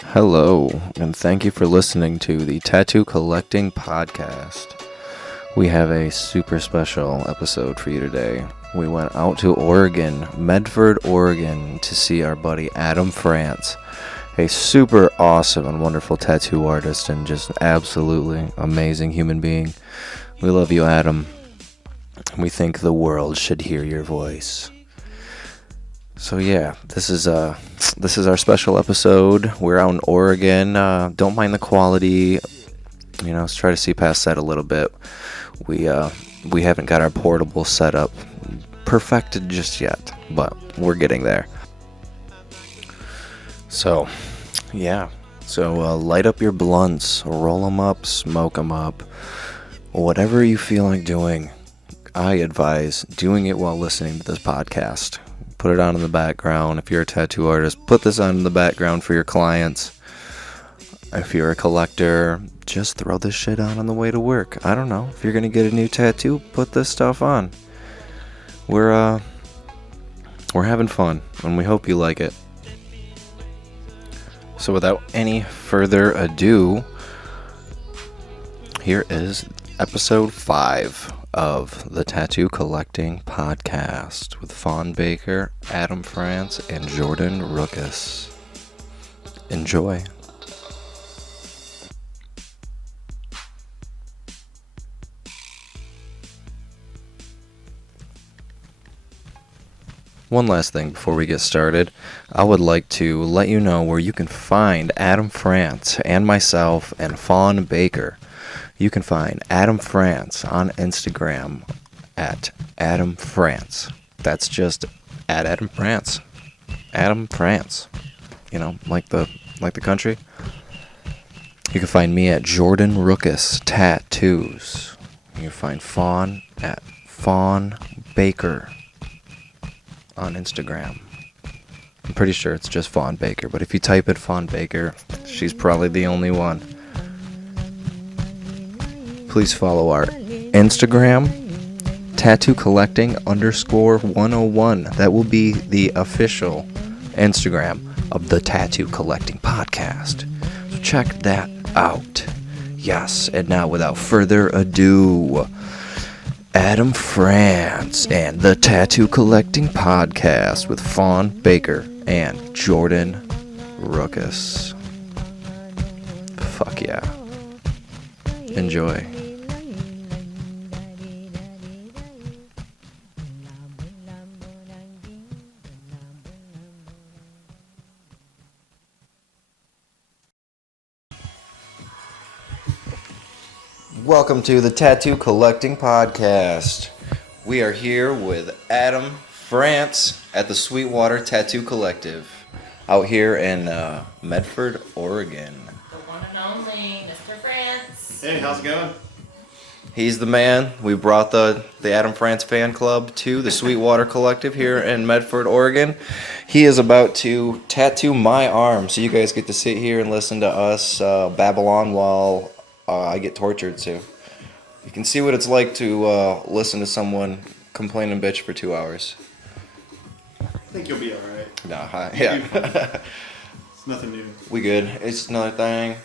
Hello, and thank you for listening to the Tattoo Collecting Podcast. We have a super special episode for you today. We went out to Oregon, Medford, Oregon, to see our buddy Adam France, a super awesome and wonderful tattoo artist and just absolutely amazing human being. We love you, Adam. We think the world should hear your voice. So yeah, this is our special episode. We're out in Oregon. Don't mind the quality. Let's try to see past that a little bit. We haven't got our portable setup perfected just yet, but we're getting there. So, yeah. So light up your blunts, roll them up, smoke them up, whatever you feel like doing. I advise doing it while listening to this podcast. Put it on in the background. If you're a tattoo artist, put this on in the background for your clients. If you're a collector, just throw this shit on the way to work. I don't know. If you're going to get a new tattoo, put this stuff on. We're having fun, and we hope you like it. So without any further ado, here is episode 5 of the Tattoo Collecting Podcast with Fawn Baker, Adam France, and Jordan Rookus. Enjoy. One last thing before we get started, I would like to let you know where you can find Adam France and myself and Fawn Baker. You can find Adam France on Instagram at Adam France. That's just at Adam France. Adam France. Like the country. You can find me at Jordan Rookus Tattoos. You can find Fawn at Fawn Baker on Instagram. I'm pretty sure it's just Fawn Baker, but if you type in Fawn Baker, she's probably the only one. Please follow our Instagram, Tattoo Collecting _101. That will be the official Instagram of the Tattoo Collecting Podcast. So check that out. Yes, and now without further ado, Adam France and the Tattoo Collecting Podcast with Fawn Baker and Jordan Rookus. Fuck yeah. Enjoy. Welcome to the Tattoo Collecting Podcast. We are here with Adam France at the Sweetwater Tattoo Collective out here in Medford, Oregon. The one and only Mr. France. Hey, how's it going? He's the man. We brought the Adam France fan club to the Sweetwater Collective here in Medford, Oregon. He is about to tattoo my arm, so you guys get to sit here and listen to us babble on while I get tortured. So you can see what it's like to listen to someone complain and bitch for 2 hours. I think you'll be alright. Nah, yeah. It's nothing new. We good. It's another thing.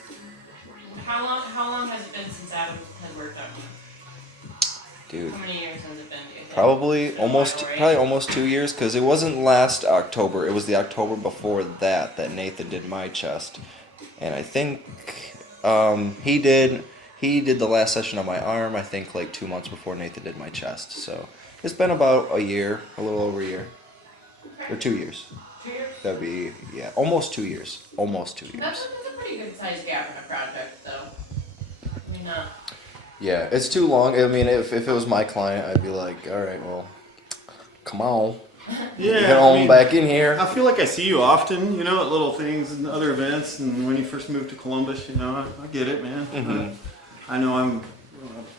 How long has it been since Adam has worked on you? Dude. How many years has it been, do you think? Probably almost 2 years, because it wasn't last October. It was the October before that Nathan did my chest. And I think he did the last session on my arm, I think like 2 months before Nathan did my chest. So it's been about a year, a little over a year. Or 2 years. 2 years? That'd be, yeah, almost 2 years. Almost 2 years. That's a pretty good sized gap in a project, though. I mean, Yeah, it's too long. I mean, if it was my client, I'd be like, all right, well, come on. Yeah, Get on back in here. I feel like I see you often, at little things and other events. And when you first moved to Columbus, I get it, man. Mm-hmm. I know I've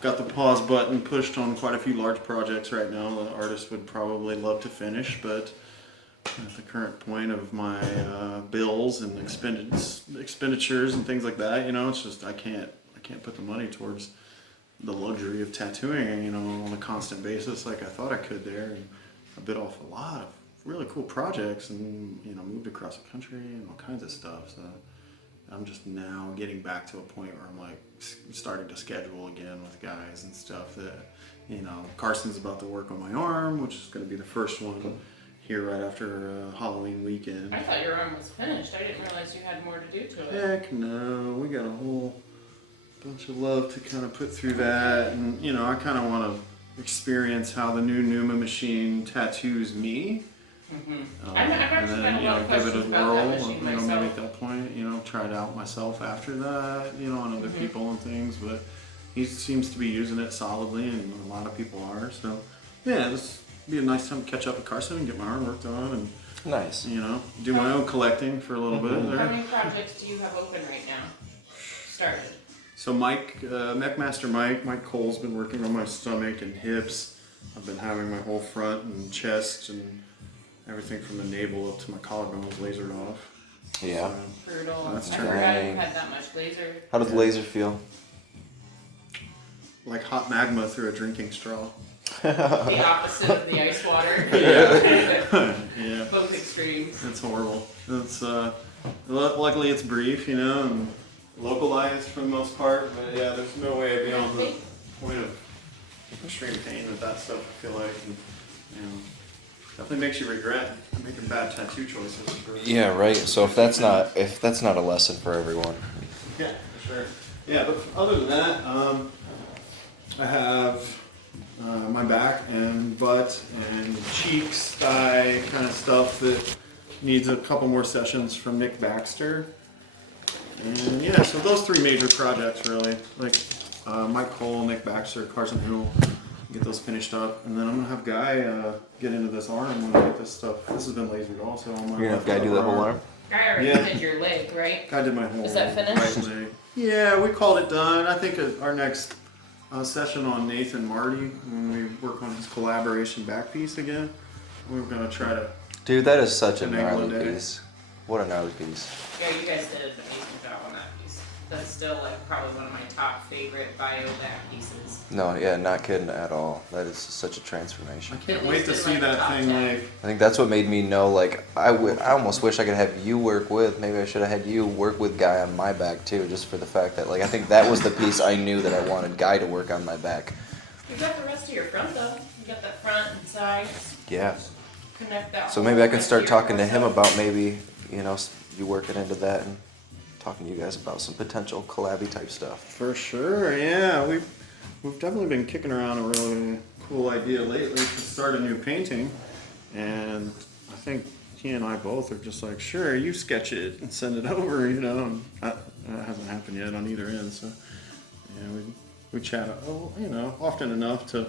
got the pause button pushed on quite a few large projects right now. The artist would probably love to finish, but at the current point of my bills and expenditures and things like that, it's just I can't put the money towards the luxury of tattooing, on a constant basis like I thought I could there. And I bit off a lot of really cool projects and, moved across the country and all kinds of stuff. So I'm just now getting back to a point where I'm like starting to schedule again with guys and stuff that, Carson's about to work on my arm, which is going to be the first one here right after Halloween weekend. I thought your arm was finished. I didn't realize you had more to do to it. Heck no, we got a whole bunch of love to kind of put through that, and I kind of want to experience how the new Numa machine tattoos me. Mm-hmm. I've actually and then, got a lot of give it questions a about whirl, that machine myself. maybe at that point, try it out myself after that, on other people and things, but he seems to be using it solidly, and a lot of people are, so, yeah, this would be a nice time to catch up with Carson and get my arm worked on, and, Nice. do my own collecting for a little bit How there. many projects do you have open right now? Started. So Mike, Mechmaster Mike Cole's been working on my stomach and hips. I've been having my whole front and chest and everything from the navel up to my collarbones lasered off. Yeah. Brutal. That's I true. forgot you Dang. had that much laser. How does the laser feel? Like hot magma through a drinking straw. The opposite of the ice water. Yeah, Both extremes. it's horrible. It's luckily it's brief, and localized for the most part. But yeah, there's no way beyond the point of extreme pain with that stuff. I feel like, and, definitely makes you regret making bad tattoo choices. Yeah, right. So if that's not a lesson for everyone. Yeah, for sure. Yeah, but other than that, I have my back and butt and cheeks, thigh kind of stuff that needs a couple more sessions from Nick Baxter. And yeah, so those three major projects really, like Mike Cole, Nick Baxter, Carson Hill, get those finished up, and then I'm gonna have Guy get into this arm when I get this stuff. This has been lasered also on my. You're gonna have Guy do the whole arm? I already Yeah. did your leg, right? Guy did my whole. Is that finished? Right leg. Yeah, we called it done. I think our next session on Nathan Marty, when we work on his collaboration back piece again, we're gonna try to. Dude, that is such a An angle gnarly a day. piece. What a gnarly piece. Yeah, you guys did an amazing job on that piece. That's still like probably one of my top favorite bio back pieces. No, yeah, not kidding at all. That is such a transformation. I can't At wait least to in, see like, that top thing 10. like. I think that's what made me know, like, I almost wish I could have you work with, maybe I should have had you work with Guy on my back too, just for the fact that, like, I think that was the piece I knew that I wanted Guy to work on my back. You got the rest of your front though. You got that front and sides. Yeah. Connect that. So whole maybe I can rest start of your talking to him torso. about maybe, you working into that and talking to you guys about some potential collabby type stuff. For sure, yeah. We've definitely been kicking around a really cool idea lately to start a new painting, and I think he and I both are just like, sure, you sketch it and send it over, and that hasn't happened yet on either end. So yeah, we chat, often enough to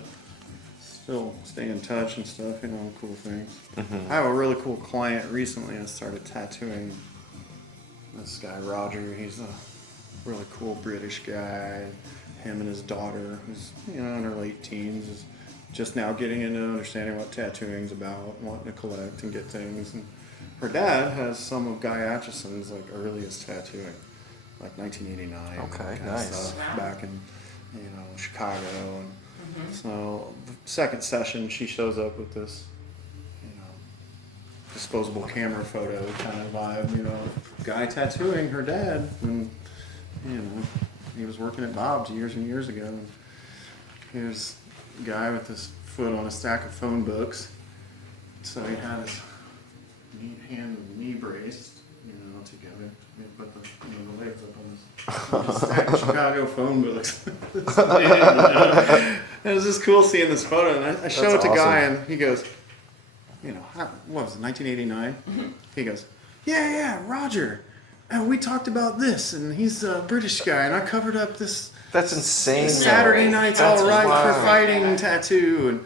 still stay in touch and stuff, cool things. I have a really cool client recently. I started tattooing this guy Roger. He's a really cool British guy. Him and his daughter, who's in her late teens, is just now getting into understanding what tattooing's about, wanting to collect and get things. And her dad has some of Guy Atchison's earliest tattooing, like 1989. Okay, kind of nice. stuff, Wow. back in Chicago. And so the second session, she shows up with this disposable camera photo kind of vibe, Guy tattooing her dad, and he was working at Bob's years and years ago. And here's a guy with his foot on a stack of phone books. So he had his hand and knee braced, together. He put the legs up on his stack of Chicago phone books. It was just cool seeing this photo, and I show it to awesome. Guy, and he goes, what was it, 1989? He goes, yeah, Roger. And we talked about this, and he's a British guy, and I covered up this That's insane. Saturday Night's That's All Right wild. for Fighting tattoo,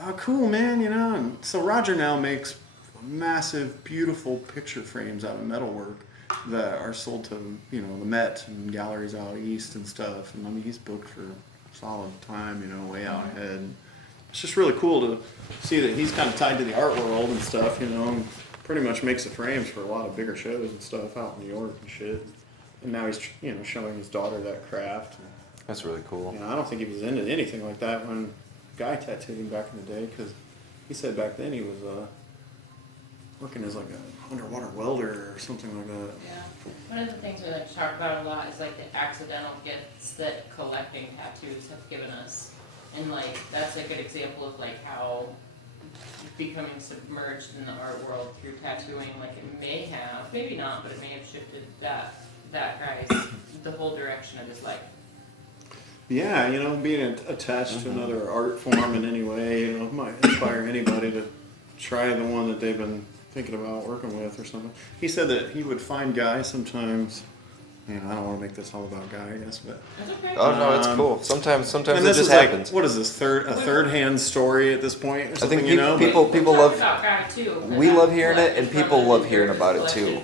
and cool, man, And so Roger now makes massive, beautiful picture frames out of metalwork that are sold to, the Met and galleries out east and stuff. And I mean, he's booked for a solid time, way out ahead. It's just really cool to see that he's kind of tied to the art world and stuff, and pretty much makes the frames for a lot of bigger shows and stuff out in New York and shit. And now he's, showing his daughter that craft. That's really cool. I don't think he was into anything like that when Guy tattooed him back in the day, because he said back then he was working as like a underwater welder or something like that. Yeah. One of the things we like to talk about a lot is like the accidental gifts that collecting tattoos have given us. And like that's a good example of like how becoming submerged in the art world through tattooing, like it may have, maybe not, but it may have shifted that guy's the whole direction of his life. Yeah, you know, being attached to another art form in any way, you know, might inspire anybody to try the one that they've been thinking about working with or something. He said that he would find guys sometimes. You know, I don't want to make this all about Guy, I guess, but That's okay. Oh no, it's cool. Sometimes and it this just is like, happens. what is this third-hand story at this point or something? think you know, people We talked love. about Guy too. We love hearing it, and people love hearing about it too.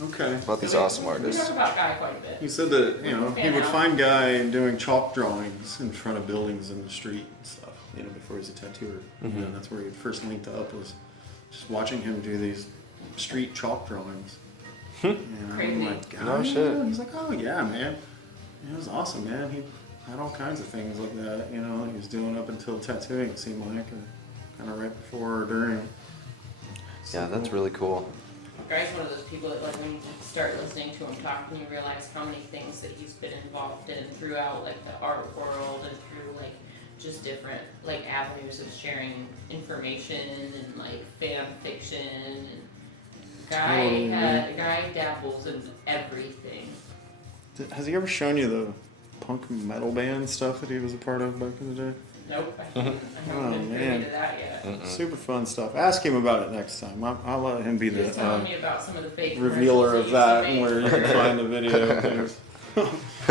okay. About these awesome We artists. talked about Guy quite a bit. He said that he would find Guy doing chalk drawings in front of buildings in the street and stuff. You know, before he was a tattooer. You know, that's where he first linked up was just watching him do these street chalk drawings. And Crazy. I'm like, Guy? No shit. He's like, oh yeah, man. It was awesome, man. He had all kinds of things like that. You know, he was doing up until tattooing. It seemed like, kind of right before or during. Yeah, that's really cool. Guy's one of those people that like when you start listening to him talk and you realize how many things that he's been involved in throughout like the art world and through like just different like avenues of sharing information and like fan fiction and Guy dabbles in everything. Has he ever shown you the punk metal band stuff that he was a part of back in the day? Nope, I haven't been privy to that yet. Super fun stuff. Ask him about it next time. I'll let him be He was the telling me about some of the fake revealer of commercials that he and used to where you make. can find the video and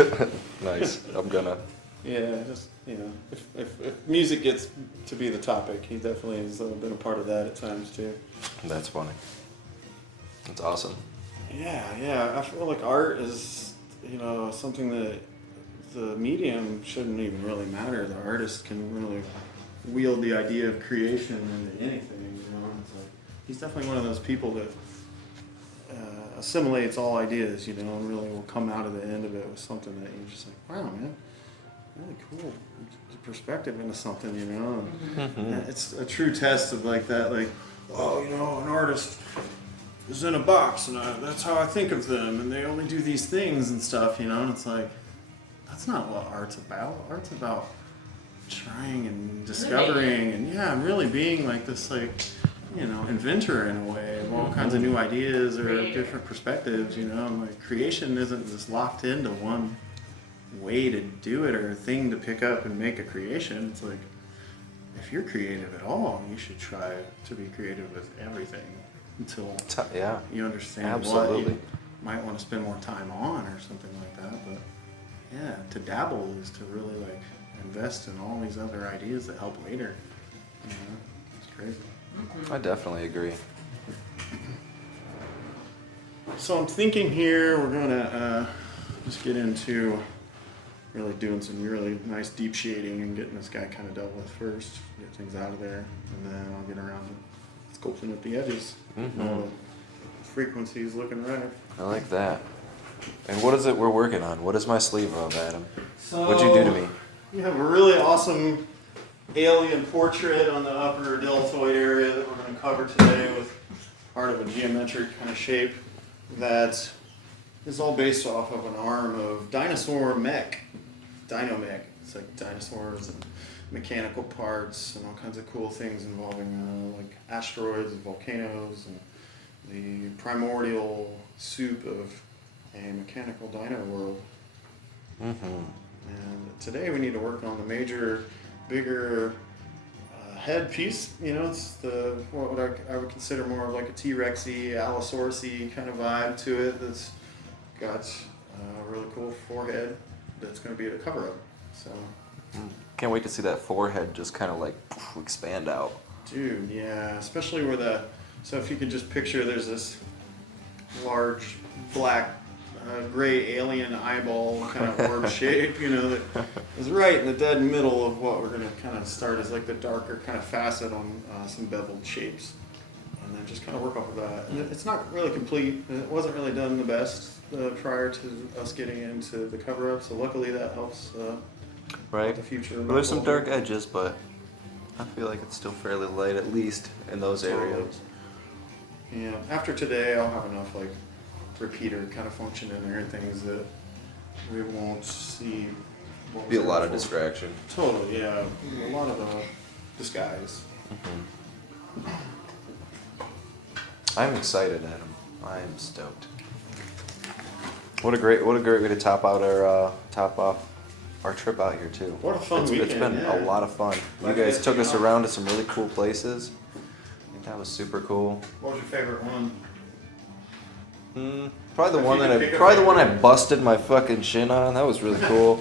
things. Nice. I'm gonna. Yeah, just, you know, if music gets to be the topic, he definitely has been a part of that at times too. That's funny. That's awesome. Yeah, I feel like art is, you know, something that the medium shouldn't even really matter. The artist can really wield the idea of creation into anything, you know. It's like, he's definitely one of those people that assimilates all ideas, you know, and really will come out of the end of it with something that you're just like, wow, man, really cool perspective into something, you know. And it's a true test of like that, like, oh, you know, an artist is in a box and that's how I think of them and they only do these things and stuff, you know. And it's like, that's not what art's about. Art's about trying and discovering and really being like this, like, you know, inventor in a way of all kinds of new ideas or different perspectives, you know. And like creation isn't just locked into one way to do it or a thing to pick up and make a creation. It's like, if you're creative at all, you should try to be creative with everything until you understand what you might want to spend more time on or something like that. But yeah, to dabble is to really like invest in all these other ideas that help later. You know, it's crazy. I definitely agree. So I'm thinking here we're gonna just get into really doing some really nice deep shading and getting this guy kind of dealt with first, get things out of there, and then I'll get around to sculpting at the edges. All the frequencies looking right. I like that. And what is it we're working on? What is my sleeve of, Adam? So, What'd you do to me? We have a really awesome alien portrait on the upper deltoid area that we're going to cover today with part of a geometric kind of shape that is all based off of an arm of dinosaur mech, dino mech. It's like dinosaurs and mechanical parts and all kinds of cool things involving like asteroids and volcanoes and the primordial soup of a mechanical dino world. And today we need to work on the major, bigger head piece. You know, it's the what I would consider more of like a T-Rexy, Allosaurus-y kind of vibe to it. That's got a really cool forehead that's going to be the cover-up. So, Can't wait to see that forehead just kind of like expand out. dude, yeah, especially where so if you could just picture, there's this large black gray alien eyeball kind of orb shape, you know, that is right in the dead middle of what we're going to kind of start as like the darker kind of facet on some beveled shapes. And then just kind of work off of that. And it's not really complete. It wasn't really done the best prior to us getting into the cover-up, so luckily that helps Right. the future. Well, there's some dark edges, but I feel like it's still fairly light, at least in those areas. Yeah, after today, I'll have enough like repeater kind of function in there and things that we won't see. Be a lot of distraction. Totally, yeah. A lot of disguise. I'm excited, Adam. I am stoked. What a great way to top off our trip out here too. What a fun weekend! It's been a lot of fun. You guys took us around to some really cool places. I think that was super cool. What was your favorite one? Probably the one I busted my fucking shin on. That was really cool.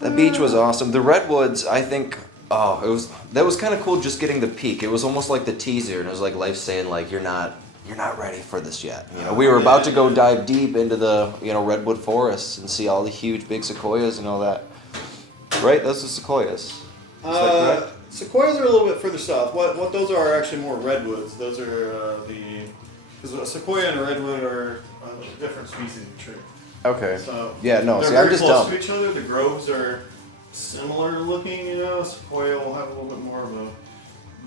The beach was awesome. The redwoods, I think. That was kind of cool. Just getting the peak. It was almost like the teaser, and it was like life saying like you're not ready for this yet. You know, we were about to go dive deep into the redwood forests and see all the huge big sequoias and all that. Right, those are sequoias. Is that correct? Sequoias are a little bit further south. What those are actually more redwoods. Those are because a sequoia and a redwood are different species of tree. Okay. So yeah, no. they're See, very I'm just close dumb. to each other. The groves are similar looking. Sequoia will have a little bit more of a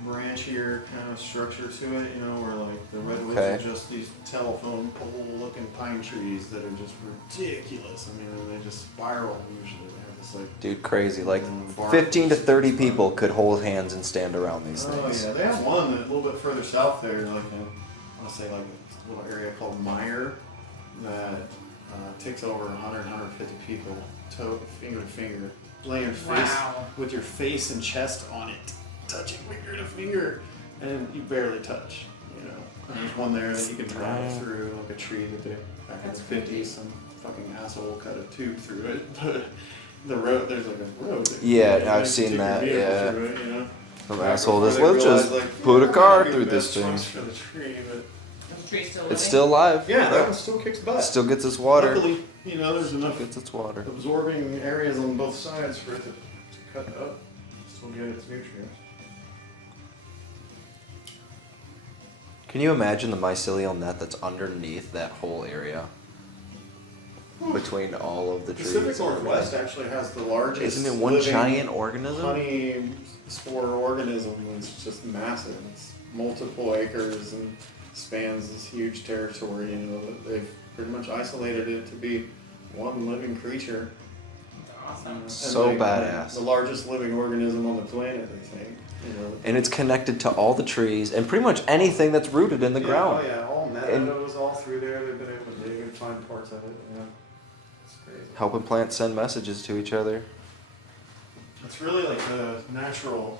branchier kind of structure to it. Where like the redwoods are just these telephone pole looking pine trees that are just ridiculous. I mean, they just spiral usually. They have this like. Dude, crazy. Like 15 to 30 people could hold hands and stand around these things. Oh yeah, they have one a little bit further south there, like I want to say like a little area called Meyer that takes over 150 people, finger to finger, laying your face with your face and chest on it, touching finger to finger, and you barely touch. And there's one there that you can drive through, like a tree that they back in the 50s, some fucking asshole cut a tube through it, but. The road, there's like a road. I've seen that. Yeah. Through it, Some asshole just let's just put a car through this thing. For the tree, but Is the tree still living? It's still alive. yeah, that one still kicks butt. Still gets its water. Luckily, there's enough Gets its water. absorbing areas on both sides for it to cut up, still get its nutrients. Can you imagine the mycelial net that's underneath that whole area? Between all of the trees. Pacific Northwest actually has the largest. Isn't it one living giant organism? honey spore organism. It's just massive. It's multiple acres and spans this huge territory. They've pretty much isolated it to be one living creature. Awesome. So badass. The largest living organism on the planet, I think. And it's connected to all the trees and pretty much anything that's rooted in the ground. Oh yeah, all meadows all through there. They've been able to dig and find parts of it. Yeah. Helping plants send messages to each other. It's really like the natural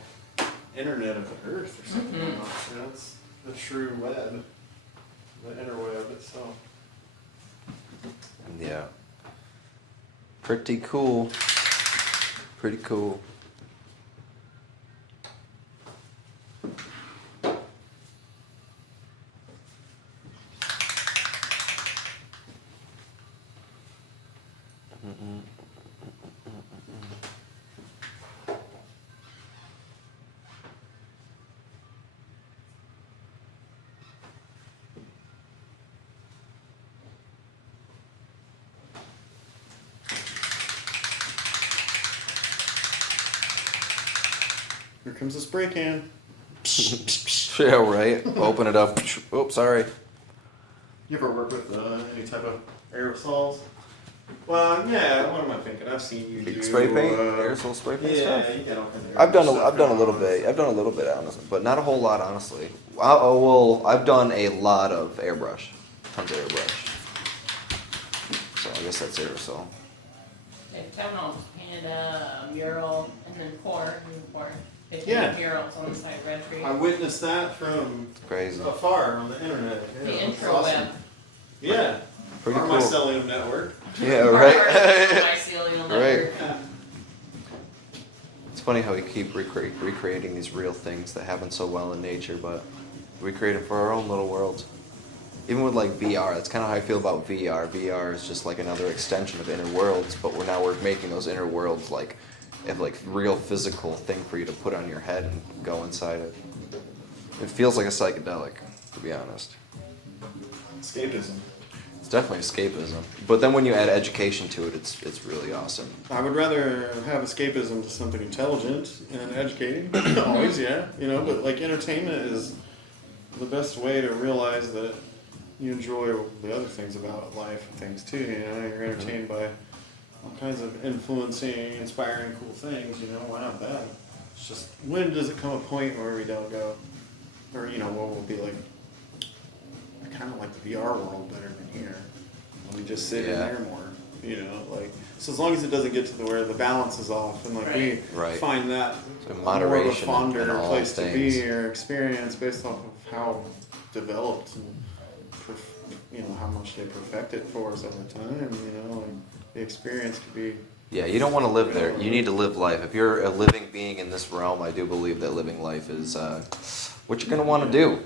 internet of the earth or something. Mm-hmm. It's the true web, the interweb itself. Yeah. Pretty cool. Pretty cool. Here comes the spray can. Yeah, right. Open it up. Oh, sorry. You ever work with any type of aerosols? Well, yeah. What am I thinking? I've seen you do Spray paint, aerosol spray paint stuff. Yeah, you get all kinds of I've done stuff a little going on. bit. I've done a little bit, honestly, but not a whole lot, honestly. I've done a lot of airbrush, tons of airbrush. So I guess that's aerosol. Kevin also painted a mural and then pour. 15 Yeah. murals on the side of Red Tree. I witnessed that from Crazy. afar on the internet. Yeah, The it's intro awesome. web. Yeah. Pretty Our cool. mycelium network. Yeah, right. Mycelial Right. network. It's funny how we keep recreating these real things that happen so well in nature, but we create them for our own little worlds. Even with like VR, that's kind of how I feel about VR. VR is just like another extension of inner worlds, but we're making those inner worlds like real physical thing for you to put on your head and go inside it. It feels like a psychedelic, to be honest. Escapism. It's definitely escapism. But then when you add education to it, it's really awesome. I would rather have escapism to something intelligent and educating. Always, yeah. But like entertainment is the best way to realize that you enjoy the other things about life and things too. You know, you're entertained by all kinds of influencing, inspiring, cool things. You know, why not that? It's just when does it come a point where we don't go, or you know, what will be like? I kind of like the VR world better than here. We just sit in there more. You know, like so as long as it doesn't get to the where the balance is off, and like we find that so more of a moderation fonder all place things. to be or experience based off of how developed and you know how much they perfect it for us over time. You know, and the experience could be. Yeah, you don't want to live there. You need to live life. If you're a living being in this realm, I do believe that living life is what you're gonna want to do.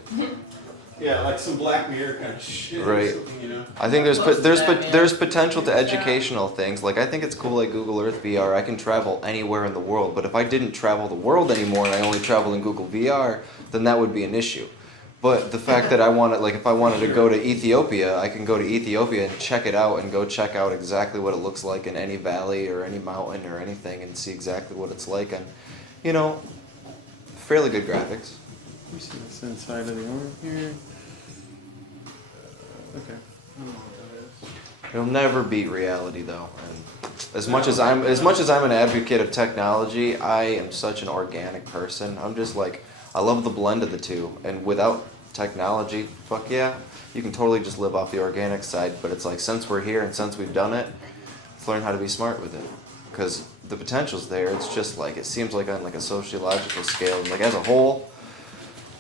Yeah, like some Black Mirror kind of shit. Right. You know. I think there's potential to educational things. Like I think it's cool like Google Earth VR. I can travel anywhere in the world, but if I didn't travel the world anymore and I only travel in Google VR, then that would be an issue. But the fact that I want to, like if I wanted to go to Ethiopia, I can go to Ethiopia and check it out and go check out exactly what it looks like in any valley or any mountain or anything and see exactly what it's like and, you know, fairly good graphics. Let me see what's inside of the arm here. Okay. I don't know what that is. It'll never beat reality though. And as much as I'm an advocate of technology, I am such an organic person. I'm just like I love the blend of the two. And without technology, fuck yeah, you can totally just live off the organic side. But it's like since we're here and since we've done it, let's learn how to be smart with it. Because the potential's there. It's just like it seems like on like a sociological scale, like as a whole,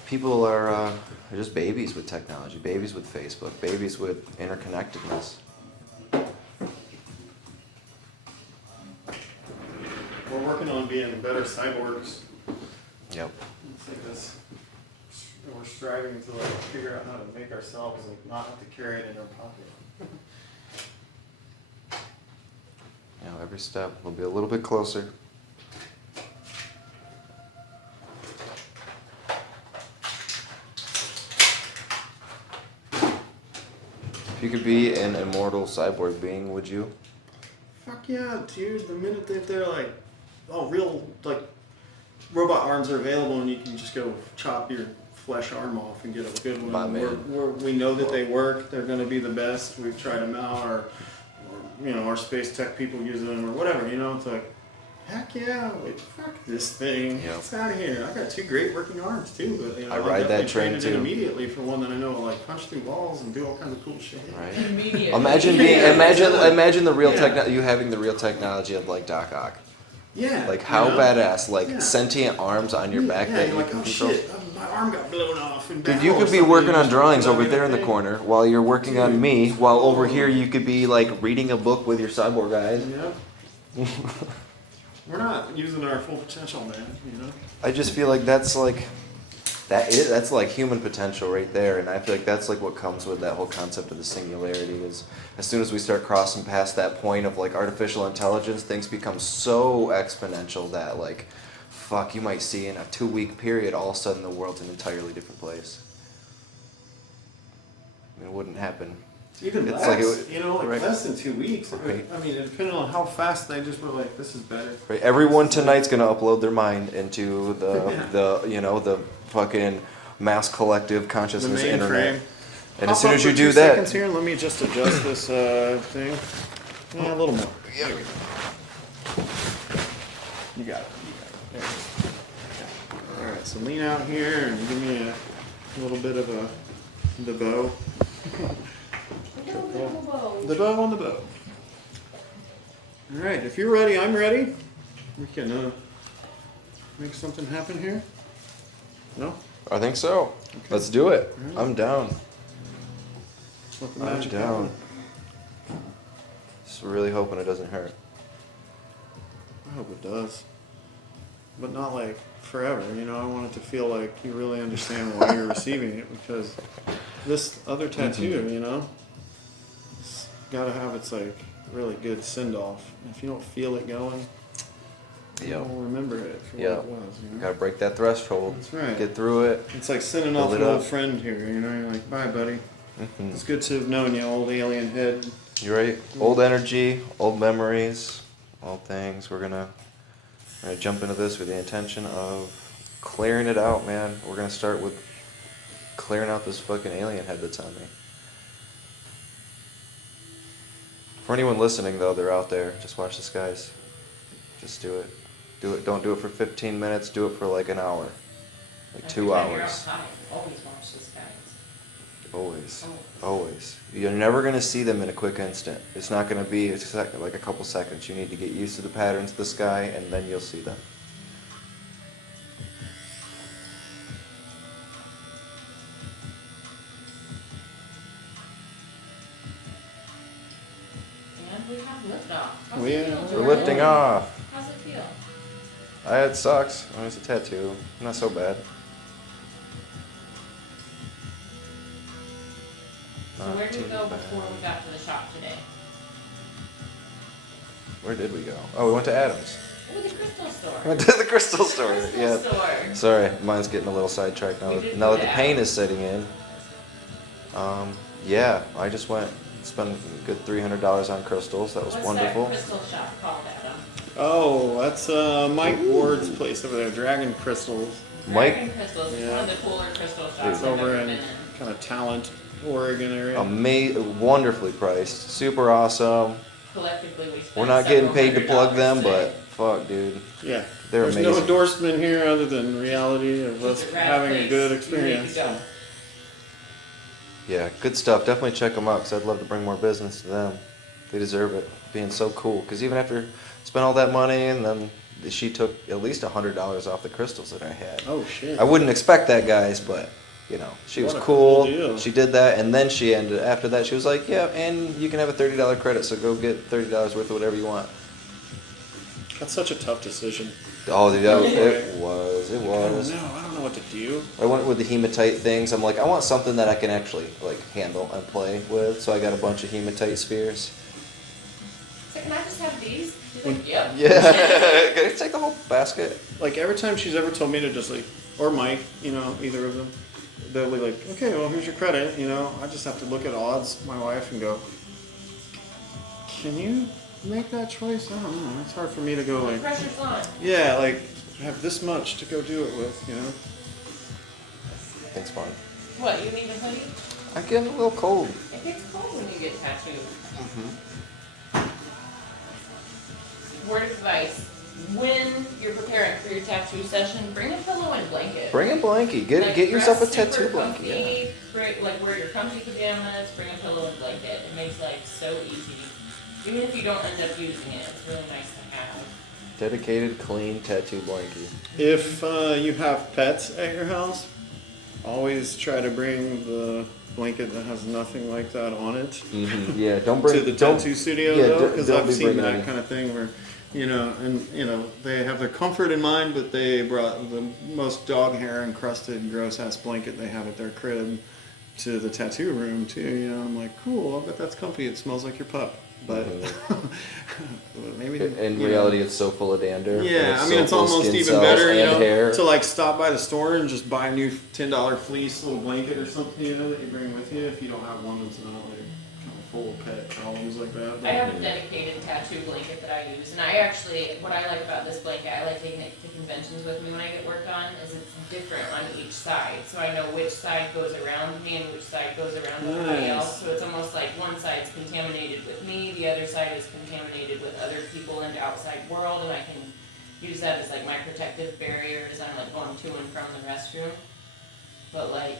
people are just babies with technology, babies with Facebook, babies with interconnectedness. We're working on being better cyborgs. Yep. I think that's we're striving to like figure out how to make ourselves like not have to carry it in our pocket. You know, every step will be a little bit closer. If you could be an immortal cyborg being, would you? Fuck yeah, dude. The minute that they're like, oh, real, like, robot arms are available and you can just go chop your flesh arm off and get a good one. My man. We know that they work. They're going to be the best. We've tried them out. Or, you know, our space tech people use them or whatever, you know. It's like, heck yeah, like, fuck this thing. Yep. It's out of here. I got two great working arms, too. But, you know, I ride that train, traded too. in immediately for one that I know will, like, punch through walls and do all kinds of cool shit. Right. Immediate. Imagine the real Yeah. you having the real technology of like Doc Ock. Yeah. Like how you know? badass, like Yeah. sentient arms on your back yeah, that you're you like, can oh control. shit, my arm got blown off. In Dude, battle you or could be something, working you on just drawings plug over in there in the thing. corner while you're working on me, while over here you could be like reading a book with your cyborg eyes. Yeah. We're not using our full potential, man, you know? I just feel like that's like that's like human potential right there, and I feel like that's like what comes with that whole concept of the singularity is as soon as we start crossing past that point of like artificial intelligence, things become so exponential that like fuck, you might see in a 2-week period all of a sudden the world's an entirely different place. I mean, it wouldn't happen. Even It's less, like it would- you know, like right. less than 2 weeks. Right. I mean, depending on how fast they just were like, this is better. Right, everyone tonight's gonna upload their mind into the you know the fucking mass collective The consciousness mainframe. internet. And Hop as soon up as for you 2 do that, seconds here, let me just adjust this thing. Yeah, a little more. There we go. You got it. There it is. Okay. All right, so lean out here and give me a little bit of the bow. The bow on the bow. All right, if you're ready, I'm ready. We can make something happen here. No? I think so. Let's do it. I'm down. Let the I'm magic down. happen. Just really hoping it doesn't hurt. I hope it does. But not like forever, you know, I want it to feel like you really understand why you're receiving it, because this other tattoo, you know, it's gotta have its like really good send off. If you don't feel it going, you Yep. don't remember it for Yep. what it was, you know. Gotta break that threshold. That's right. Get through it. It's like sending Build off it an old up. friend here, you know, you're like, bye buddy. Mhm. It's good to have known you, old alien head. You're right. Old energy, old memories, old things. We're gonna jump into this with the intention of clearing it out, man. We're gonna start with clearing out this fucking alien head that's on me. For anyone listening, though, they're out there. Just watch the skies. Just do it. Do it. Don't do it for 15 minutes. Do it for like an hour. Like 2 Every time you're hours. outside, always watch the skies. Always. Oh. Always. You're never going to see them in a quick instant. It's not going to be like a couple seconds. You need to get used to the patterns of the sky, and then you'll see them. And we have liftoff. How's We it feel, are- We're Jordan? lifting off. How's it feel? It sucks. I mean, it's a tattoo. Not so bad. So Not where did we too go bad. before we got to the shop today? Where did we go? Oh, we went to Adams. Oh, the crystal store. Went to the crystal store. Crystal Yeah. store. Sorry, mine's getting a little sidetracked now. We did Now go that the to pain Adams. is setting in. Yeah, I just spent a good $300 on crystals. That was What's wonderful. that crystal shop called, Adam? Oh, that's Mike Ward's place over there, Dragon Crystals. Mike, Dragon Crystals is Yeah. one of the cooler crystal shops It's I've over ever in been in. kind of Talent, Oregon area. wonderfully priced, super awesome. Collectively, we spent We're not getting several paid to plug them, $100 but fuck, dude. Yeah, They're there's amazing. no endorsement here other than reality of It's us a rad having a place. good You experience. need to go. Yeah, good stuff. Definitely check them out because I'd love to bring more business to them. They deserve it, being so cool. Because even after spent all that money, and then she took at least $100 off the crystals that I had. Oh shit! I wouldn't expect that, guys, but you know, she was What a cool. cool deal. She did that, and then she ended. After that, she was like, "Yeah, and you can have a $30 credit, so go get $30 worth of whatever you want." That's such a tough decision. Oh, dude, Okay. it was. It was. I don't know what to do. I went with the hematite things. I'm like, I want something that I can actually like handle and play with. So I got a bunch of hematite spheres. So can I just have these? She's like, yep. Yeah, can I take the whole basket? Like every time she's ever told me to just like, or Mike, you know, either of them, they'll be like, okay, well here's your credit. You know, I just have to look at odds, my wife, and go, can you make that choice? I don't know. It's hard for me to go The like, pressure's on. yeah, like I have this much to go do it with, you know. Thanks, fun. What, you need a hoodie? I'm getting a little cold. It gets cold when you get tattooed. Word of advice. When you're preparing for your tattoo session, bring a pillow and blanket. Bring a blankie. Like, Get yourself a dress tattoo super blanket. Yeah. comfy, like wear your comfy pajamas, bring a pillow and blanket. It makes life so easy. Even if you don't end up using it, it's really nice to have. Dedicated, clean tattoo blankie. If you have pets at your house, always try to bring the blanket that has nothing like that on it Mm-hmm. Yeah, don't bring to the don't- tattoo studio yeah, though, don't- because don't I've be seen bringing that any- kind of thing where, you know, and you know they have their comfort in mind, but they brought the most dog hair encrusted, gross ass blanket they have at their crib to the tattoo room too. You know, I'm like, cool, I bet that's comfy. It smells like your pup, but maybe In you know, reality, it's so full of dander. yeah, I so mean, it's full of almost skin even cells better, you and know, hair. to like stop by the store and just buy a new $10 fleece little blanket or something, you know, that you bring with you if you don't have one that's not like kind of full of pet problems like that. I have a dedicated tattoo blanket that I use, and I actually, what I like about this blanket, I like taking it to conventions with me when I get work done, is it's different on each side. So I know which side goes around me and which side goes around everybody Nice. else. So it's almost like one side's contaminated with me, the other side is contaminated with other people in the outside world, and I can use that as like my protective barrier as I'm like going to and from the restroom. But like,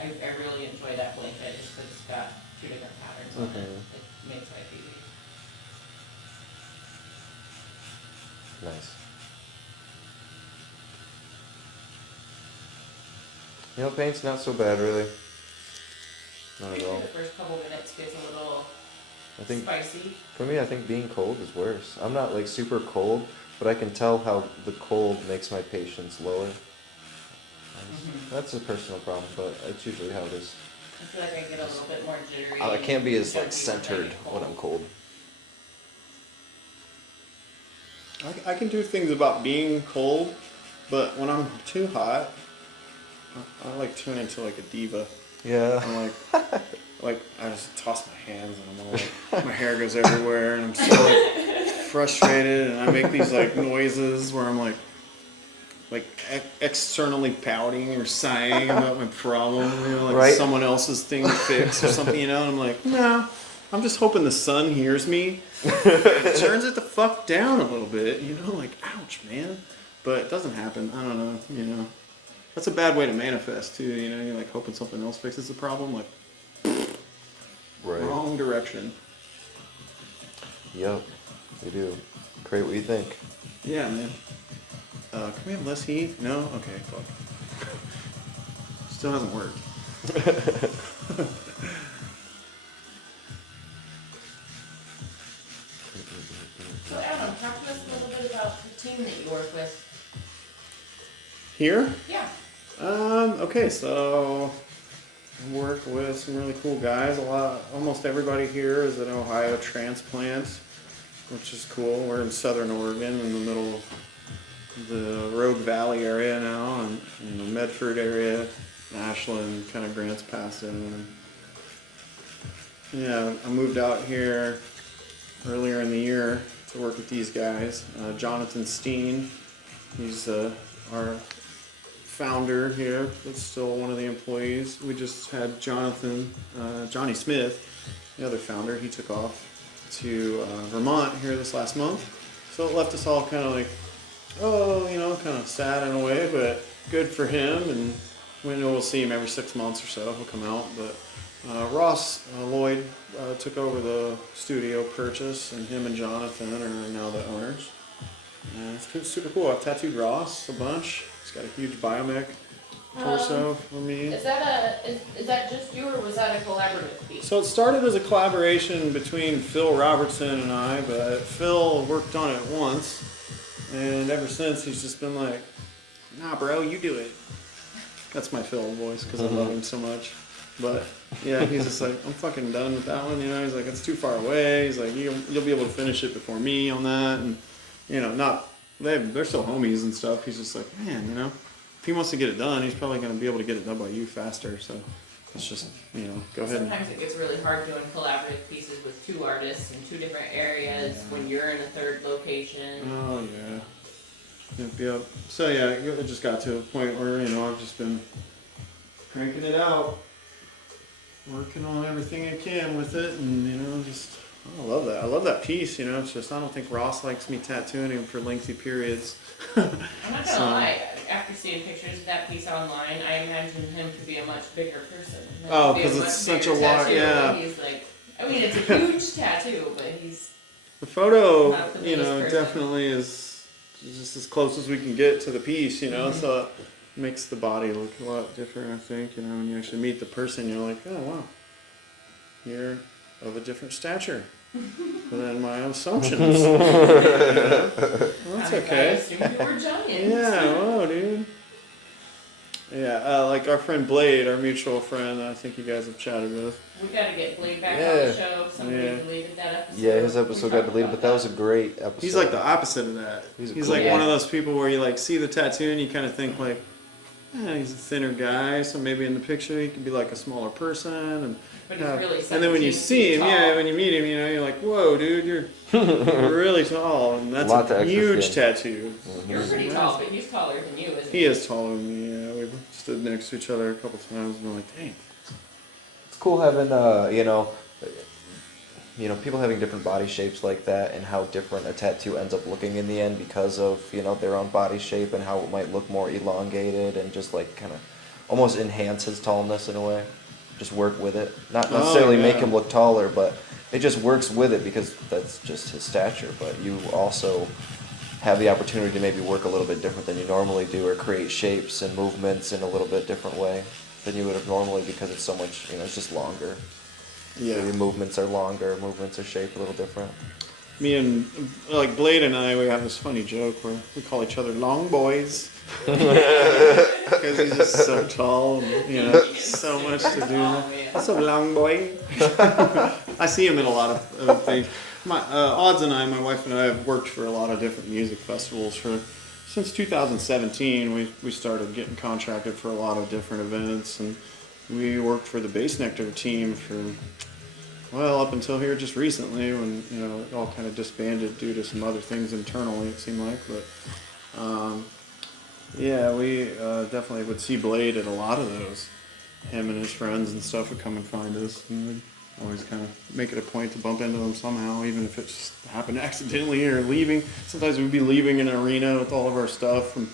I really enjoy that blanket just because it's got two different patterns on it. Mhm. It makes life easy. Nice. You know, paint's not so bad, really. Not at Usually all. the first couple minutes gets a little I think spicy. for me, I think being cold is worse. I'm not like super cold, but I can tell how the cold makes my patience lower. That's a personal problem, but it's usually how it is. I feel like I get a little bit more jittery. I can't be as like jumpy centered I when get I'm cold. I can do things about being cold, but when I'm too hot, I like turn into like a diva. Yeah. I'm like I just toss my hands and I'm all like, my hair goes everywhere and I'm so like frustrated and I make these like noises where I'm like externally pouting or sighing about my problem, like Right. someone else's thing to fix or something, and I'm like, no, I'm just hoping the sun hears me, and turns it the fuck down a little bit, like, ouch, man. But it doesn't happen. I don't know, That's a bad way to manifest too, you're like hoping something else fixes the problem, like, Right. wrong direction. Yep. You do. Create what you think. Yeah, man. Can we have less heat? No? Okay, fuck. Still hasn't worked. So Adam, talk to us a little bit about the team that you work with. Here? Yeah. Okay, so I work with some really cool guys. Almost everybody here is an Ohio transplant, which is cool. We're in southern Oregon, in the middle of the Rogue Valley area now, and in the Medford area, Ashland, kind of Grants Pass it. Yeah, I moved out here earlier in the year to work with these guys. Jonathan Steen, he's our founder here, that's still one of the employees. We just had Johnny Smith, the other founder, he took off to Vermont here this last month. So it left us all kind of like, kind of sad in a way, but good for him. And we'll see him every 6 months or so, he'll come out. But Ross Lloyd took over the studio purchase, and him and Jonathan are now the owners. It's super cool. I've tattooed Ross a bunch. He's got a huge biomech torso for me. Is that just you, or was that a collaborative piece? So it started as a collaboration between Phil Robertson and I, but Phil worked on it once, and ever since he's just been like, nah bro, you do it. That's my Phil voice, because I love him so much. But yeah, he's just like, I'm fucking done with that one, He's like, it's too far away. He's like, you'll be able to finish it before me on that, and they're still homies and stuff. He's just like, man, if he wants to get it done, he's probably going to be able to get it done by you faster. So it's just, go ahead. Sometimes it gets really hard doing collaborative pieces with two artists in two different areas when you're in a third location. Oh, yeah. Yep. So, yeah, it just got to a point where, I've just been cranking it out, working on everything I can with it, and, I love that. I love that piece, It's just, I don't think Ross likes me tattooing him for lengthy periods. I'm not gonna lie, after seeing pictures of that piece online, I imagined him to be a much bigger person. Oh, because it's such a lot, yeah. He's like, it's a huge tattoo, but he's... The photo, not the biggest person. definitely is just as close as we can get to the piece, so it makes the body look a lot different, I think, when you actually meet the person, you're like, oh, wow, you're of a different stature than my assumptions. Well, that's okay. I assumed you were giants. Yeah, whoa, dude. Yeah, like our friend Blade, our mutual friend, I think you guys have chatted with. We gotta get Blade back on the show. Somebody deleted that episode. Yeah, his episode got deleted, but that was a great episode. He's like the opposite of that. He's cool like guy. one of those people where you like see the tattoo and you kind of think like, he's a thinner guy, so maybe in the picture he could be like a smaller person, But he's really and then when you 17 see him, tall. when you meet him, you're like, whoa, dude, you're really tall, and that's Lot to a extra huge skin. tattoo. You're pretty tall, but he's taller than you, isn't he? He is taller than me. Yeah, we've stood next to each other a couple times, and we're like, dang. It's cool having, people having different body shapes like that, and how different a tattoo ends up looking in the end because of, their own body shape, and how it might look more elongated and just like kind of almost enhance his tallness in a way. Just work with it. Not necessarily make him look taller, but it just works with it because that's just his stature. But you also have the opportunity to maybe work a little bit different than you normally do, or create shapes and movements in a little bit different way than you would have normally, because it's so much, it's just longer. Yeah. Maybe movements are longer, movements are shaped a little different. Me and like Blade and I, we have this funny joke where we call each other long boys because he's just so tall and so much to do. What's up, long boy? I see him in a lot of things. Odds and I, my wife and I, have worked for a lot of different music festivals since 2017. We started getting contracted for a lot of different events, and we worked for the Bass Nectar team for, up until here just recently, when it all kind of disbanded due to some other things internally, it seemed like. But Yeah, we definitely would see Blade at a lot of those. Him and his friends and stuff would come and find us, and we'd always kind of make it a point to bump into them somehow, even if it just happened accidentally or leaving. Sometimes we'd be leaving an arena with all of our stuff from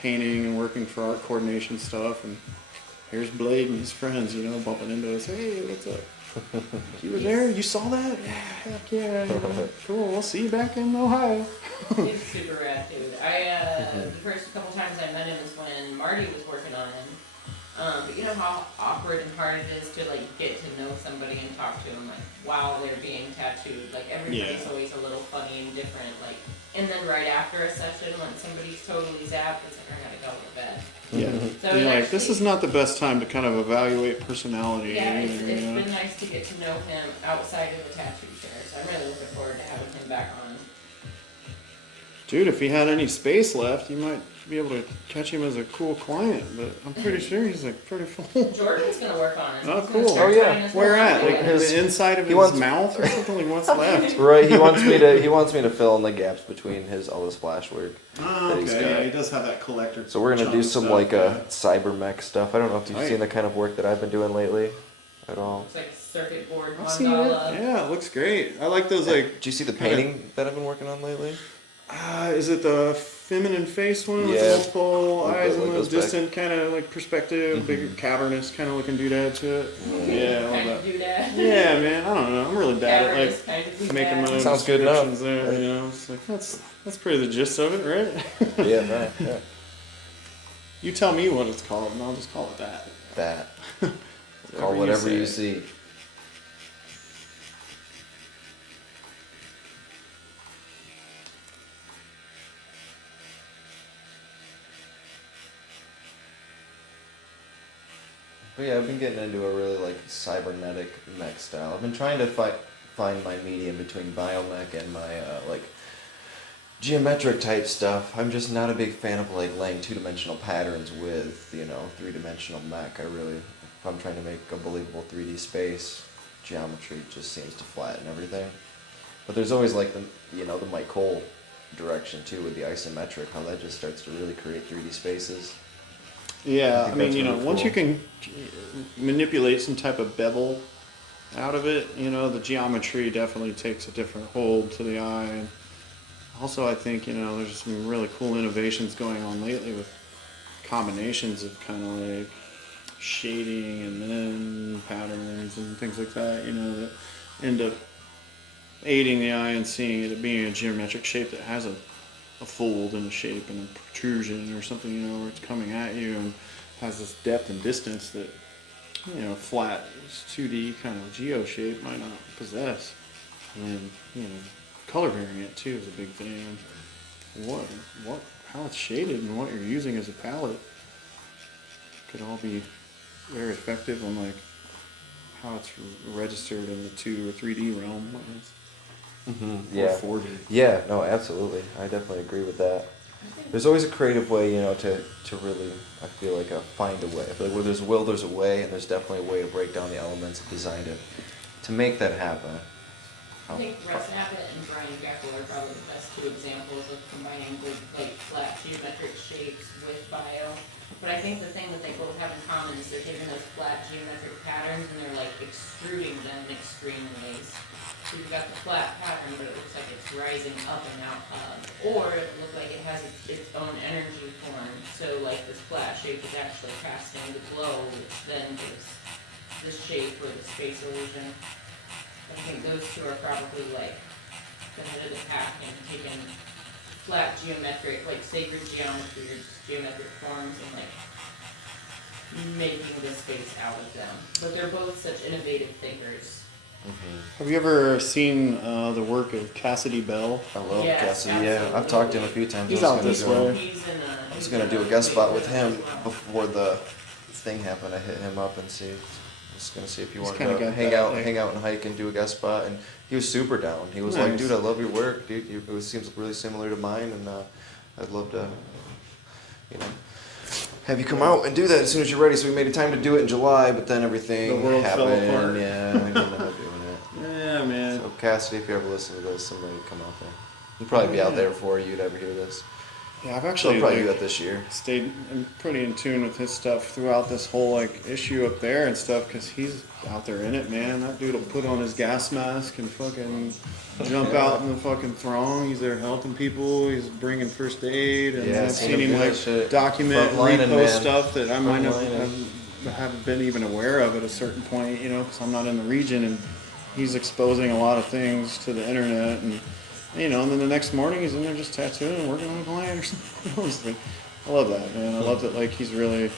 painting and working for art coordination stuff, and here's Blade and his friends, you know, bumping into us. Hey, what's up? You were there? You saw that? Yeah, heck yeah. You know, cool. We'll see you back in Ohio. He's super rad, dude. The first couple times I met him is when Marty was working on him. But you know how awkward and hard it is to like get to know somebody and talk to them like while they're being tattooed. Like everybody's always a little funny and different. Like, and then right after a session when somebody's totally zapped, it's like I gotta go to bed. Yeah. So You're like, actually, this is not the best time to kind of evaluate personality. yeah, either, it's you know? been nice to get to know him outside of the tattoo chair. So I'm really looking forward to having him back on. Dude, if he had any space left, you might be able to catch him as a cool client, but I'm pretty sure he's like pretty full. Jordan's gonna work on it. Oh, He's gonna cool. start Oh, yeah. trying his Where whole at? thing Like again. the inside of He his wants- mouth or something? Like what's left? Right, he wants me to fill in the gaps between all his flash work. Oh, that he's okay. got. Yeah, he does have that collector. So we're gonna chunk do of some stuff, like yeah. cyber mech stuff. I don't know if you've Right. seen the kind of work that I've been doing lately at all. Looks like circuit board I've seen it. mandala. Yeah, it looks great. I like those like. Do you see the kinda- painting that I've been working on lately? Is it the feminine face one with Yeah. multiple Like eyes the- and like the those back- distant kind of like perspective, big cavernous kind of looking doodad to it? Yeah, I love Kind that. of do that. Yeah, man. I don't know. I'm really bad at like Cavernous kind of do making that. my own Sounds good enough. descriptions there. You know, it's like that's pretty the gist of it, right? Yeah, right. Yeah. You tell me what it's called, and I'll just call it that. That. Call whatever you say. see. But yeah, I've been getting into a really like cybernetic mech style. I've been trying to find my medium between biomech and my like geometric type stuff. I'm just not a big fan of like laying two-dimensional patterns with, you know, three-dimensional mech. If I'm trying to make a believable 3D space, geometry just seems to flatten everything. But there's always like the Mike Cole direction too with the isometric, how that just starts to really create 3D spaces. Yeah, think I mean, that's you know, really once you cool. can manipulate some type of bevel out of it, you know, the geometry definitely takes a different hold to the eye. And also, I think, you know, there's some really cool innovations going on lately with combinations of kind of like shading and then patterns and things like that, you know, that end up aiding the eye and seeing it being a geometric shape that has a fold and a shape and a protrusion or something, you know, where it's coming at you and has this depth and distance that, you know, flat 2D kind of geo shape might not possess. And then, you know, color variant too is a big thing. How it's shaded and what you're using as a palette could all be very effective on like how it's registered in the 2 or 3D realm. Yeah. Or 4D. Yeah, no, absolutely. I definitely agree with that. There's always a creative way, you know, to really, I feel like, find a way. I feel like where there's a will, there's a way, and there's definitely a way to break down the elements of design to make that happen. I think Russ Abbott and Brian Jekyll are probably the best two examples of combining good, like, flat geometric shapes with bio. But I think the thing that they both have in common is they're taking those flat geometric patterns and they're like extruding them in extreme ways. So you've got the flat pattern, but it looks like it's rising up and out of. Or it looks like it has its own energy form. So like this flat shape is actually casting the glow, which then gives the shape or the space illusion. I think those two are probably like the head of the pack in taking flat geometric, like sacred geometry or just geometric forms and like making the space out of them. But they're both such innovative thinkers. Have you ever seen the work of Cassidy Bell? I love Yes, Cassidy, yeah. I've talked to him a few times. He's I was out gonna this go- way. I was gonna do a guest spot with him before the thing happened. I hit him up and see. I was gonna see if he He's wanted kinda to got hang that, out, like- hang out and hike and do a guest spot, and he was super down. He was like, Nice. "Dude, I love your work, dude. It seems really similar to mine, and I'd love to, you know, have you come out and do that as soon as you're ready." So we made a time to do it in July, but then everything The world fell happened. apart. Yeah, we didn't end up doing it. Yeah, man. So Cassidy, if you ever listen to this, somebody come out there. He'd probably be out there before you'd ever hear this. Yeah, I've So actually I'll probably like, do that this year. stayed pretty in tune with his stuff throughout this whole like issue up there and stuff because he's out there in it, man. That dude will put on his gas mask and fucking jump out in the fucking throng. He's there helping people. He's bringing first aid, and Yeah, I've seen seen him him do like that shit. document, Frontlining, repost man. stuff that I might Frontlining. haven't been even aware of at a certain point, you know, because I'm not in the region, and he's exposing a lot of things to the internet and. You know, and then the next morning he's in there just tattooing and working on a client or something else. Like, I love that, man. I love that, like, he's really,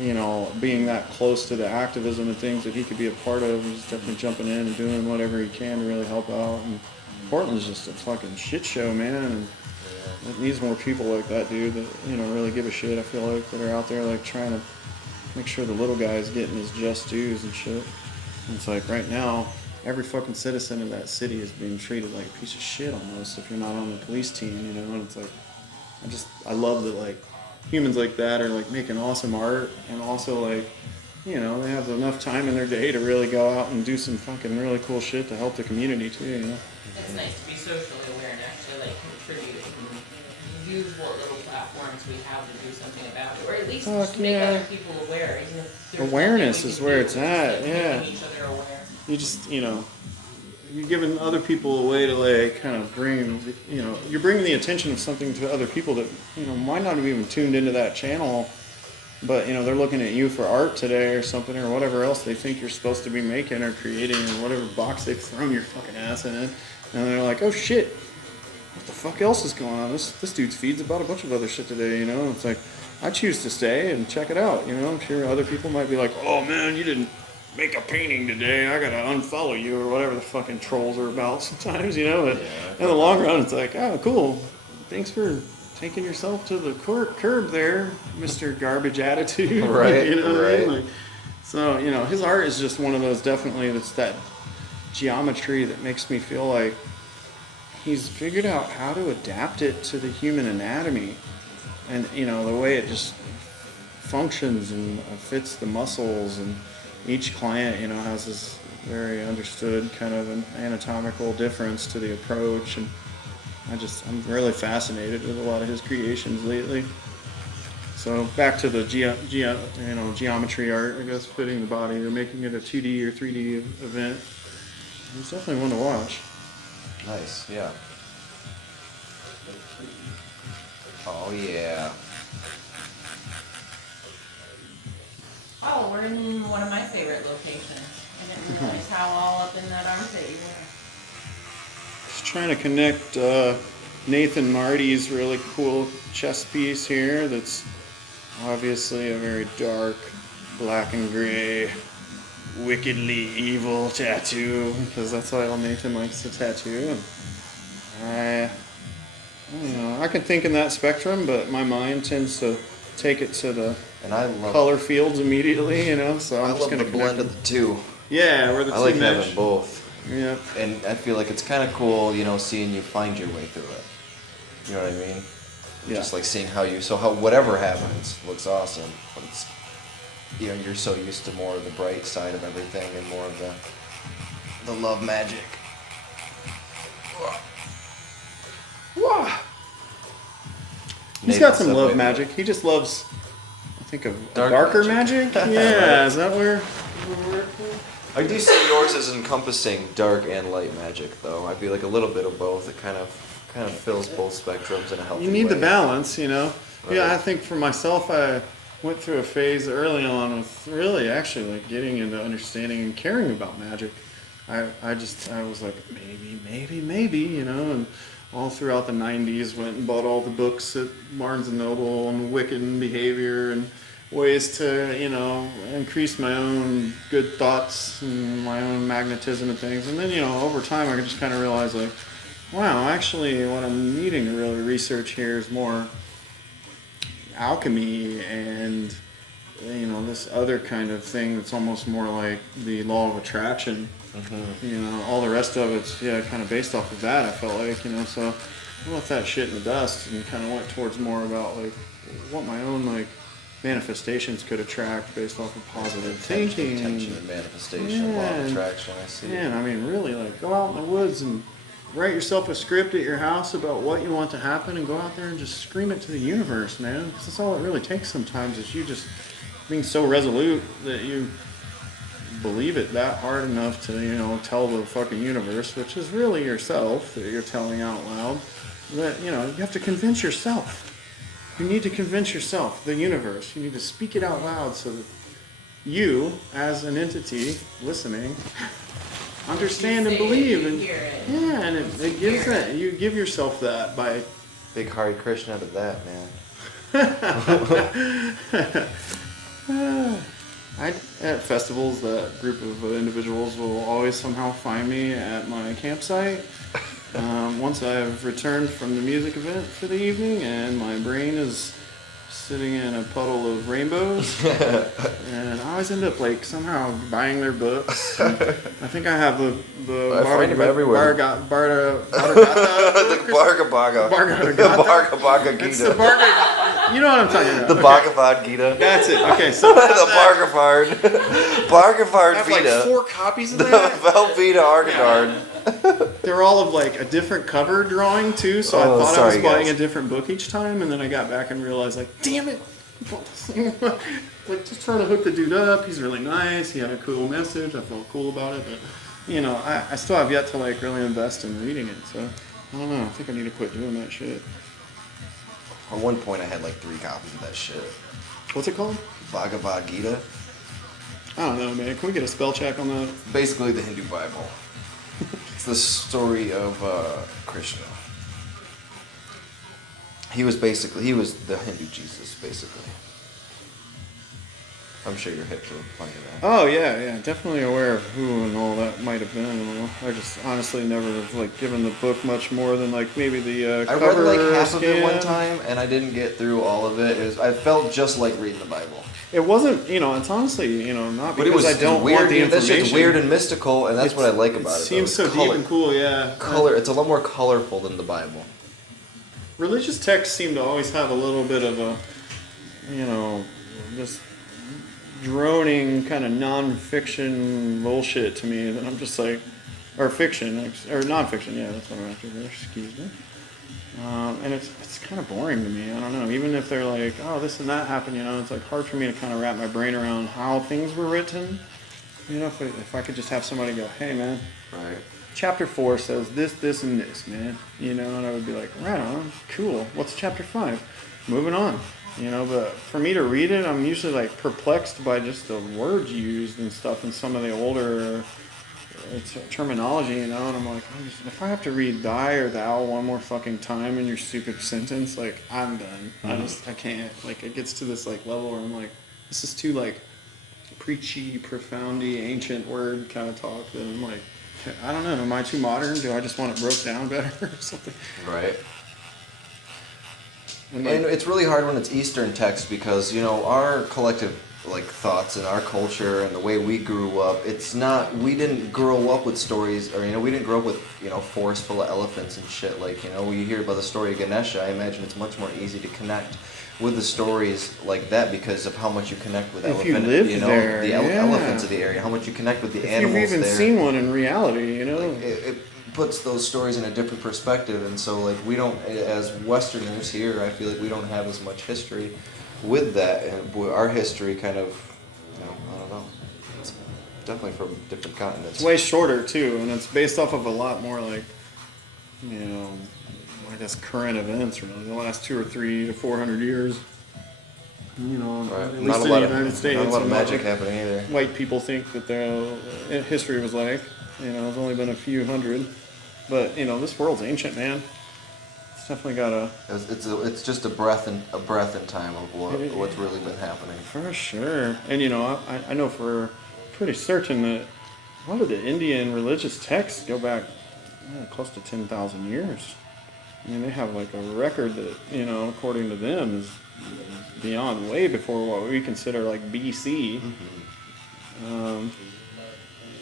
you know, being that close to the activism and things that he could be a part of. He's definitely jumping in and doing whatever he can to really help out. And Portland's just a fucking shit show, man. And it needs more people like that, dude, that, you know, really give a shit, I feel like, that are out there, like, trying to make sure the little guy is getting his just dues and shit. And it's like, right now, every fucking citizen in that city is being treated like a piece of shit almost if you're not on the police team, you know. And it's like, I love that, like, humans like that are like making awesome art, and also, like, you know, they have enough time in their day to really go out and do some fucking really cool shit to help the community too, you know. It's nice to be socially aware and actually like contribute and use what little platforms we have to do something about it, or at least Fuck just make yeah. other people aware. Even if there's Awareness nothing we is can where do, it's just, at, like, yeah. making each other aware. You just, you know, you're giving other people a way to, like, kind of bring, you know, you're bringing the attention of something to other people that, you know, might not have even tuned into that channel, but, you know, they're looking at you for art today or something or whatever else they think you're supposed to be making or creating or whatever box they've thrown your fucking ass in it. And they're like, oh shit, what the fuck else is going on? This dude's feed's about a bunch of other shit today, you know? And it's like, I choose to stay and check it out, you know? I'm sure other people might be like, oh man, you didn't make a painting today, I gotta unfollow you, or whatever the fucking trolls are about sometimes, you know? But in the long run, it's like, oh, cool. Thanks for taking yourself to the curb there, Mr. Garbage Attitude. Right, you know what I mean? right. Like, so, you know, his art is just one of those, definitely, that's that geometry that makes me feel like he's figured out how to adapt it to the human anatomy. And, you know, the way it just functions and fits the muscles, and each client, you know, has this very understood kind of an anatomical difference to the approach, and I'm really fascinated with a lot of his creations lately. So back to the geometry art, I guess, fitting the body or making it a 2D or 3D event. It's definitely one to watch. Nice, yeah. Oh yeah. Oh, we're in one of my favorite locations. I didn't realize how all up in that armpit you were. Just trying to connect Nathan Marty's really cool chest piece here that's obviously a very dark black and gray wickedly evil tattoo, because that's how Nathan likes to tattoo. And I can think in that spectrum, but my mind tends to take it to the And I love color fields immediately, you know, so I'm I just love going the to blend of the two. Yeah, where the I two like mesh. having both. Yeah. And I feel like it's kind of cool, you know, seeing you find your way through it. You know what I mean? Yeah. Just like seeing how whatever happens looks awesome, but it's, you know, you're so used to more of the bright side of everything and more of the love magic. Wah. He's Nathan got some Subway, love magic. He just loves, I think, of Dark darker magic. magic. Yeah, Right. is that where? I do see yours as encompassing dark and light magic, though. I feel like a little bit of both. It kind of fills both spectrums in a healthy way. You need the balance, you know. Right. Yeah, I think for myself, I went through a phase early on with really actually like getting into understanding and caring about magic. I was like, maybe, you know, and all throughout the 90s went and bought all the books at Barnes & Noble on Wiccan behavior and ways to, you know, increase my own good thoughts and my own magnetism and things. And then, you know, over time I just kind of realized, like, wow, actually what I'm needing to really research here is more alchemy and, you know, this other kind of thing that's almost more like the law of attraction. Mm-hmm. You know, all the rest of it's, kind of based off of that, I felt like, you know, so I left that shit in the dust and kind of went towards more about, like, what my own, like, manifestations could attract based off of positive thinking. Intention and manifestation, law of and- attraction, I see. Man, I mean, really, like, go out in the woods and write yourself a script at your house about what you want to happen and go out there and just scream it to the universe, man. Because that's all it really takes sometimes is you just being so resolute that you believe it that hard enough to, tell the fucking universe, which is really yourself that you're telling out loud, that, you have to convince yourself. You need to convince yourself, the universe. You need to speak it out loud so that you, as an entity listening, understand and believe. And yeah, and it gives that. You give yourself that by. Big Hare Krishna to that, man. At festivals, that group of individuals will always somehow find me at my campsite. Once I've returned from the music event for the evening and my brain is sitting in a puddle of rainbows, and I always end up somehow buying their books. I think I have the I find them everywhere. The Bhagavad Gita. It's the you know what I'm talking about. The Bhagavad Gita. That's it. Okay, so the Bhagavad I have Vita. 4 copies of The that. Velveeta Argadard. They're all of a different cover drawing too, so I thought I was buying a different book each time, and then I got back and realized damn it, just trying to hook the dude up. He's really nice. He had a cool message. I felt cool about it, but I still have yet to really invest in reading it. So I don't know. I think I need to quit doing that shit. At one point, I had 3 copies of that shit. What's it called? Bhagavad Gita. I don't know, man. Can we get a spell check on that? Basically, the Hindu Bible. It's the story of Krishna. He was the Hindu Jesus, basically. I'm sure you're hip to plenty of that. Oh, yeah, definitely aware of who and all that might have been. I just honestly never have given the book much more than maybe the cover. I read half of it one time, and I didn't get through all of it. I felt just like reading the Bible. It wasn't, it's honestly, not because I don't weird, want the information. That shit's weird and mystical, and that's what I like about it. It seems so deep and cool, yeah. It's a lot more colorful than the Bible. Religious texts seem to always have a little bit of a, this droning kind of non-fiction bullshit to me that I'm just or fiction, or non-fiction, yeah, that's what I'm after there, excuse me. And it's kind of boring to me. I don't know. Even if they're oh, this and that happened, it's hard for me to kind of wrap my brain around how things were written. If I could just have somebody go, hey, man, right. Chapter 4 says this, this, and this, man. And I would be like, right on, cool. What's chapter 5? Moving on. But for me to read it, I'm usually perplexed by just the words used and stuff in some of the older terminology, and I'm if I have to read thy or thou one more fucking time in your stupid sentence, I'm done. I can't. It gets to this level where I'm this is too preachy, profoundy, ancient word kind of talk that I'm I don't know, am I too modern? Do I just want it broke down better or something? Right. And it's really hard when it's Eastern text because, our collective thoughts and our culture and the way we grew up, we didn't grow up with stories, or, we didn't grow up with, forests full of elephants and shit. You hear about the story of Ganesha, I imagine it's much more easy to connect with the stories like that because of how much you connect with elephants of the area, how much you connect with the animals there. You've even seen one in reality, It puts those stories in a different perspective, and so we don't, as Westerners here, I feel we don't have as much history with that, and our history kind of, I don't know, it's definitely from different continents. It's way shorter too, and it's based off of a lot more I guess current events, really, the last 200 or 300 to 400 years. Right. At least in the United States. Not a lot of magic happening either. White people think that their history was it's only been a few hundred. But, this world's ancient, man. It's definitely got a... It's just a breath in time of what's really been happening. For sure. And, I know for pretty certain that a lot of the Indian religious texts go back close to 10,000 years. They have a record that, according to them is beyond way before what we consider BC. Mm-hmm.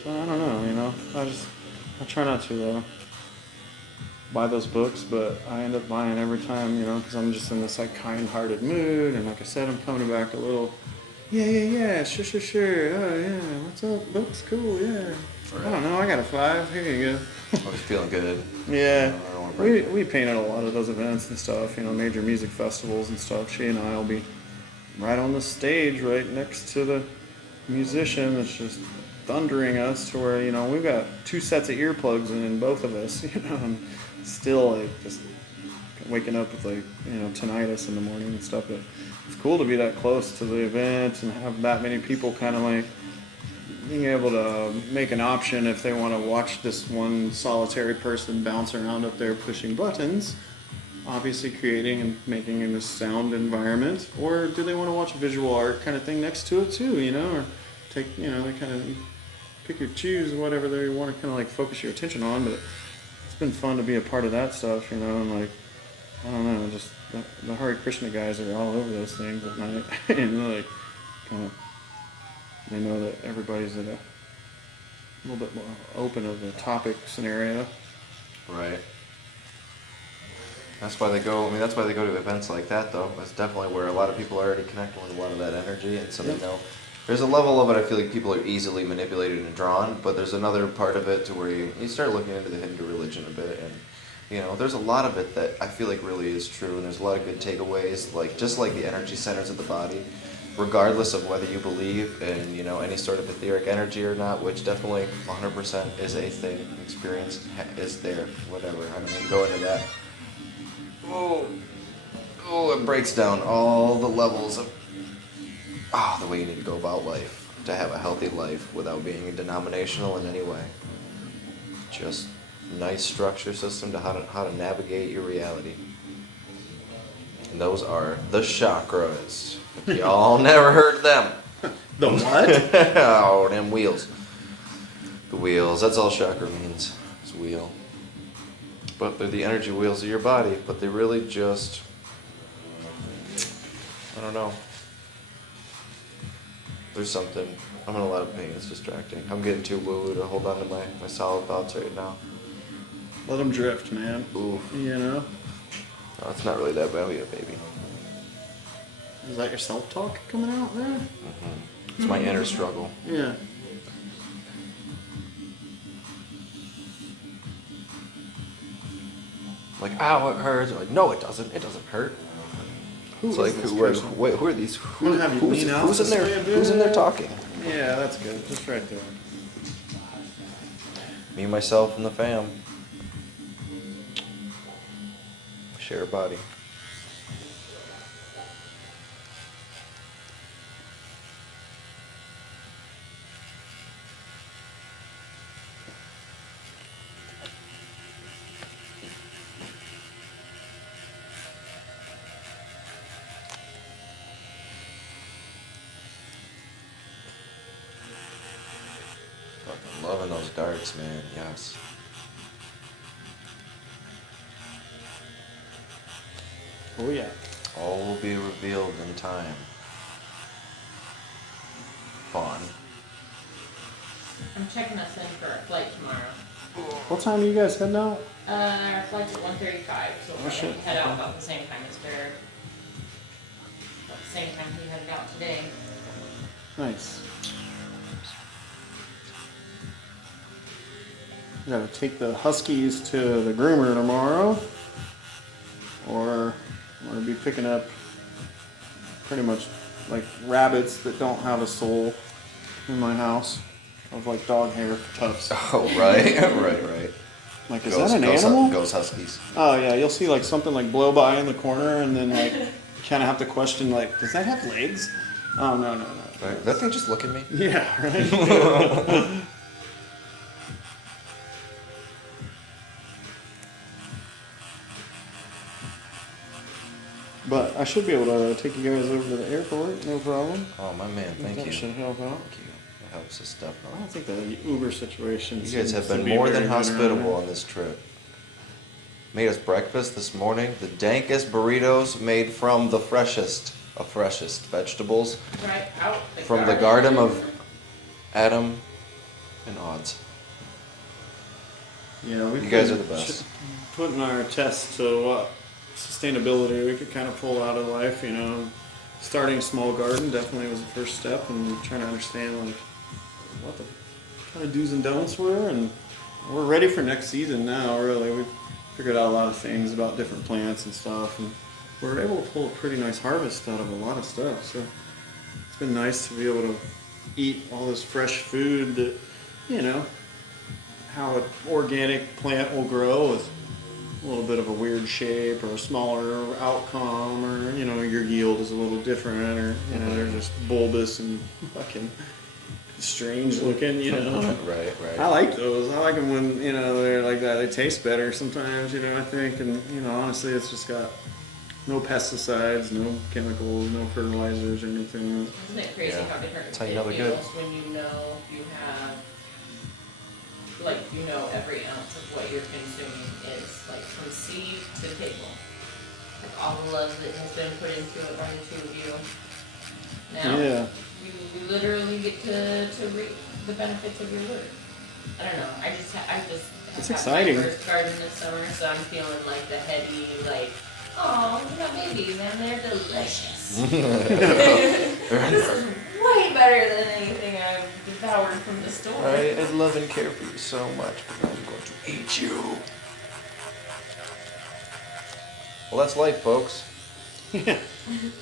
So I don't know, I try not to buy those books, but I end up buying every time, because I'm just in this kind-hearted mood, and like I said, I'm coming back a little, sure, oh yeah, what's up, books, cool, yeah. Right. I don't know, I got a 5. Here you go. I was feeling good. Yeah. I don't wanna break We painted a lot of those events and stuff, major music festivals and stuff. She and I will be right on the stage, right next to the musician that's just thundering us to where, we've got 2 sets of earplugs in both of us, and still like just waking up with like, tinnitus in the morning and stuff. But it's cool to be that close to the event and have that many people kind of like being able to make an option if they want to watch this one solitary person bounce around up there pushing buttons, obviously creating and making in a sound environment, or do they want to watch a visual art kind of thing next to it too, or take, they kind of pick your choose whatever they want to kind of like focus your attention on. But it's been fun to be a part of that stuff, and like, I don't know, just the Hare Krishna guys are all over those things at night, and like kind of, they know that everybody's at a little bit more open of the topic scenario. Right. That's why they go. I mean, that's why they go to events like that, though. That's definitely where a lot of people are already connecting with a lot of that energy, and so they know. There's a level of it. I feel like people are easily manipulated and drawn, but there's another part of it to where you start looking into the Hindu religion a bit, and there's a lot of it that I feel like really is true, and there's a lot of good takeaways. Like just like the energy centers of the body, regardless of whether you believe in any sort of etheric energy or not, which definitely 100% is a thing. Experience is there. Whatever. I don't even go into that. It breaks down all the levels of the way you need to go about life to have a healthy life without being denominational in any way. Just nice structure system to how to navigate your reality. And those are the chakras. Y'all never heard of them. The what? Oh, them wheels. The wheels. That's all chakra means. It's wheel. But they're the energy wheels of your body. But they really just, I don't know. There's something. I'm in a lot of pain. It's distracting. I'm getting too woo to hold on to my solid thoughts right now. Let them drift, man. Ooh. Oh, it's not really that bad yet, baby. Is that your self-talk coming out there? Mm-hmm. It's my inner struggle. Yeah. Like, ow, it hurts. Like, no, it doesn't. It doesn't hurt. It's like, who are these? Who's in there? Who's in there talking? Yeah, that's good. Just right there. Me, myself, and the fam. Share a body. Fucking loving those darts, man. Yes. Oh, yeah. All will be revealed in time. Fawn. I'm checking us in for our flight tomorrow. What time are you guys heading out? Our flight's at 1:35, so we'll shit. probably head out about the same time as Bear. About the same time he headed out today. Nice. You gotta take the Huskies to the groomer tomorrow, or I'm gonna be picking up pretty much like rabbits that don't have a soul in my house of like dog hair tufts. Oh, right. right. Like, is that an animal? Goes Huskies. Oh yeah, you'll see like something like blow by in the corner, and then like you kind of have to question like, does that have legs? Oh no. Right. That thing just look at me. Yeah, right. But I should be able to take you guys over to the airport, no problem. Oh, my man, thank That you. should help out. Thank you. That helps us I definitely. don't think the Uber situation. You guys have seems to been be more very than good around hospitable here. on this trip. Made us breakfast this morning. The dankest burritos made from the freshest of freshest vegetables. Right out From the garden of Adam and Odds. Yeah, You guys are the best. Putting our tests to what sustainability we could kind of pull out of life, Starting a small garden definitely was the first step, and trying to understand like what the kind of do's and don'ts were, and we're ready for next season now. Really, we've figured out a lot of things about different plants and stuff, and we're able to pull a pretty nice harvest out of a lot of stuff. So it's been nice to be able to eat all this fresh food that, you know, how an organic plant will grow with a little bit of a weird shape or a smaller outcome, or, you know, your yield is a little different, or, you know, they're just bulbous and fucking strange looking, you know. Right. I like those. I like them when, you know, they're like that. They taste better sometimes, you know, I think. And, you know, honestly, it's just got no pesticides, no chemicals, no fertilizers or anything. Isn't it crazy Yeah. how different That's how you it know they're good. feels when you know you have, like, you know every ounce of what you're consuming is, like, from seed to table. Like, all the love that has been put into it by the two of you. Now, Yeah. you literally get to reap the benefits of your work. I don't know. I just It's have exciting. my first garden this summer, so I'm feeling like the heady, like, oh, you know, maybe, and they're delicious. This is way better than anything I've devoured from the store. I love and care for you so much, but I'm going to eat you. Well, that's life, folks.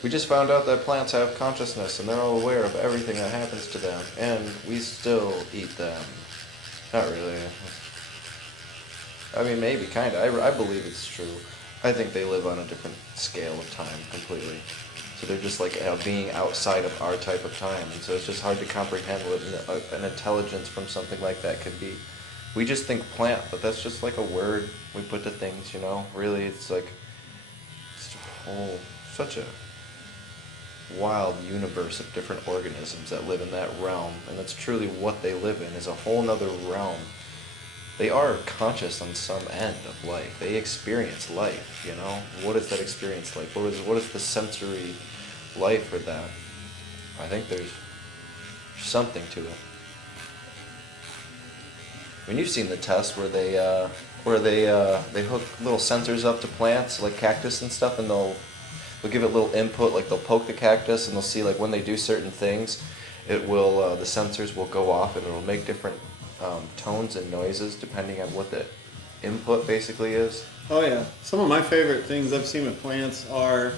We just found out that plants have consciousness and they're all aware of everything that happens to them, and we still eat them. Not really. I mean, maybe, kinda. I believe it's true. I think they live on a different scale of time completely. So they're just like a being outside of our type of time, and so it's just hard to comprehend what an intelligence from something like that could be. We just think plant, but that's just like a word we put to things, you know? Really, it's like it's a whole, such a wild universe of different organisms that live in that realm, and that's truly what they live in, is a whole nother realm. They are conscious on some end of life. They experience life, you know? What is that experience like? What is the sensory life for that? I think there's something to it. I mean, you've seen the test where they hook little sensors up to plants like cactus and stuff, and they'll give it little input, like they'll poke the cactus and they'll see like when they do certain things, it will the sensors will go off and it'll make different tones and noises depending on what the input basically is. Oh yeah, some of my favorite things I've seen with plants are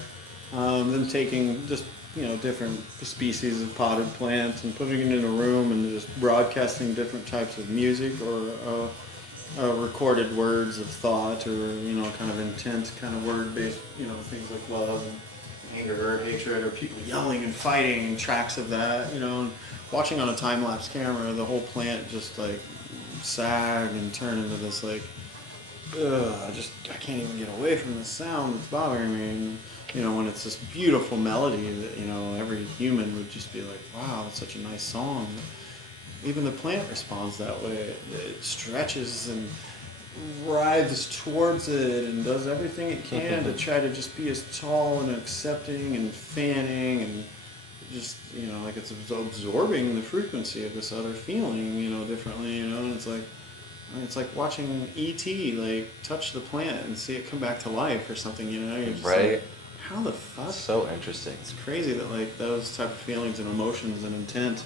them taking just, you know, different species of potted plants and putting it in a room and just broadcasting different types of music or recorded words of thought, or, you know, kind of intent, kind of word-based, you know, things like love and anger or hatred, or people yelling and fighting and tracks of that, you know, and watching on a time-lapse camera the whole plant just like sag and turn into this like, I can't even get away from the sound that's bothering me. And, you know, when it's this beautiful melody that, you know, every human would just be like, wow, that's such a nice song. Even the plant responds that way. It stretches and writhes towards it and does everything it can to try to just be as tall and accepting and fanning and just, you know, like it's absorbing the frequency of this other feeling, you know, differently, you know, and it's like watching E.T. like touch the plant and see it come back to life or something, you know. You're just Right. like, how the fuck? So interesting. It's crazy that like those type of feelings and emotions and intent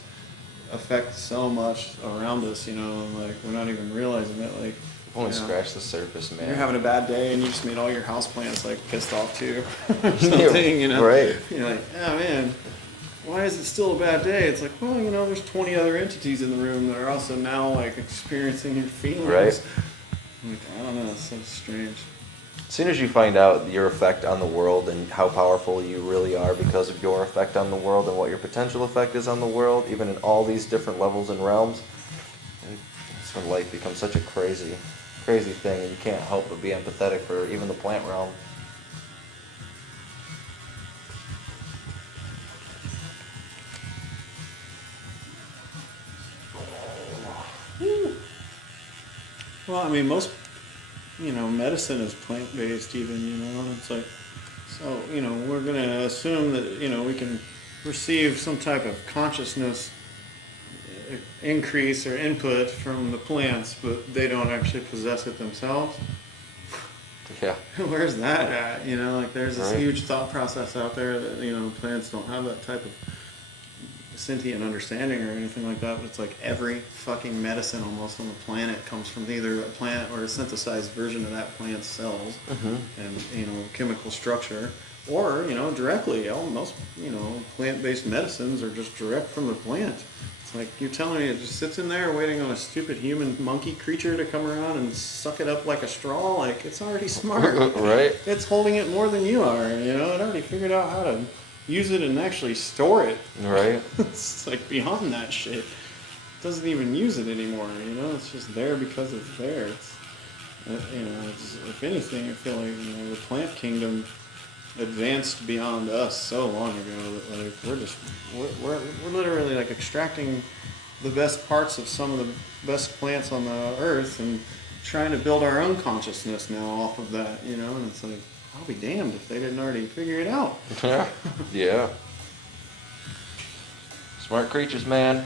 affect so much around us, you know, and like we're not even realizing it. Like, We've only you know, scratched the surface, man. you're having a bad day and you just made all your houseplants like pissed off too, or something, you know. Right. You're like, oh man, why is it still a bad day? It's like, well, you know, there's 20 other entities in the room that are also now like experiencing your feelings. Right. Like, I don't know, it's so strange. As soon as you find out your effect on the world and how powerful you really are because of your effect on the world and what your potential effect is on the world, even in all these different levels and realms, that's when life becomes such a crazy thing, and you can't help but be empathetic for even the plant realm. Well, I mean, most, you know, medicine is plant-based even, you know, and it's like, so, you know, we're going to assume that, you know, we can receive some type of consciousness increase or input from the plants, but they don't actually possess it themselves. Yeah. Where's that at? You know, like there's this Right. huge thought process out there that, you know, plants don't have that type of sentient understanding or anything like that, but it's like every fucking medicine almost on the planet comes from either a plant or a synthesized version of that plant's cells and, you know, chemical structure. Or, you know, directly. Most, you know, plant-based medicines are just direct from the plant. It's like, you're telling me it just sits in there waiting on a stupid human monkey creature to come around and suck it up like a straw? Like, it's already smart. Right? It's holding it more than you are, you know? It already figured out how to use it and actually store it. Right? It's like beyond that shit. It doesn't even use it anymore, you know? It's just there because it's there. It's, you know, it's, if anything, I feel like, you know, the plant kingdom advanced beyond us so long ago that like we're literally like extracting the best parts of some of the best plants on the earth and trying to build our own consciousness now off of that, you know. And it's like, I'll be damned if they didn't already figure it out. Yeah. Smart creatures, man.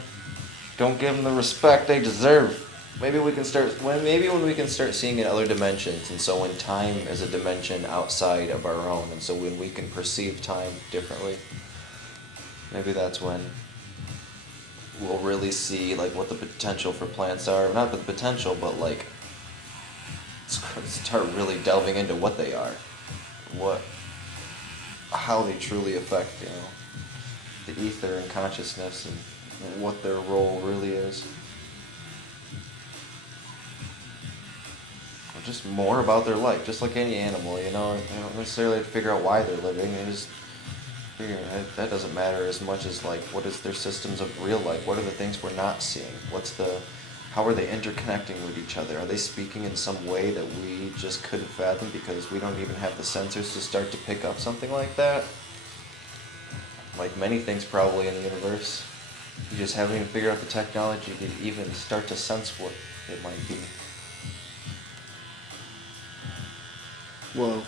Don't give them the respect they deserve. Maybe we can start. Maybe when we can start seeing in other dimensions, and so when time is a dimension outside of our own, and so when we can perceive time differently, maybe that's when we'll really see like what the potential for plants are. Not the potential, but like start really delving into what they are, how they truly affect, you know, the ether and consciousness, and what their role really is. Just more about their life, just like any animal, you know. They don't necessarily have to figure out why they're living. They just figure that doesn't matter as much as like what is their systems of real life. What are the things we're not seeing? How are they interconnecting with each other? Are they speaking in some way that we just couldn't fathom because we don't even have the sensors to start to pick up something like that? Like many things probably in the universe, you just haven't even figured out the technology to even start to sense what it might be. Whoa.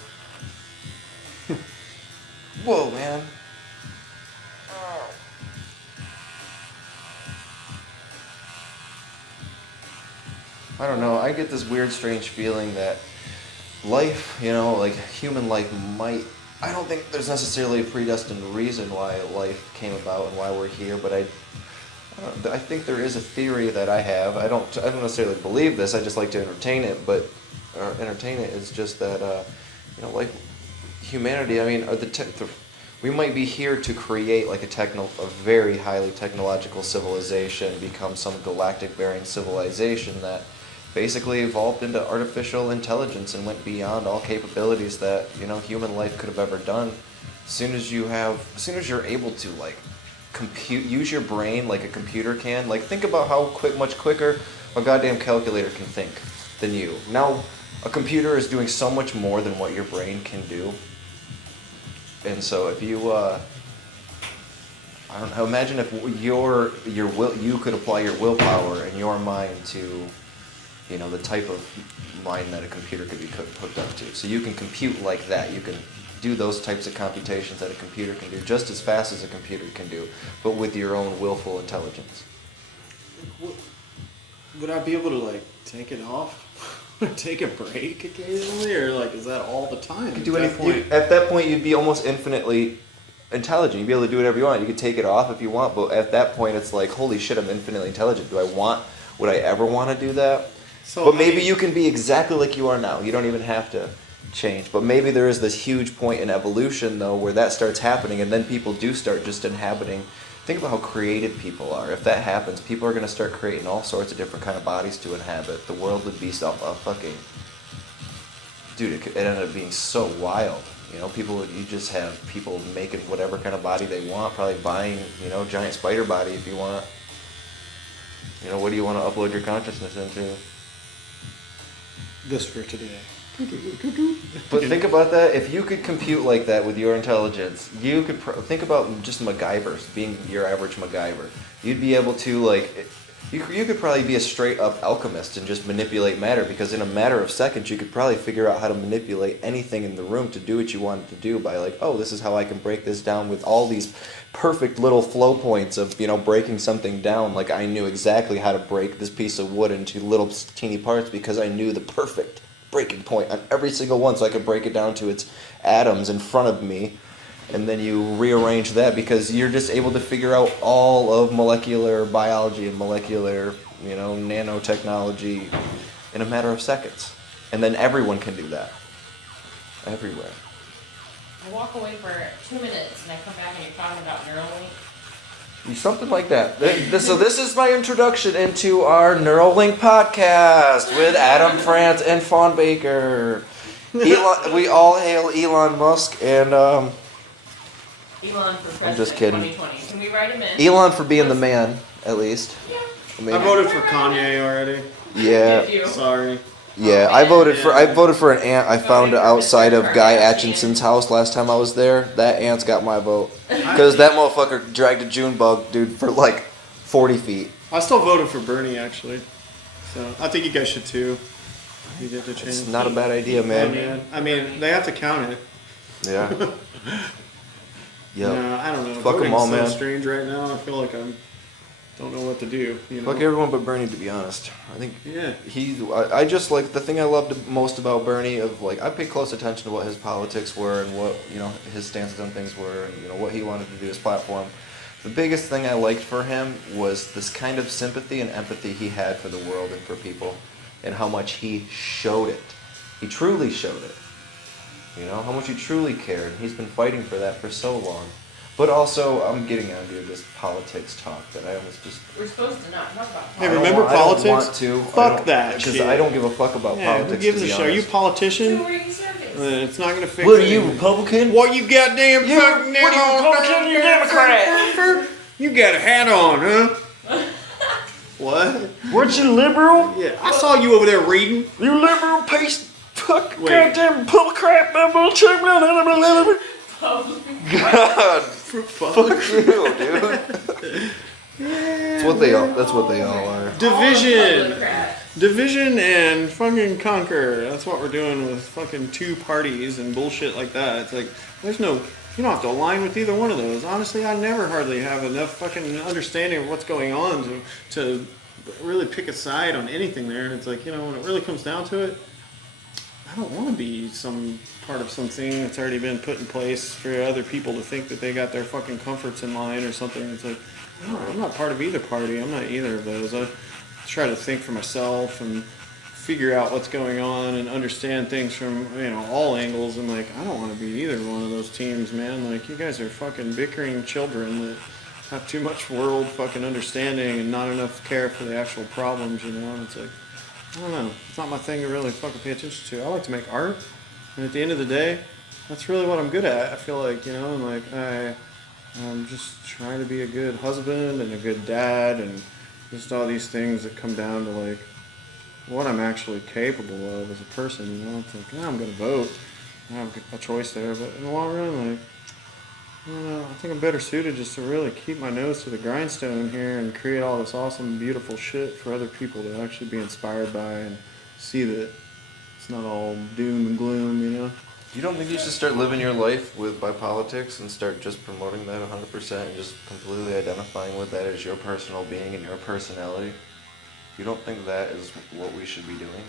Whoa, man. I don't know. I get this weird, strange feeling that life, you know, like human life I don't think there's necessarily a predestined reason why life came about and why we're here, but I think there is a theory that I have. I don't necessarily believe this. I just like to entertain it, entertain it is just that, you know, like humanity, I mean, we might be here to create like a very highly technological civilization, become some galactic-bearing civilization that basically evolved into artificial intelligence and went beyond all capabilities that, you know, human life could have ever done. As soon as you're able to like use your brain like a computer can, like think about how much quicker a goddamn calculator can think than you. Now, a computer is doing so much more than what your brain can do. And so if you, I don't know, imagine if you could apply your willpower and your mind to, you know, the type of mind that a computer could be hooked up to. So you can compute like that. You can do those types of computations that a computer can do just as fast as a computer can do, but with your own willful intelligence. Would I be able to like take it off? Take a break occasionally, or like is that all the time? At that point, you'd be almost infinitely intelligent. You'd be able to do whatever you want. You could take it off if you want, but at that point, it's like, holy shit, I'm infinitely intelligent. Would I ever want to do that? But maybe you can be exactly like you are now. You don't even have to change. But maybe there is this huge point in evolution, though, where that starts happening, and then people do start just inhabiting. Think about how creative people are. If that happens, people are going to start creating all sorts of different kind of bodies to inhabit. The world would be dude, it ended up being so wild. You know, you just have people making whatever kind of body they want, probably buying, you know, giant spider body if you want. You know, what do you want to upload your consciousness into? This for today. But think about that. If you could compute like that with your intelligence, you could think about just MacGyver, being your average MacGyver. You'd be able to, like, you could probably be a straight up alchemist and just manipulate matter, because in a matter of seconds you could probably figure out how to manipulate anything in the room to do what you wanted to do by like, oh, this is how I can break this down with all these perfect little flow points of, you know, breaking something down. Like I knew exactly how to break this piece of wood into little teeny parts because I knew the perfect breaking point on every single one, so I could break it down to its atoms in front of me. and then you rearrange that because you're just able to figure out all of molecular biology and molecular, nanotechnology in a matter of seconds. And then everyone can do that. Everywhere. I walk away for 2 minutes and I come back and you're talking about Neuralink. Something like that. So this is my introduction into our Neuralink podcast with Adam France and Fawn Baker. We all hail Elon Musk and Elon for president I'm just kidding. 2020. Can we write him in? Elon for being the man, at least. Yeah. Maybe. I voted for Kanye already. Yeah. Did you? Sorry. Yeah, I voted for an ant I found outside of Guy Atchinson's house last time I was there. That ant's got my vote. Because that motherfucker dragged a June bug, dude, for like 40 feet. I still voted for Bernie, actually. So I think you guys should too. You get the chance. It's not a bad idea, man. Yeah, I mean, they have to count it. Yeah. Yeah. No, I don't know. Fuck them all, Voting's so man. strange right now. I feel like I don't know what to do. Fuck everyone but Bernie, to be honest. I think Yeah. I just like the thing I loved most about Bernie I paid close attention to what his politics were and what his stances on things were and what he wanted to do, his platform. The biggest thing I liked for him was this kind of sympathy and empathy he had for the world and for people, and how much he showed it. He truly showed it. How much he truly cared. He's been fighting for that for so long. But also, I'm getting out of this politics talk that I almost just... We're supposed to not talk about Hey, politics. remember politics? I don't want to. Fuck that Because shit. I don't give a fuck about Yeah, politics, who gives to a be shit? Are you a honest. politician? Who are you serving? It's not gonna fix What are it. you, Republican? What you goddamn fucking what are you, Republican? You Democrat? You got a hat on, huh? What? Weren't you liberal? Yeah, I saw you over there reading. You liberal piece fuck Wait. goddamn pull crap. God, fuck you, dude. That's what they all are. Division. Democrat. Division and fucking conquer. That's what we're doing with fucking two parties and bullshit like that. It's like, you don't have to align with either one of those. Honestly, I never hardly have enough fucking understanding of what's going on to really pick a side on anything there. And it's like, when it really comes down to it, I don't want to be some part of something that's already been put in place for other people to think that they got their fucking comforts in line or something. It's like, no, I'm not part of either party. I'm not either of those. I try to think for myself and figure out what's going on and understand things from all angles. And like, I don't want to be either one of those teams, man. Like, you guys are fucking bickering children that have too much world fucking understanding and not enough care for the actual problems. And it's like, I don't know. It's not my thing to really fucking pay attention to. I like to make art, and at the end of the day, that's really what I'm good at. I feel like, and like I'm just trying to be a good husband and a good dad, and just all these things that come down to like what I'm actually capable of as a person. It's like, I'm gonna vote. I have a choice there, but in the long run, like, I don't know. I think I'm better suited just to really keep my nose to the grindstone here and create all this awesome, beautiful shit for other people to actually be inspired by and see that it's not all doom and gloom, You don't think you should start living your life by politics and start just promoting that 100% and just completely identifying with that as your personal being and your personality? You don't think that is what we should be doing?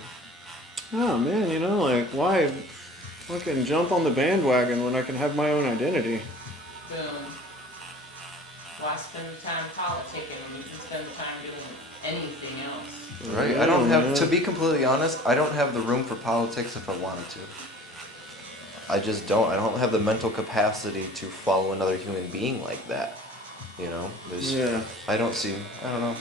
Oh man, like, why fucking jump on the bandwagon when I can have my own identity? Boom. Why spend the time politicking when you can spend the time doing anything else? Right. I don't have, to be completely honest, I don't have the room for politics if I wanted to. I just don't. I don't have the mental capacity to follow another human being like that. Yeah. I don't know.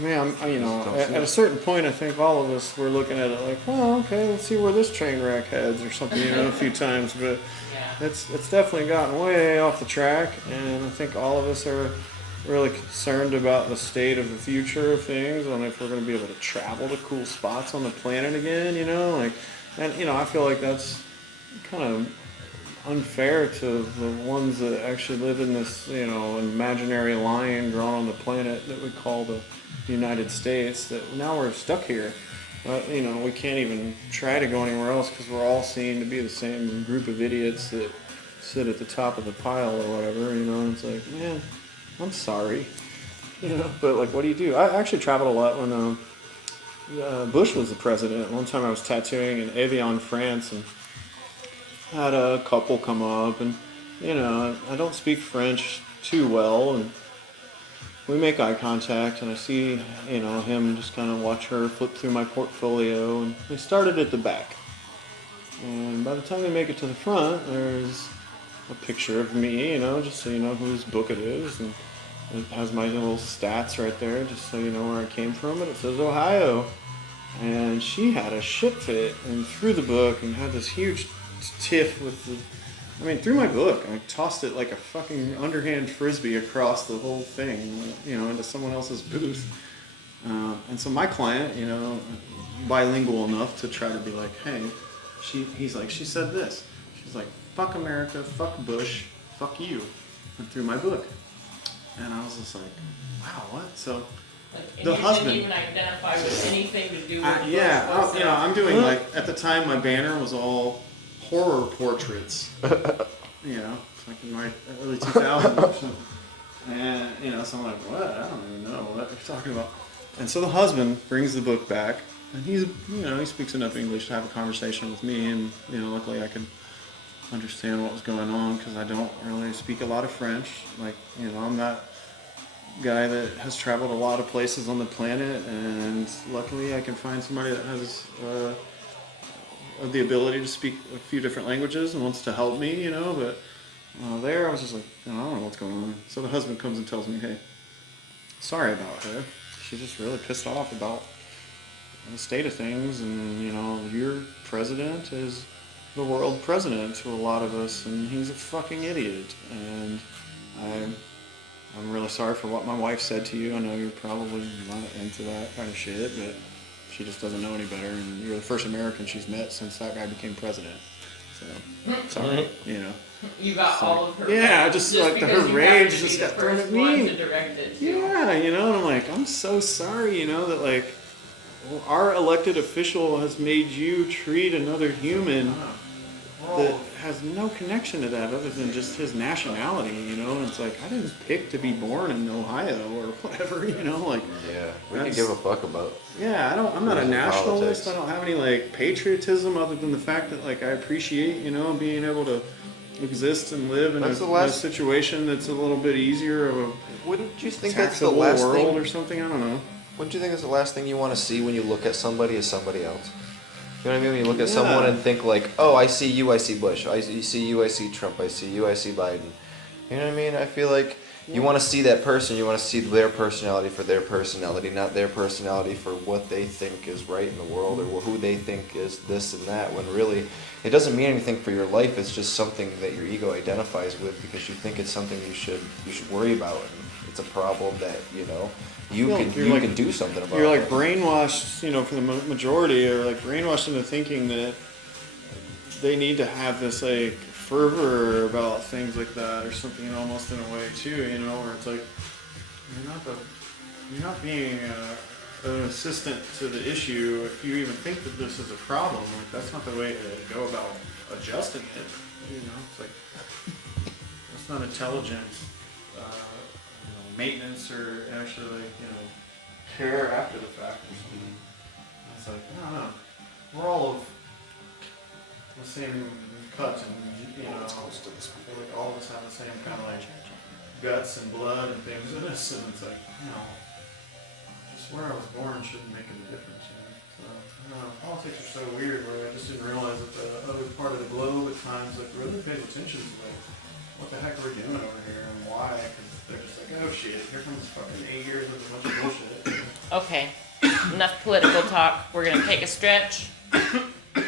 Man, at a certain point, I think all of us were looking at it like, well, okay, let's see where this train wreck heads or something, a few times. But Yeah. it's definitely gotten way off the track, and I think all of us are really concerned about the state of the future of things, and if we're going to be able to travel to cool spots on the planet again, I feel like that's kind of unfair to the ones that actually live in this, imaginary line drawn on the planet that we call the United States, that now we're stuck here. We can't even try to go anywhere else because we're all seen to be the same group of idiots that sit at the top of the pile or whatever, and it's like, man, I'm sorry. But like, what do you do? I actually traveled a lot when Bush was the president. One time I was tattooing in Evian, France, and had a couple come up and I don't speak French too well, and we make eye contact, and I see, him just kind of watch her flip through my portfolio, and they started at the back. And by the time they make it to the front, there's a picture of me, just so you know whose book it is, and it has my little stats right there, just so you know where I came from, and it says Ohio. And she had a shit fit and threw the book and had this huge tiff with through my book. I tossed it like a fucking underhand frisbee across the whole thing, into someone else's booth. And so my client, bilingual enough to try to be like, hey, he's like, she said this. She's like, fuck America, fuck Bush, fuck you, and threw my book. And I was just like, wow, what? So the husband didn't even identify with anything to do with I'm doing like, at the time my banner was all horror portraits, like in my early 2000s. And, so I'm like, what? I don't even know what you're talking about. And so the husband brings the book back, and he speaks enough English to have a conversation with me, and, luckily I could understand what was going on, because I don't really speak a lot of French. Like, I'm that guy that has traveled a lot of places on the planet, and luckily I can find somebody that has the ability to speak a few different languages and wants to help me, but there I was just like, I don't know what's going on. So the husband comes and tells me, hey, sorry about her. She's just really pissed off about the state of things, and, your president is the world president to a lot of us, and he's a fucking idiot, and I'm really sorry for what my wife said to you. I know you're probably not into that kind of shit, but she just doesn't know any better, and you're the first American she's met since that guy became president. So, sorry, You got all of her. Yeah, just like her rage just got thrown at me. Yeah, and I'm like, I'm so sorry, that like our elected official has made you treat another human that has no connection to that other than just his nationality, and it's like, I didn't pick to be born in Ohio or whatever, like. Yeah, we can give a fuck about. Yeah, I'm not a nationalist. Politics. I don't have any like patriotism other than the fact that like I appreciate, being able to exist and live in a situation that's a little bit easier of a Wouldn't you think that's the last world thing or something? I don't know. Wouldn't you think it's the last thing you want to see when you look at somebody as somebody else? You know what I mean? When you look at someone and think like, oh, I see you, I see Bush. I see you, I see Trump. I see you, I see Biden. You know what I mean? I feel like you want to see that person. You want to see their personality for their personality, not their personality for what they think is right in the world or who they think is this and that. When really, it doesn't mean anything for your life. It's just something that your ego identifies with because you think it's something you should worry about. And it's a problem that you can do something about. You're like brainwashed, for the majority, or like brainwashed into thinking that they need to have this like fervor about things like that or something, almost in a way too, where it's like you're not being an assistant to the issue if you even think that this is a problem. Like that's not the way to go about adjusting it. It's like that's not intelligent maintenance or actually care after the fact or something. It's like, I don't know. We're all of the same cut, and I feel like all of us have the same kind of like guts and blood and things in us, and it's like, just where I was born shouldn't make any difference. So, I don't know. Politics are so weird where I just didn't realize that the other part of the globe at times like really pays attention to like what the heck we're doing over here and why, because they're just like, oh shit, here comes fucking 8 years of a bunch of bullshit. Okay, enough political talk. We're gonna take a stretch,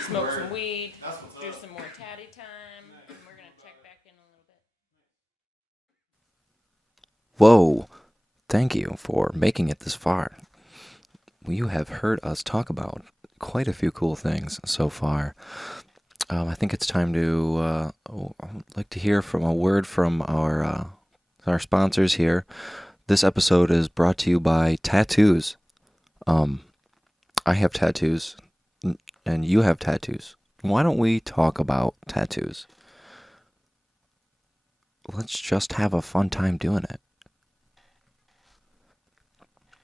smoke some weed, do some more tatty time, and we're gonna check back in a little bit. Whoa, thank you for making it this far. You have heard us talk about quite a few cool things so far. I think it's time to, I'd like to hear from a word from our sponsors here. This episode is brought to you by tattoos. I have tattoos, and you have tattoos. Why don't we talk about tattoos? Let's just have a fun time doing it.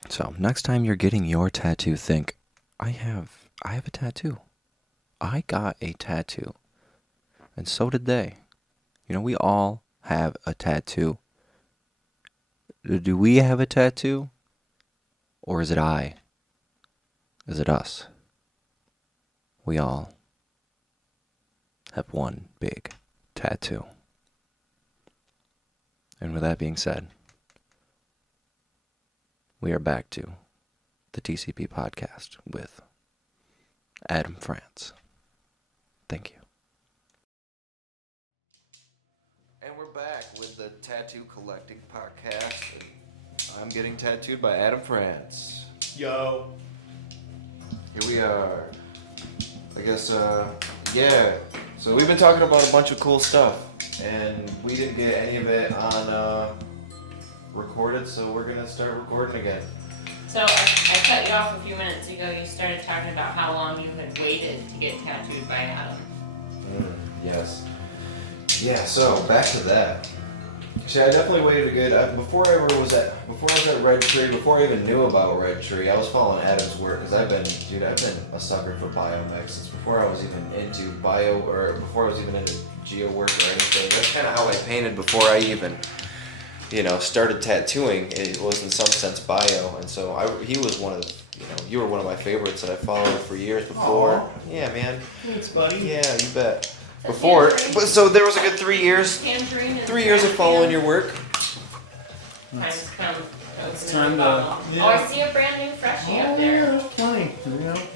So, next time you're getting your tattoo, think, I have a tattoo. I got a tattoo. And so did they. You know, we all have a tattoo. Do we have a tattoo? Or is it I? Is it us? We all have one big tattoo. And with that being said, we are back to the TCP podcast with Adam France. Thank you. And we're back with the Tattoo Collecting Podcast. I'm getting tattooed by Adam France. Yo. Here we are. I guess, yeah. So we've been talking about a bunch of cool stuff, and we didn't get any of it on recorded, so we're gonna start recording again. So I cut you off a few minutes ago. You started talking about how long you had waited to get tattooed by Adam. Yes. Yeah. So back to that. See, I definitely waited a good. Before I was at Red Tree, before I even knew about Red Tree, I was following Adam's work because I've been a sucker for biomech since before I was even into before I was even into geo work or anything. That's kind of how I painted before I even, started tattooing. It was in some sense bio, and so he was one of the, you were one of my favorites that I followed for years before. Aww. Yeah, man. Thanks, buddy. Yeah, you bet. Before, but so there was a good 3 years. Tangerine. 3 years of following your work. Time's come. It's time to. Oh, I see a brand new freshie up there. Yeah, plenty.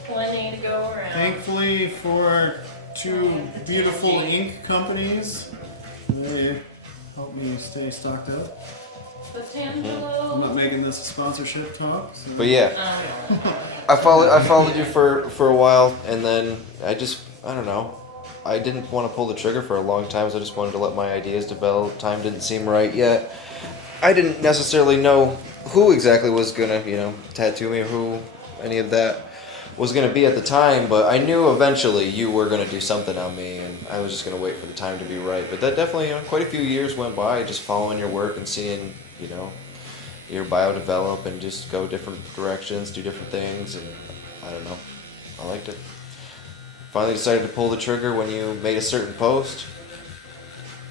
Plenty to go around. Thankfully for two beautiful ink companies, they help me stay stocked up. The I'm Tangelo. not making this a sponsorship talk. So. But yeah, I followed you for a while, and then I don't know. I didn't want to pull the trigger for a long time, so I just wanted to let my ideas develop. Time didn't seem right yet. I didn't necessarily know who exactly was gonna, tattoo me, or who any of that was gonna be at the time, but I knew eventually you were gonna do something on me, and I was just gonna wait for the time to be right. But that definitely, quite a few years went by just following your work and seeing, your bio develop and just go different directions, do different things, and I don't know. I liked it. Finally decided to pull the trigger when you made a certain post.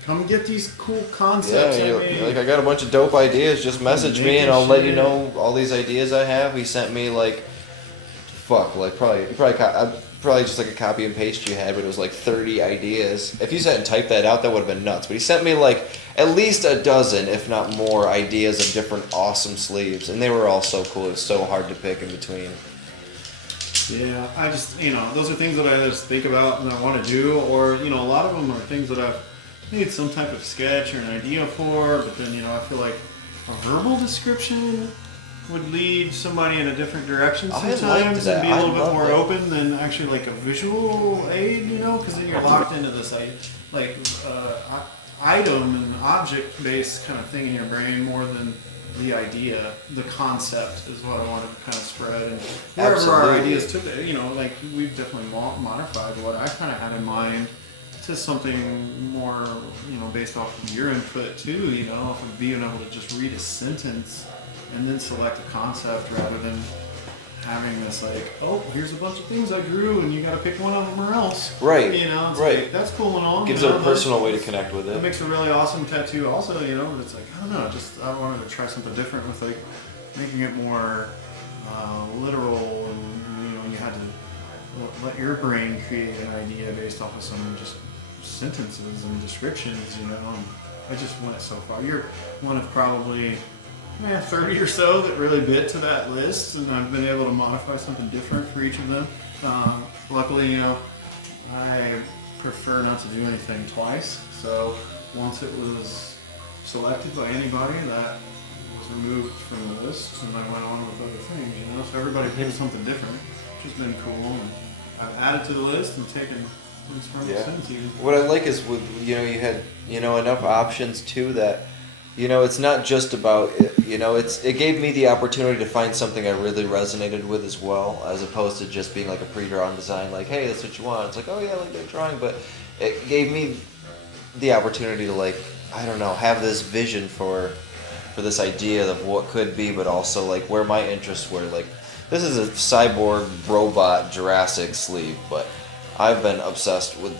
Come get these cool concepts. Yeah, you're like, I got a bunch of dope ideas. Just message me and I'll let you know all these ideas I have. He sent me probably just like a copy and paste you had, but it was like 30 ideas. If you sat and typed that out, that would have been nuts. But he sent me like at least a dozen, if not more, ideas of different awesome sleeves, and they were all so cool. It was so hard to pick in between. Yeah, I just, those are things that I just think about and I want to do, or, a lot of them are things that I've made some type of sketch or an idea for, but then, I feel like a verbal description would lead somebody in a different direction sometimes and be a little bit more open than actually like a visual aid, because then you're locked into this, item and object-based kind of thing in your brain more than the idea, the concept is what I want to kind of spread, and wherever our ideas took it, we've definitely modified what I kind of had in mind to something more, based off of your input too, of being able to just read a sentence and then select a concept rather than having this here's a bunch of things I drew and you got to pick one of them or else. Right. It's right. Like, that's cool and all. Gives it a personal way to connect with it. It makes a really awesome tattoo also, but it's like, I don't know, I wanted to try something different with making it more literal, and you had to let your brain create an idea based off of some just sentences and descriptions, and I just went so far. You're one of probably 30 or so that really bit to that list, and I've been able to modify something different for each of them. Luckily, I prefer not to do anything twice, so once it was selected by anybody, that was removed from the list, and I went on with other things, so everybody picked something different, which has been cool, and I've added to the list and taken things from the sense even. What I like is you had enough options too that it's not just about it gave me the opportunity to find something I really resonated with as well, as opposed to just being like a pre-drawn design, like, hey, that's what you want. It's like, oh yeah, I like that drawing, but it gave me the opportunity to have this vision for this idea of what could be, but also like where my interests were. Like, this is a cyborg robot Jurassic sleeve, but I've been obsessed with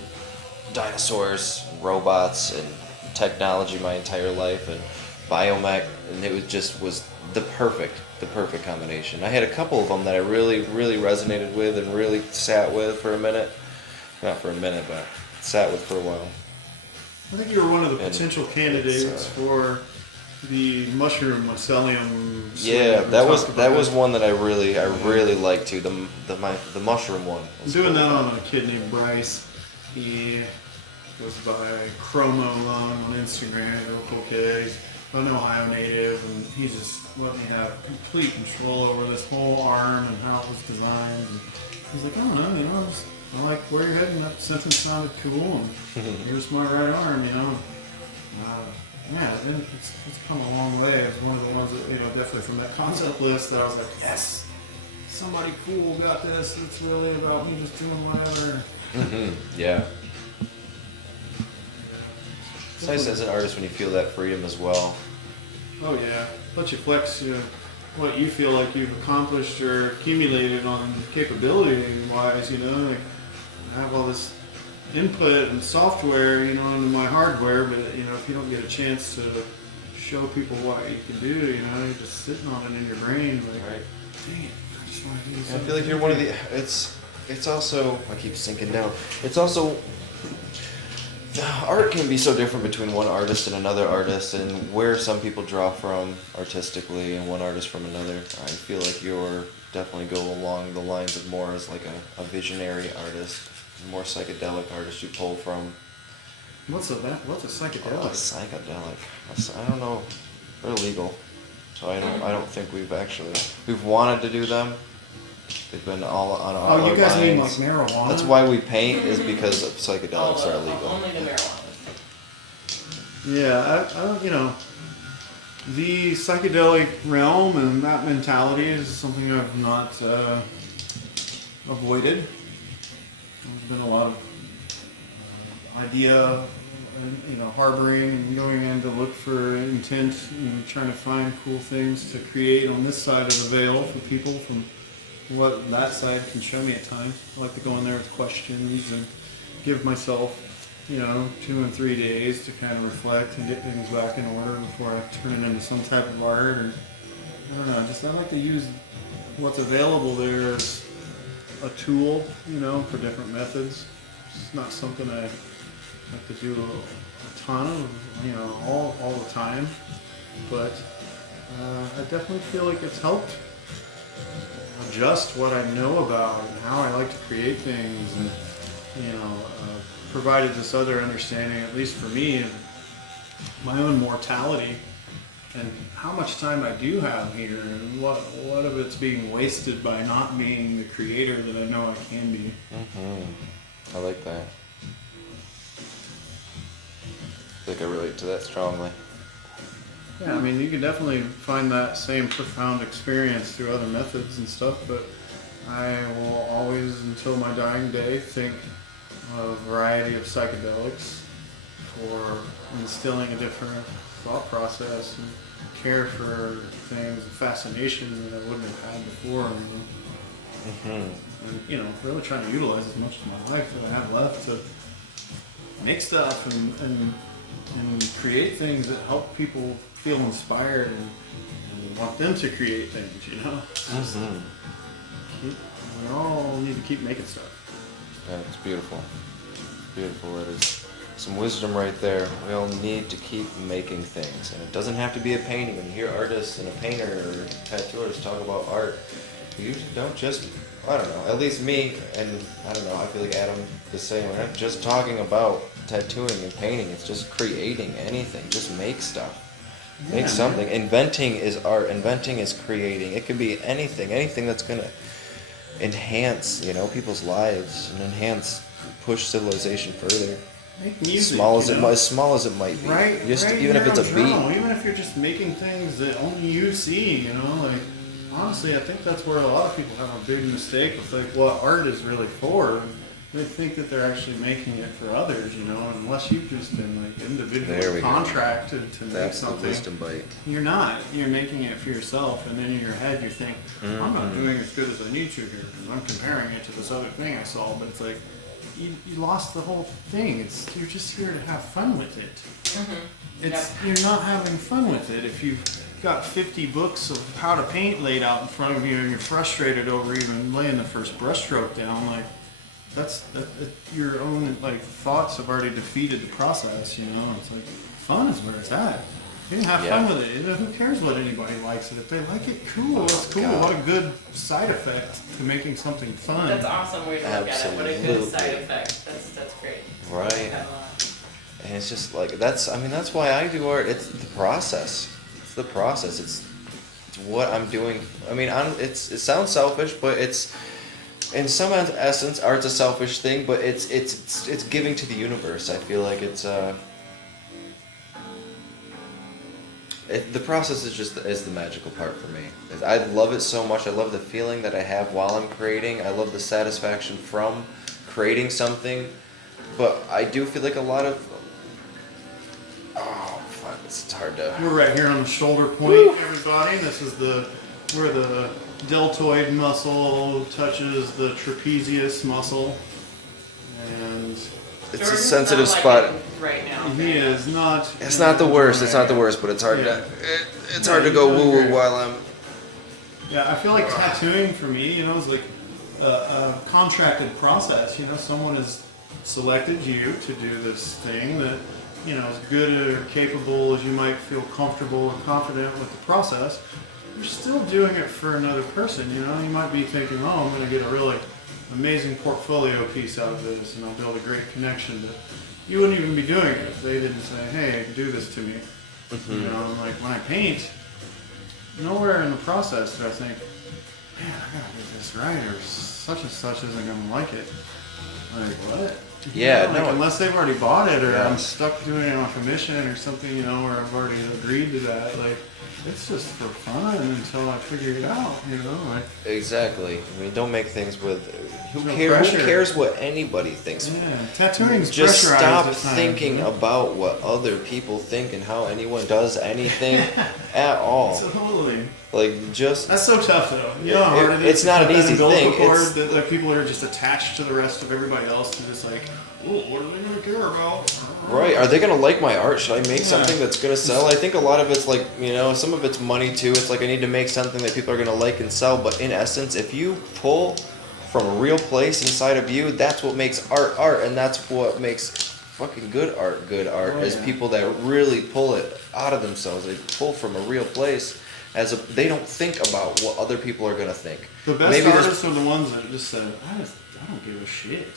dinosaurs, robots, and technology my entire life and biomech, and it was the perfect combination. I had a couple of them that I really resonated with and really sat with for a minute. Not for a minute, but sat with for a while. I think you were one of the And potential candidates for the mushroom mycelium. Yeah, that was one that I really liked too. The mushroom one. I'm doing that on a kid named Bryce. He goes by Chromo on Instagram, real cool kid. He's an Ohio native, and he just let me have complete control over this whole arm and how it was designed. And he's like, I don't know, I like where you're heading. That sentence sounded cool, and here's my right arm, Yeah, it's come a long way. It's one of the ones that, definitely from that concept list that I was like, yes, somebody cool got this. It's really about me just doing whatever. Yeah. It's nice as an artist when you feel that freedom as well. Oh yeah, let you flex what you feel like you've accomplished or accumulated on capability-wise. Like I have all this input and software, into my hardware, but if you don't get a chance to show people what you can do, you're just sitting on it in your brain, like, right. Dang it, I just want to do I something. feel like you're one of the. It's also. I keep sinking down. It's also. The art can be so different between one artist and another artist, and where some people draw from artistically and one artist from another. I feel like you're definitely go along the lines of more as like a visionary artist, more psychedelic artist you pull from. What's a psychedelic? Oh, psychedelic. I don't know. They're legal, so I don't think we've wanted to do them. They've been all on our Oh, you guys mean like minds. marijuana? That's why we paint, is because psychedelics are illegal. Only the marijuana. Yeah, I don't, the psychedelic realm and that mentality is something I've not avoided. There's been a lot of idea, harboring and going in to look for intent, trying to find cool things to create on this side of the veil for people from what that side can show me at times. I like to go in there with questions and give myself 2 and 3 days to kind of reflect and get things back in order before I turn it into some type of art. Or I don't know, I like to use what's available there as a tool, for different methods. It's not something I like to do a ton of, all the time, but I definitely feel like it's helped adjust what I know about and how I like to create things, and provided this other understanding, at least for me, of my own mortality and how much time I do have here, and what of it's being wasted by not being the creator that I know I can be. I like that. I think I relate to that strongly. Yeah, I mean, you can definitely find that same profound experience through other methods and stuff, but I will always, until my dying day, think of a variety of psychedelics for instilling a different thought process and care for things, fascination that I wouldn't have had before. And, really trying to utilize as much of my life that I have left to make stuff and create things that help people feel inspired and want them to create things, We all need to keep making stuff. Yeah, it's beautiful. Beautiful. It is some wisdom right there. We all need to keep making things, and it doesn't have to be a painting. When you hear artists and a painter or tattooers talk about art, you don't just, I don't know, at least me, and I don't know, I feel like Adam the same. We're not just talking about tattooing and painting, it's just creating anything. Just make stuff. Make something. Inventing is art. Inventing is creating. It can be anything that's going to enhance, people's lives and push civilization further. Make music, as small as it might be. Right, Even if it's a beat. Even if you're just making things that only you see, like, honestly, I think that's where a lot of people have a big mistake with, like, what art is really for. They think that they're actually making it for others, unless you've just been, like, individually contracted to make something. That's the wisdom bite. You're not. You're making it for yourself, and then in your head you think, I'm not doing as good as I need to here, because I'm comparing it to this other thing I saw, but it's like, you lost the whole thing. You're just here to have fun with it. Mm-hmm. You're not having fun with it if you've got 50 books of how to paint laid out in front of you and you're frustrated over even laying the first brushstroke down. Like that's your own like thoughts have already defeated the process. You know, it's like fun is where it's at. You can have fun with it. You know, who cares what anybody likes it? If they like it, cool. It's cool. God. What a good side effect to making something fun. That's an awesome way to look at it. What a good Absolutely. side effect. That's great. Right. And it's just like that's why I do art. It's the process. It's the process. It's what I'm doing. I mean, it sounds selfish, but it's in some essence, art's a selfish thing. But it's giving to the universe. I feel like it's the process is the magical part for me. I love it so much. I love the feeling that I have while I'm creating. I love the satisfaction from creating something. But I do feel like a lot of it's hard to. We're right here on the shoulder point, everybody. This is where the deltoid muscle touches the trapezius muscle, and It's Jordan's a sensitive not spot. liking right now. he is not. It's not the worst. It's not the worst, but it's hard to. It's hard to go woo woo while I'm. Yeah, I feel like tattooing for me, you know, is like a contracted process. You know, someone has selected you to do this thing that, you know, as good or capable as you might feel comfortable and confident with the process, you're still doing it for another person. You know, you might be thinking, oh, I'm going to get a really amazing portfolio piece out of this, and I'll build a great connection. But you wouldn't even be doing it if they didn't say, hey, do this to me. You know, like when I paint, nowhere in the process do I think, man, I gotta get this right, or such and such isn't gonna like it. Like, what? Yeah, You know, like, no. unless they've already bought it, or Yeah. I'm stuck doing it on commission or something, you know, or I've already agreed to that. Like, it's just for fun until I figure it out, you know. Like, Exactly. I mean, don't make things with. Who No cares? Who pressure. cares what anybody thinks? yeah, tattooing's Just pressurized stop at times, thinking you know? about what other people think and how anyone does anything at all. Totally. Like, just. That's so tough, though. You know It- how hard it is it's to not cut an that easy umbilical thing. cord It's- that like, people are just attached to the rest of everybody else and just like, oh, what are they going to care about? Right. Are they going to like my art? Should I make Yeah. something that's going to sell? I think a lot of it's like, you know, some of it's money too. It's like I need to make something that people are going to like and sell. But in essence, if you pull from a real place inside of you, that's what makes art. And that's what makes fucking good art. Oh, Is yeah. people that really pull it out of themselves. They pull from a real place. They don't think about what other people are going to think. The best Maybe there's- artists are the ones that just said, I don't give a shit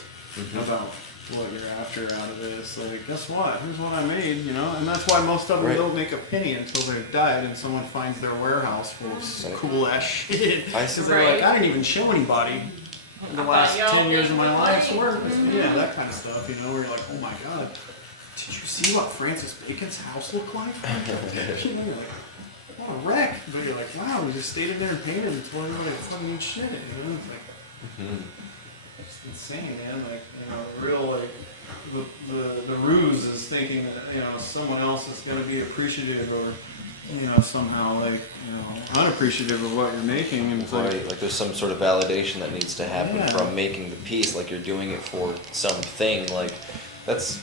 about what you're after out of this. Like, guess what? Here's what I made, you know? And that's why most of them Right. don't make a penny until they've died and someone finds their warehouse full of Right. cool ass shit. I Because see. they're like, Right. I didn't even show anybody the I last thought y'all 10 years of my did life's great. work. Yeah, that kind of stuff, you know, where you're like, oh my god, did you see what Francis Bacon's house looked like? You know, you're like, what a wreck. But you're like, wow, we just stayed in there and painted and told everybody to fucking eat shit. You know, it's like, it's insane, man. Like, you know, real, like, the ruse is thinking that, you know, someone else is going to be appreciative or, you know, somehow, like, you know, unappreciative of what you're making. And it's Right, like, like there's some sort of validation that needs to happen Yeah. from making the piece, like you're doing it for something, like that's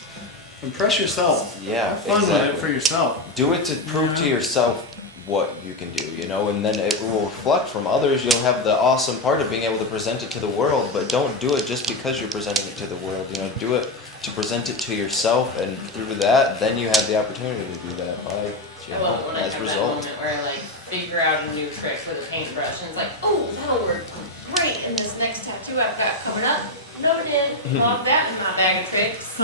impress yourself. yeah, Have fun exactly. with it for yourself. Do it to prove to yourself what you can do, you know, and then it will reflect from others. You'll have the awesome part of being able to present it to the world, but don't do it just because you're presenting it to the world, you know, do it to present it to yourself, and through that, then you have the opportunity to do that by, you I love know, it when I as a have that result. moment where I like figure out a new trick with a paintbrush and it's like, oh, that'll work great in this next tattoo I've got coming up. Noted. Love that in my bag of tricks.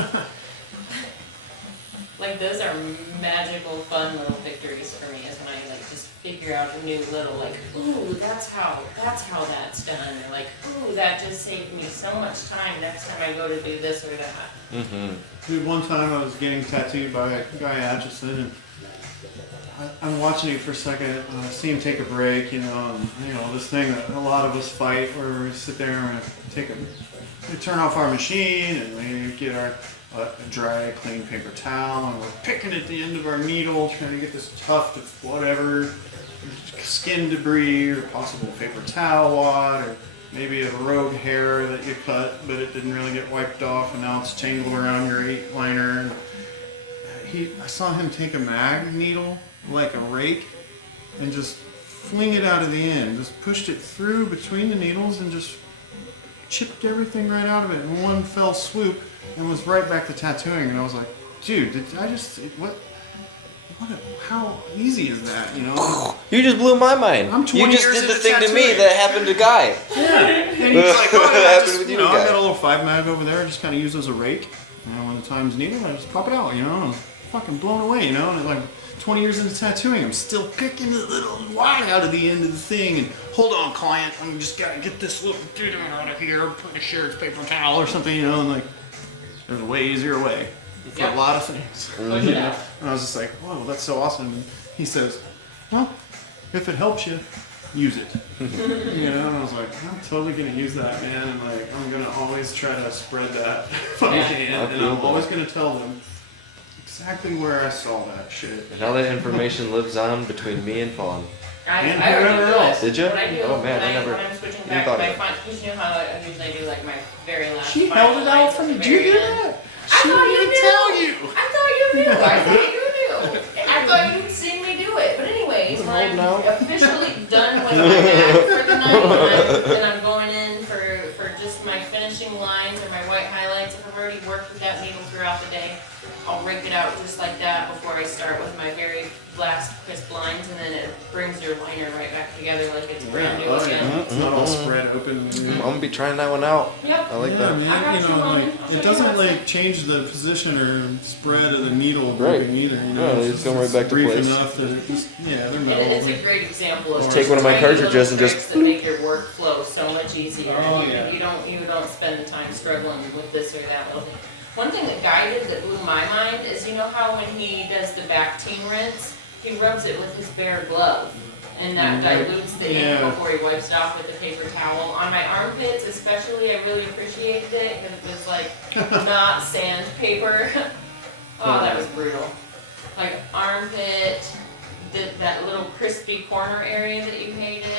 Like those are magical, fun little victories for me is when I like just figure out a new little like, ooh, that's how that's done. Or like, ooh, that just saved me so much time next time I go to do this or that. Mm-hmm. Dude, one time I was getting tattooed by a guy Atchison, and I'm watching it for a second. I see him take a break, you know, and you know this thing that a lot of us fight, where we sit there and we turn off our machine and we get our dry, clean paper towel, and we're picking at the end of our needle, trying to get this tuft of whatever skin debris or possible paper towel wad or maybe a rogue hair that you cut, but it didn't really get wiped off, and now it's tangled around your 8-liner. And I saw him take a mag needle, like a rake, and just fling it out of the end. Just pushed it through between the needles and just chipped everything right out of it in one fell swoop, and was right back to tattooing. And I was like, dude, did I just, how easy is that, you know? You just blew my mind. I'm 20 you just years did the into thing to me tattooing. that happened to Guy. Yeah. And he's like, oh, What I happened just, with you you know, guys? I got a little 5 mag over there, I just kind of use as a rake. You know, when the time's needed, I just pop it out, you know? I was fucking blown away, you know? And like 20 years into tattooing, I'm still picking the little wad out of the end of the thing. And hold on, client, I'm just gotta get this little dude out of here, put a shirt's paper towel or something, you know? And like, there's a way easier way for a lot of things. You know? And I was just like, whoa, that's so awesome. And he says, well, if it helps you, use it. You know, and I was like, I'm totally gonna use that, man, and like I'm gonna always try to spread that if I can, and I'm always gonna tell them exactly where I saw that shit. And all that information lives on between me and Fawn. And I already whoever do else. it. Did you? What I do Oh, man, I when, never when I'm switching even back thought to of my it. font, because you know how I usually do like my very last. She final held it out lines from at you. the Did you very hear end. that? I She thought you didn't knew. tell you. I thought you knew. I thought you knew. I thought you'd seen me do it. But anyways, when I'm officially done with my mag for the night, and I'm going in for just my finishing lines or my white highlights, if I've already worked with that needle throughout the day, I'll rake it out just like that before I start with my very last crisp lines, and then it brings your liner right back together like it's brand new again. It's not all spread open. I'm gonna be trying that one out. Yep. I like Yeah, that. man, I got you you know, one. like, I'll show it you doesn't how like it's- change the position or spread of the needle Right. grouping either, you know. No, it's going right back to brief place. enough that it just, yeah, they're And not it's a like, great example of Just take one of my tiny little cartridges and just tricks that make your workflow so much easier. Oh, you, yeah. you don't spend the time struggling with this or that little thing. One thing that Guy did that blew my mind is, you know how when he does the back teen rinse, he rubs it with his bare glove, and that dilutes the ink Yeah. before he wipes it off with the paper towel. On my armpits especially, I really appreciated it because it was like not sandpaper. Oh, that was brutal. Like armpit, that little crispy corner area that you hated,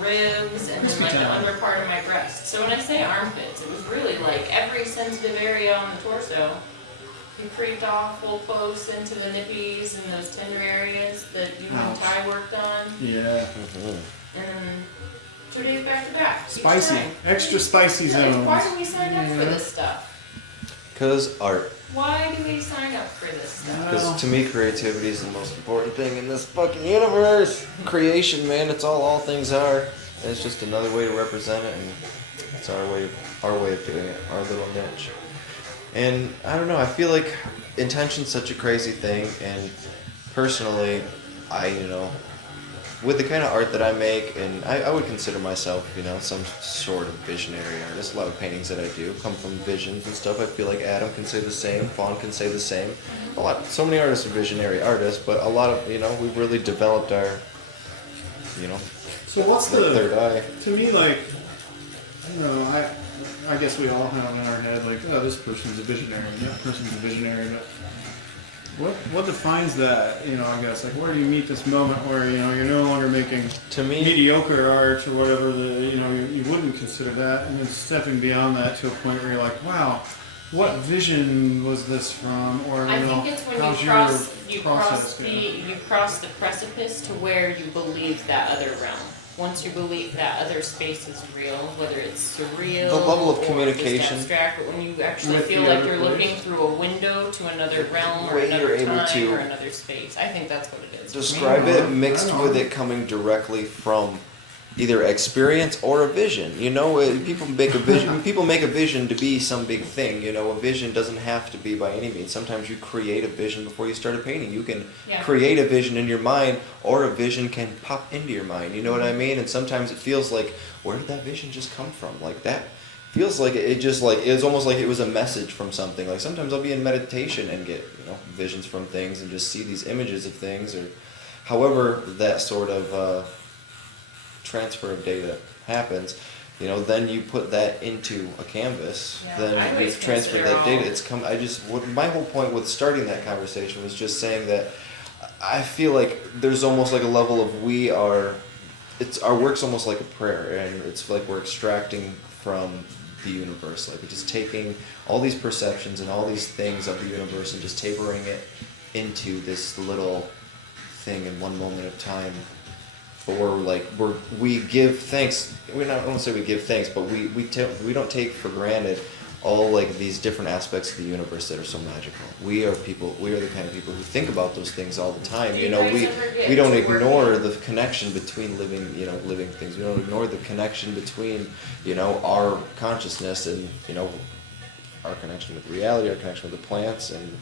ribs, and then like the under part of my breast. So when I say armpits, it was really like every sensitive area on the torso. You creeped off full close into the nippies and those tender areas that you and Ouch. Ty worked on. yeah, And then 2 days back to back. each spicy, time. extra spicy Yeah, like, zones. why do we sign up for Yeah. this stuff? Cause art. Why do we sign up for this stuff? Because to me, creativity is the most important thing in this fucking universe. Creation, man, it's all things are. And it's just another way to represent it, and it's our way of doing it, our little niche. And I don't know, I feel like intention's such a crazy thing, and personally, with the kind of art that I make, and I would consider myself, some sort of visionary artist. A lot of paintings that I do come from visions and stuff. I feel like Adam can say the same, Fawn can say the same. So many artists are visionary artists, but a lot of, we've really developed our, So what's third the, eye. to me, like, I guess we all have in our head, like, oh, this person's a visionary, and that person's a visionary, but what defines that, I guess, like, where do you meet this moment where, you're no longer making To me, mediocre art or whatever, you wouldn't consider that, and then stepping beyond that to a point where you're like, wow, what vision was this from, or, I think it's when how's you your cross process you cross the precipice to where you believe that other realm. Once you believe that other space is real, whether it's surreal The level of or communication. just abstract, but when you actually With feel the like other you're place. looking through a window to another realm or Way another you're able time to or another space, I think that's what it is. describe Yeah, it mixed I with know. it coming directly from either experience or a vision. People make a vision. People make a vision to be some big thing. A vision doesn't have to be by any means. Sometimes you create a vision before you start a painting. You can Yeah. create a vision in your mind, or a vision can pop into your mind. You know what I mean? And sometimes it feels like, where did that vision just come from? Like that feels like it just like it was almost like it was a message from something. Like sometimes I'll be in meditation and get visions from things and just see these images of things, or however that sort of transfer of data happens. Then you put that into a canvas. Yeah, I Then always you've transferred consider that data. all- It's come. My whole point with starting that conversation was just saying that I feel like there's almost like a level of we are it's our work's almost like a prayer, and it's like we're extracting from the universe. Like we're just taking all these perceptions and all these things of the universe and just tapering it into this little thing in one moment of time. But we give thanks. I don't want to say we give thanks, but we don't take for granted all like these different aspects of the universe that are so magical. We are the kind of people who think about those things all the time. We don't ignore the connection between living things. We don't ignore the connection between, our consciousness and, our connection with reality, our connection with the plants and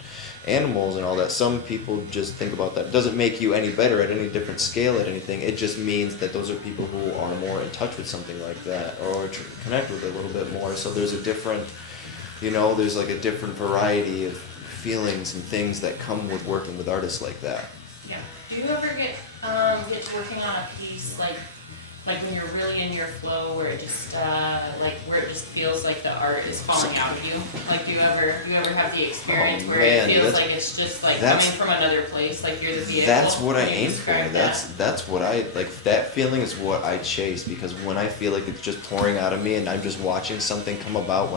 animals and all that. Some people just think about that. It doesn't make you any better at any different scale at anything. It just means that those are people who are more in touch with something like that or connect with it a little bit more. So there's a different, there's like a different variety of feelings and things that come with working with artists like that. Yeah. Do you ever get to working on a piece like when you're really in your flow, where it just where it just feels like the art is falling out of you? Like, do you ever have the experience where it feels like it's just like coming from another place, like you're the vehicle? That's what I aim for. That's what I like. That feeling is what I chase, because when I feel like it's just pouring out of me and I'm just watching something come about,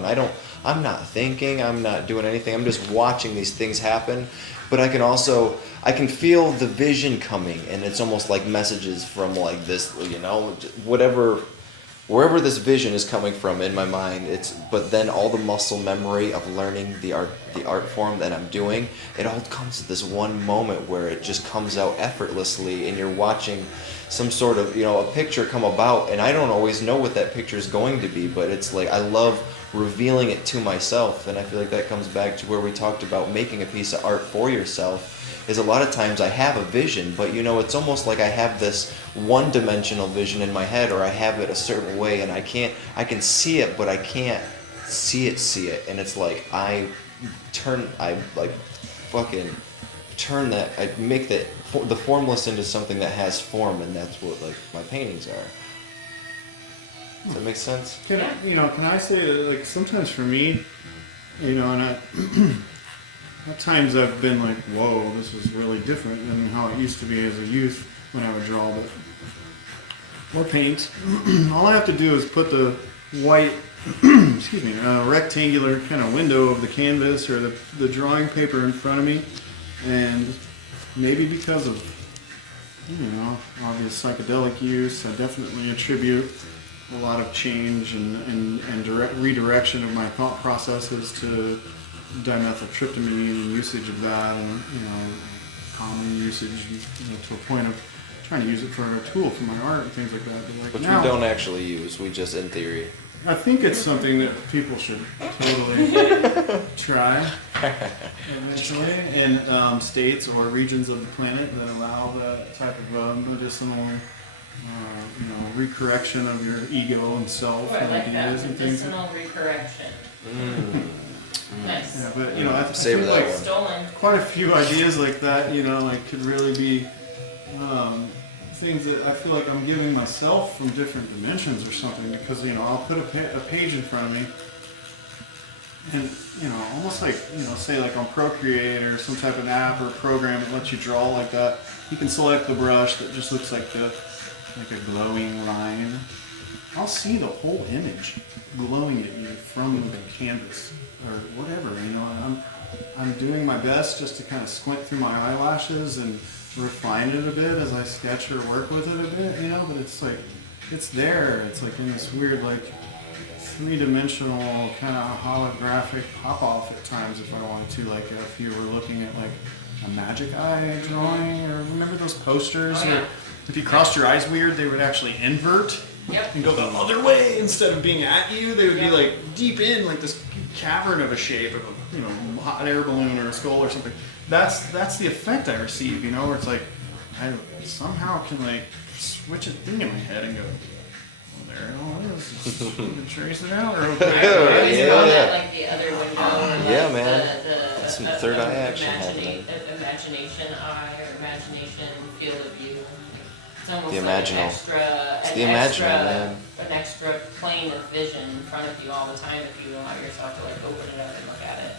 I'm not thinking, I'm not doing anything, I'm just watching these things happen. But I can feel the vision coming, and it's almost like messages from like this, wherever this vision is coming from in my mind. But then all the muscle memory of learning the art form that I'm doing, it all comes to this one moment where it just comes out effortlessly, and you're watching some sort of, a picture come about, and I don't always know what that picture is going to be, but it's like I love revealing it to myself. And I feel like that comes back to where we talked about making a piece of art for yourself. Is a lot of times I have a vision, but it's almost like I have this one-dimensional vision in my head, or I have it a certain way, and I can see it, but I can't see it, and it's like I make the formless into something that has form, and that's what like my paintings are. Does that make sense? Can I say that, like, sometimes for me, and at times I've been like, whoa, this is really different than how it used to be as a youth when I would draw, or paint. All I have to do is put the white, rectangular kind of window of the canvas or the drawing paper in front of me, and maybe because of, obvious psychedelic use, I definitely attribute a lot of change and redirection of my thought processes to dimethyltryptamine and usage of that, and common usage, to a point of trying to use it for a tool for my art and things like that. But which we don't actually use. We just in theory. I think it's something that people should totally try eventually in states or regions of the planet that allow that type of medicinal, recorrection of your ego and self and ideas and things. Medicinal recorrection. Nice. Yeah, but I Savor feel that like one. Stolen. quite a few ideas like that, could really be things that I feel like I'm giving myself from different dimensions or something, because I'll put a page in front of me, and almost like say like on Procreate or some type of app or program that lets you draw like that. You can select the brush that just looks like a glowing line. I'll see the whole image glowing at you from the canvas or whatever. I'm doing my best just to kind of squint through my eyelashes and refine it a bit as I sketch or work with it a bit, but it's like, it's there. It's like in this weird, like, three-dimensional kind of holographic pop-off at times if I wanted to, like if you were looking at like a magic eye drawing, or remember those posters where if you crossed your eyes weird, they would actually invert and go the other way instead of being at you. They would be like deep in like this cavern of a shape of a hot air balloon or a skull or something. That's the effect I receive, where it's like I somehow can like switch a thing in my head and go, well, there it all is. You can trace it out. Or Like the other window. Or Man. The Some third eye action happening. Imagination eye or imagination field of view. It's almost The like imaginal. an extra plane of vision in front of you all the time if you allow yourself to like open it up and look at it.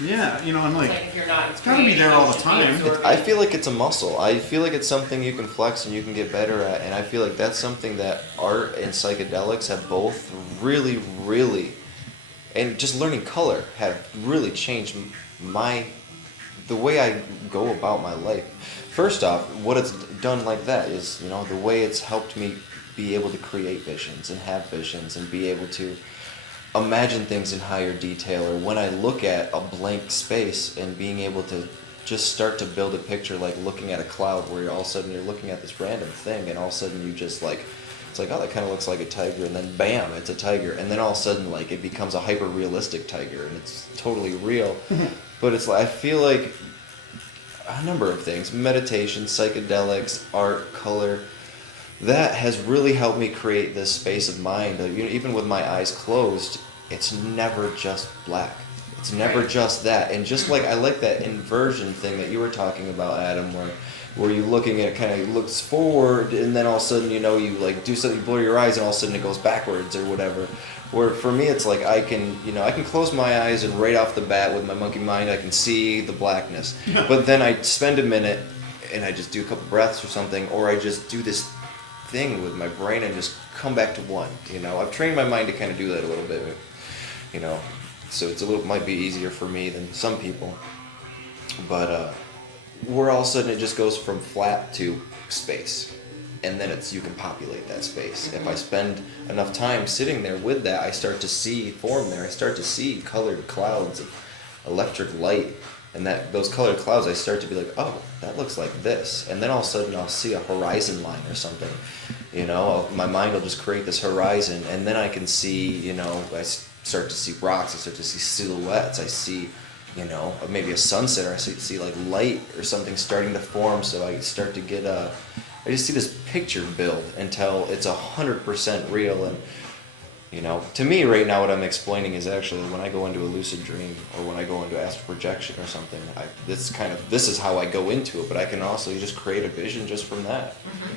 Yeah, you know, and It's like, like if you're not, it's gotta be there all the time. I feel like it's a muscle. I feel like it's something you can flex and you can get better at, and I feel like that's something that art and psychedelics have both really, really, and just learning color have really changed the way I go about my life. First off, what it's done like that is, you know, the way it's helped me be able to create visions and have visions and be able to imagine things in higher detail, or when I look at a blank space and being able to just start to build a picture, like looking at a cloud where all of a sudden you're looking at this random thing and all of a sudden you just like, it's like, oh, that kind of looks like a tiger, and then bam, it's a tiger, and then all of a sudden like it becomes a hyper realistic tiger and it's totally real. But it's like, I feel like a number of things, meditation, psychedelics, art, color, that has really helped me create this space of mind. You know, even with my eyes closed, it's never just black. It's never just that. And just like I like that inversion thing that you were talking about, Adam, where you're looking at it, kind of looks forward, and then all of a sudden, you know, you like do something, you blur your eyes, and all of a sudden it goes backwards or whatever. Where for me, it's like I can close my eyes, and right off the bat with my monkey mind, I can see the blackness. But then I spend a minute and I just do a couple breaths or something, or I just do this thing with my brain and just come back to one. You know, I've trained my mind to kind of do that a little bit. You know, so might be easier for me than some people. But where all of a sudden it just goes from flat to space. And then you can populate that space. If I spend enough time sitting there with that, I start to see form there. I start to see colored clouds of electric light. And those colored clouds, I start to be like, oh, that looks like this. And then all of a sudden I'll see a horizon line or something. You know, my mind will just create this horizon. And then I can see, you know, I start to see rocks. I start to see silhouettes. I see, you know, maybe a sunset, or I see like light or something starting to form. So I start to get I just see this picture build until it's 100% real. And, you know, to me right now what I'm explaining is actually when I go into a lucid dream or when I go into astral projection or something, this is how I go into it, but I can also just create a vision just from that. Mm-hmm.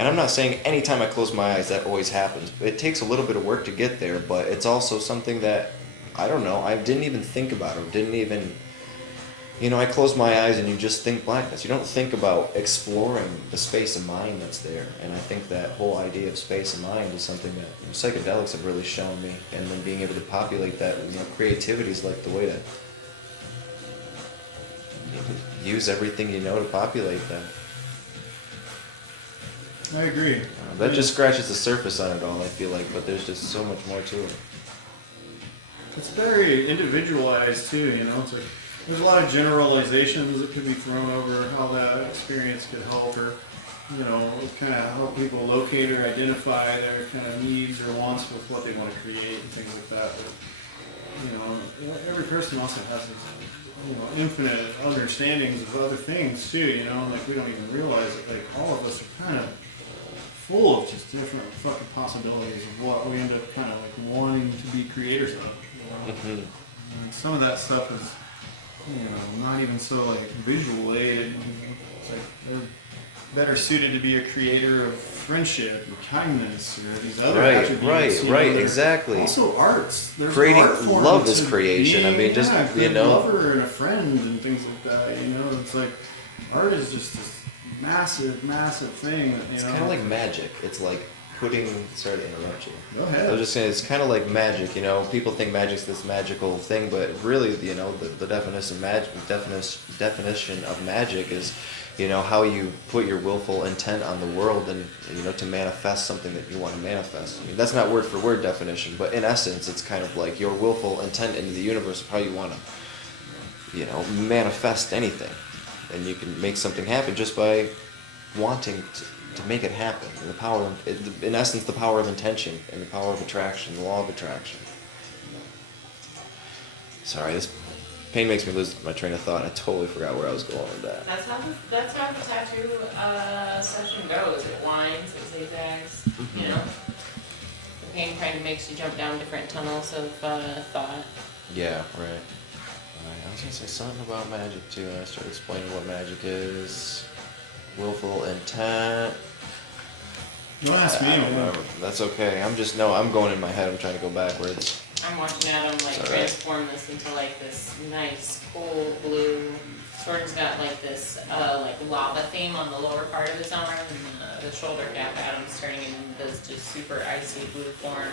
And I'm not saying anytime I close my eyes that always happens. It takes a little bit of work to get there, but it's also something that, I don't know, I didn't even think about or didn't even... You know, I close my eyes and you just think blackness. You don't think about exploring the space of mind that's there. And I think that whole idea of space of mind is something that psychedelics have really shown me. And then being able to populate that, you know, creativity is like the way to use everything you know to populate that. I agree. That just scratches the surface on it all, I feel like, but there's just so much more to it. It's very individualized too, you know. It's like there's a lot of generalizations that could be thrown over how that experience could help, or, you know, kind of help people locate or identify their kind of needs or wants with what they want to create and things like that. But, you know, every person also has this, you know, infinite understandings of other things too, you know, like we don't even realize it. Like all of us are kind of full of just different fucking possibilities of what we end up kind of like wanting to be creators of. You know? Mm-hmm. And some of that stuff is, you know, not even so like visual aid. You know? It's like they're better suited to be a creator of friendship or kindness or these other attributes. Right, exactly. Also arts. There's creating art forms love is creation. I mean, just, yeah, you know, a lover and a friend and things like that. You know, it's like art is just this massive thing. It's kind of like magic. It's like sorry to interrupt you. Go ahead. I was just saying, it's kind of like magic, you know. People think magic's this magical thing, but really, you know, the definition of magic is, you know, how you put your willful intent on the world and, you know, to manifest something that you want to manifest. I mean, that's not word for word definition, but in essence, it's kind of like your willful intent into the universe of how you want to, you know, manifest anything. And you can make something happen just by wanting to make it happen. And the power of, in essence, the power of intention and the power of attraction, the law of attraction. Sorry, this pain makes me lose my train of thought. I totally forgot where I was going with that. That's how the tattoo session goes. It winds, it zigzags, you know? The pain kind of makes you jump down different tunnels of thought. Yeah, right. I was going to say something about magic, too, and I started explaining what magic is. Willful intent. Don't ask me. I don't remember. That's okay. I'm going in my head. I'm trying to go backwards. I'm watching Adam like It's all right. transform this into like this nice, cool blue. Jordan's got like this like lava theme on the lower part of his arm, and the shoulder cap Adam's turning into this just super icy blue form.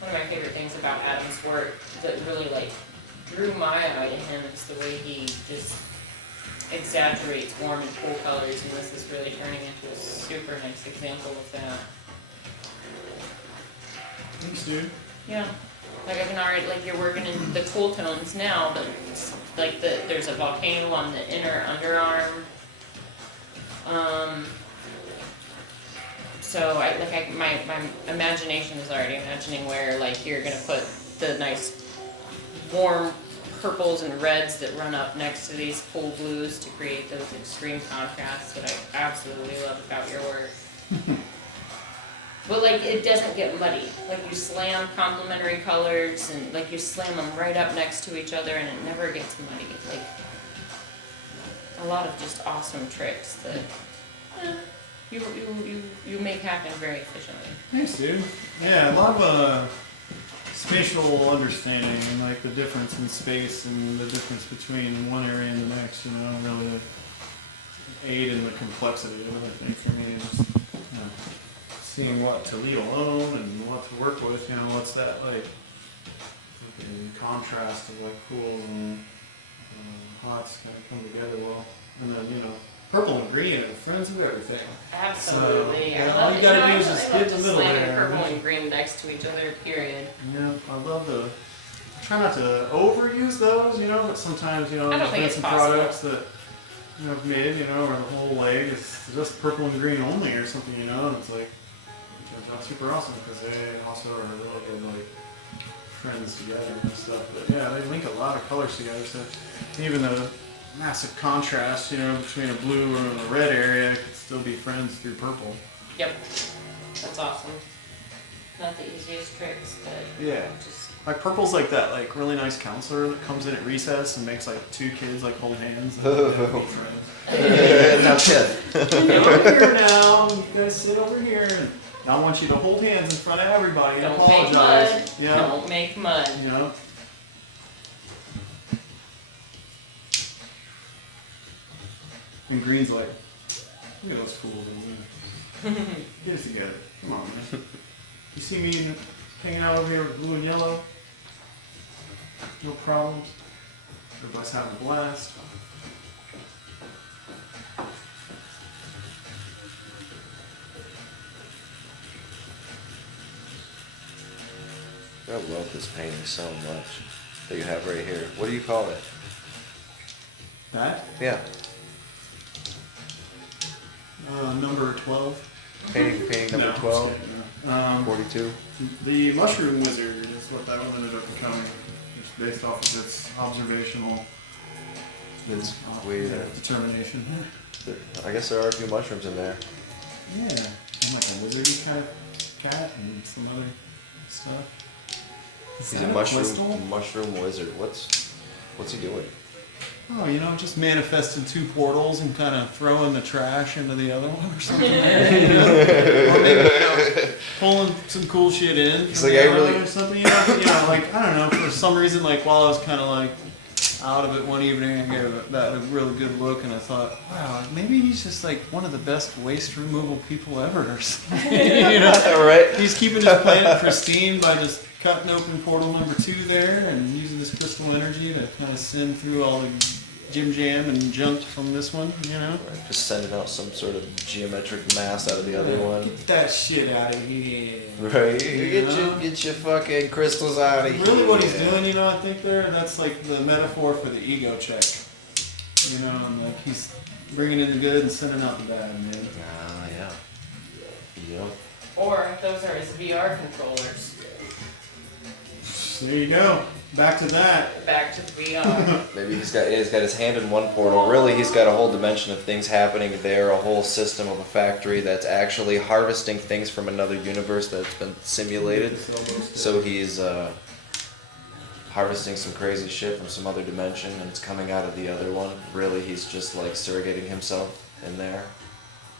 One of my favorite things about Adam's work that really like drew my eye to him is the way he just exaggerates warm and cool colors, and this is really turning into a super nice example of that. Thanks, dude. Yeah, like I can already, like you're working in the cool tones now, but like there's a volcano on the inner underarm. So my imagination is already imagining where like you're gonna put the nice warm purples and reds that run up next to these cool blues to create those extreme contrasts that I absolutely love about your work. But like it doesn't get muddy. Like you slam complementary colors and like you slam them right up next to each other and it never gets muddy. Like a lot of just awesome tricks that you make happen very efficiently. Thanks, dude. Yeah, a lot of spatial understanding and like the difference in space and the difference between one area and the next, you know, really aid in the complexity of it, I think, for me. Just, you know, seeing what to leave alone and what to work with, you know, what's that like the contrast of like cool and hots kind of come together well. And then, you know, purple and green are friends of everything. Absolutely. So, yeah, all you gotta do is just get in the middle slamming there. purple and green next to each other, period. Yeah, I love the. Try not to overuse those, you know, but sometimes, you know, I don't there's think been it's some possible. products that you know, I've made, you know, where the whole leg is just purple and green only or something, you know, and it's like, it turns out super awesome because they also are really good, like, friends together and stuff. But yeah, they link a lot of colors together, so even the massive contrast, you know, between a blue and a red area can still be friends through purple. Yep. That's awesome. Not the easiest tricks, but Yeah. just Like purple's like that, like really nice counselor that comes in at recess and makes like two kids like hold hands. And, be friends. Now, Tiff. Get over here now. You guys sit over here. And I want you to hold hands in front of everybody and don't make apologize. mud. Yeah. Don't make mud. You know. And Green's like, look at those fools in blue. Get it together. Come on, man. You see me hanging out over here with blue and yellow? No problems. Everybody's having a blast. I love this painting so much that you have right here. What do you call it? That? Yeah, Number 12. painting number No, 12, just kidding, no. 42. The Mushroom Wizard is what that one ended up becoming. Just based off of its observational It's weird. determination. I guess there are a few mushrooms in there. Yeah. I'm like a wizardy kind of cat and some other stuff. Is He's that a crystal? mushroom wizard. What's he doing? Oh, you know, just manifesting two portals and kind of throwing the trash into the other one or something. Or maybe, you know, pulling some cool shit in. He's from like, the I other really- or something. You know, like, I don't know, for some reason, like, while I was kind of like out of it one evening, I gave that a really good look and I thought, wow, maybe he's just like one of the best waste removal people ever or something. You know? Right? He's keeping his planet pristine by just cutting open portal number 2 there and using this crystal energy to kind of send through all the jim jam and junk from this one, you know? Right, just sending out some sort of geometric mass out of the other one. Get that shit out of here. Right, you You know? get your fucking crystals out of here. Really what he's doing, you know, I think that's like the metaphor for the ego check. You know, and like he's bringing in the good and sending out the bad, man. Ah, yeah. Yep. or those are his VR controllers. There you go. Back to that. Back to VR. Maybe he's got his hand in one portal. Really, he's got a whole dimension of things happening there, a whole system of a factory that's actually harvesting things from another universe that's been simulated. So he's harvesting some crazy shit from some other dimension, and it's coming out of the other one. Really, he's just like surrogating himself in there,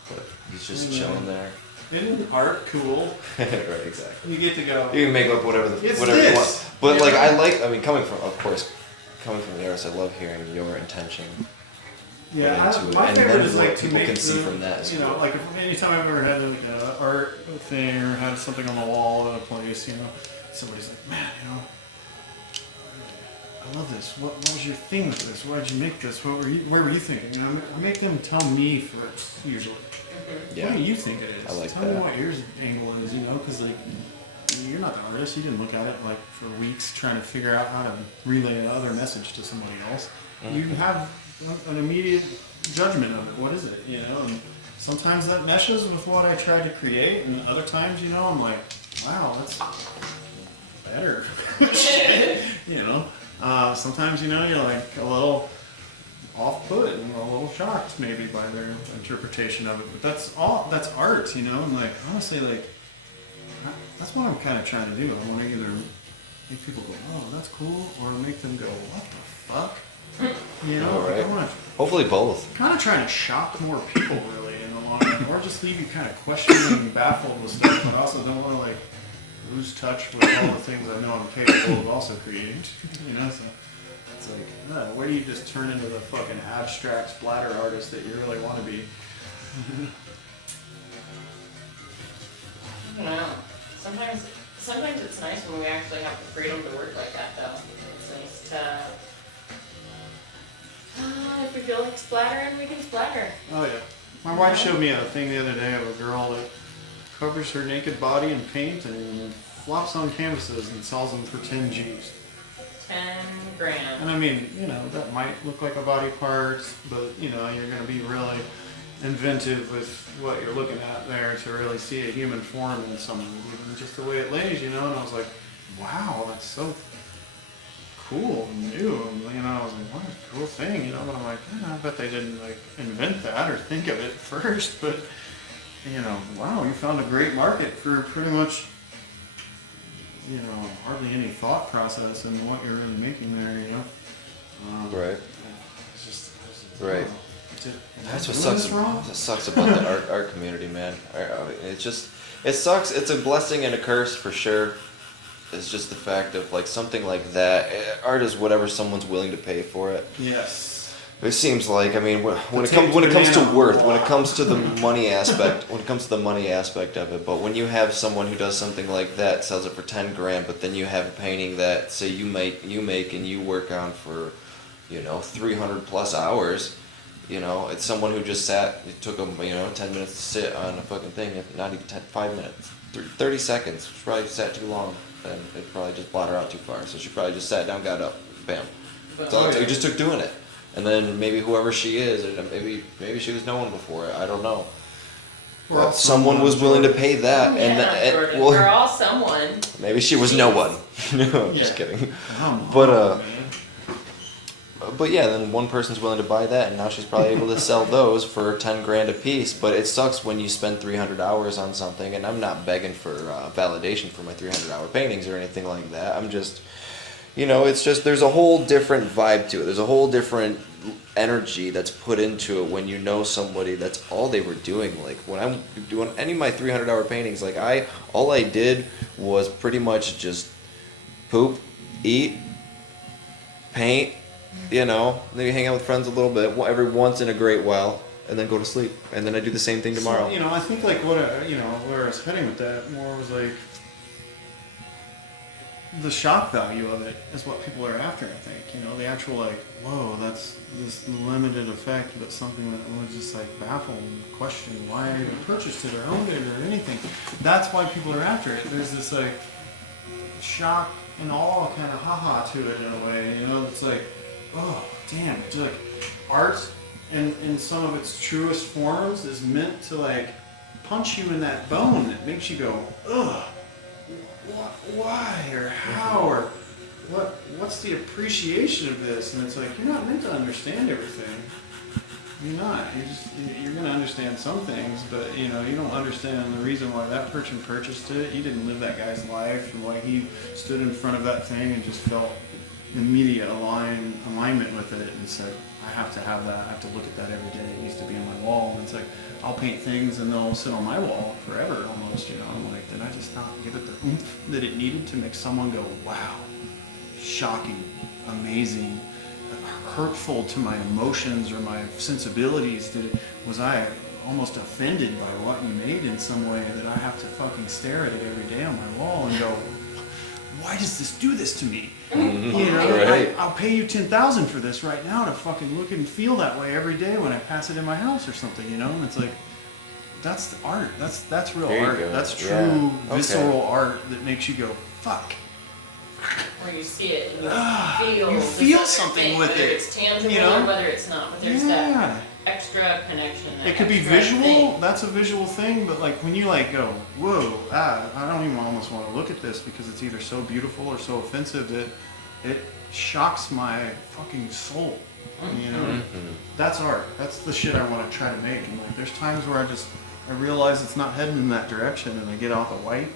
but he's just chilling there. Isn't art cool? Right, exactly. You get to go. You can make up whatever It's whatever you this. want. But Yeah. like I mean, coming from the artist, I love hearing your intention. Yeah, put into it. my And favorite then is what like to people make can see from that is you know, cool. like anytime I've ever had like an art thing or had something on the wall in a place, you know, somebody's like, man, you know, I love this. What was your thing with this? Why did you make this? Where were you thinking? You know, I make them tell me first usually. Yeah. What do you think it is? I like tell me that. what your angle is, you know, because like you're not the artist. You didn't look at it like for weeks trying to figure out how to relay another message to somebody else. You have an immediate judgment of it. What is it? You know, and sometimes that meshes with what I tried to create, and other times, you know, I'm like, wow, that's better. Shit. You know, sometimes, you know, you're like a little off-put and a little shocked maybe by their interpretation of it, but that's art, you know. And like honestly, like that's what I'm kind of trying to do. I want to either make people go, oh, that's cool, or make them go, what the fuck? You know, All right. I want to Hopefully both. kind of trying to shock more people really in the long run, or just leave you kind of questioning and baffled with stuff, but I also don't want to like lose touch with all the things I know I'm capable of also creating. You know, so it's like, where do you just turn into the fucking abstract splatter artist that you really want to be? I don't know. Sometimes it's nice when we actually have the freedom to work like that, though. It's nice to. If we feel like splattering, we can splatter. Oh yeah. My wife showed me a thing the other day of a girl that covers her naked body in paint and flops on canvases and sells them for 10 G's. 10 grand. And I mean, you know, that might look like a body part, but you know, you're going to be really inventive with what you're looking at there to really see a human form in someone, even just the way it lays, you know. And I was like, wow, that's so cool and new. And, you know, I was like, what a cool thing, you know. But I'm like, I bet they didn't like invent that or think of it first, but you know, wow, you found a great market for pretty much, you know, hardly any thought process in what you're really making there, you know. Right. It's just Right. That's what sucks. That sucks about the art community, man. It sucks. It's a blessing and a curse for sure. It's just the fact of like something like that. Art is whatever someone's willing to pay for it. Yes. It seems like, I mean, when it comes to worth, when it comes to the money aspect, of it. But when you have someone who does something like that, sells it for 10 grand, but then you have a painting that say you make and you work on for, you know, 300 plus hours. You know, it's someone who just sat. It took them, you know, 10 minutes to sit on a fucking thing. Not even 5 minutes, 30 seconds. She probably sat too long, and it probably just blotted her out too far. So she probably just sat down, got up, bam. That's all it just took doing it. And then maybe whoever she is, or maybe she was no one before. I don't know. Well, Someone was willing to pay that, Yeah, we're all someone. maybe she was no one. No, I'm just kidding. Come But, on, man. But yeah, then one person's willing to buy that, and now she's probably able to sell those for 10 grand a piece. But it sucks when you spend 300 hours on something, and I'm not begging for validation for my 300-hour paintings or anything like that. I'm just, you know, it's just there's a whole different vibe to it. There's a whole different energy that's put into it when you know somebody that's all they were doing. Like when I'm doing any of my 300-hour paintings, like all I did was pretty much just poop, eat, paint. You know, maybe hang out with friends a little bit every once in a great while, and then go to sleep, and then I do the same thing tomorrow. So, you know, I think like what you know, where I was heading with that more was like the shock value of it is what people are after. I think, you know, the actual like, whoa, that's this limited effect, but something that would just like baffle and question why I even purchased it or owned it or anything. That's why people are after it. There's this like shock and awe kind of haha to it in a way. You know, it's like, oh, damn, it's like art in some of its truest forms is meant to like punch you in that bone that makes you go, ugh, why or how or what's the appreciation of this? And it's like, you're not meant to understand everything. You're not. You're going to understand some things, but you know, you don't understand the reason why that person purchased it. You didn't live that guy's life and why he stood in front of that thing and just felt immediate alignment with it, and it's like I have to have that. I have to look at that every day. It needs to be on my wall. And it's like I'll paint things and they'll sit on my wall forever almost. You know, I'm like, did I just not give it the oomph that it needed to make someone go, wow, shocking, amazing, hurtful to my emotions or my sensibilities? Was I almost offended by what you made in some way that I have to fucking stare at it every day on my wall and go, why does this do this to me? Mm-hmm. You know, Right. I'll pay you $10,000 for this right now to fucking look and feel that way every day when I pass it in my house or something, you know? And it's like, that's the art. That's real There you art. go. That's true Yeah. Okay. visceral art that makes you go, fuck. Where you see it and You this feel other something thing, with whether it, it's tangible you know? or whether it's not, but there's Yeah. that extra connection. That It could be extra visual, thing. that's a visual thing, but like when you like go, whoa, I don't even almost want to look at this because it's either so beautiful or so offensive that it shocks my fucking soul. You know? Mm-hmm. That's art. That's the shit I want to try to make. And like there's times where I realize it's not heading in that direction and I get off the white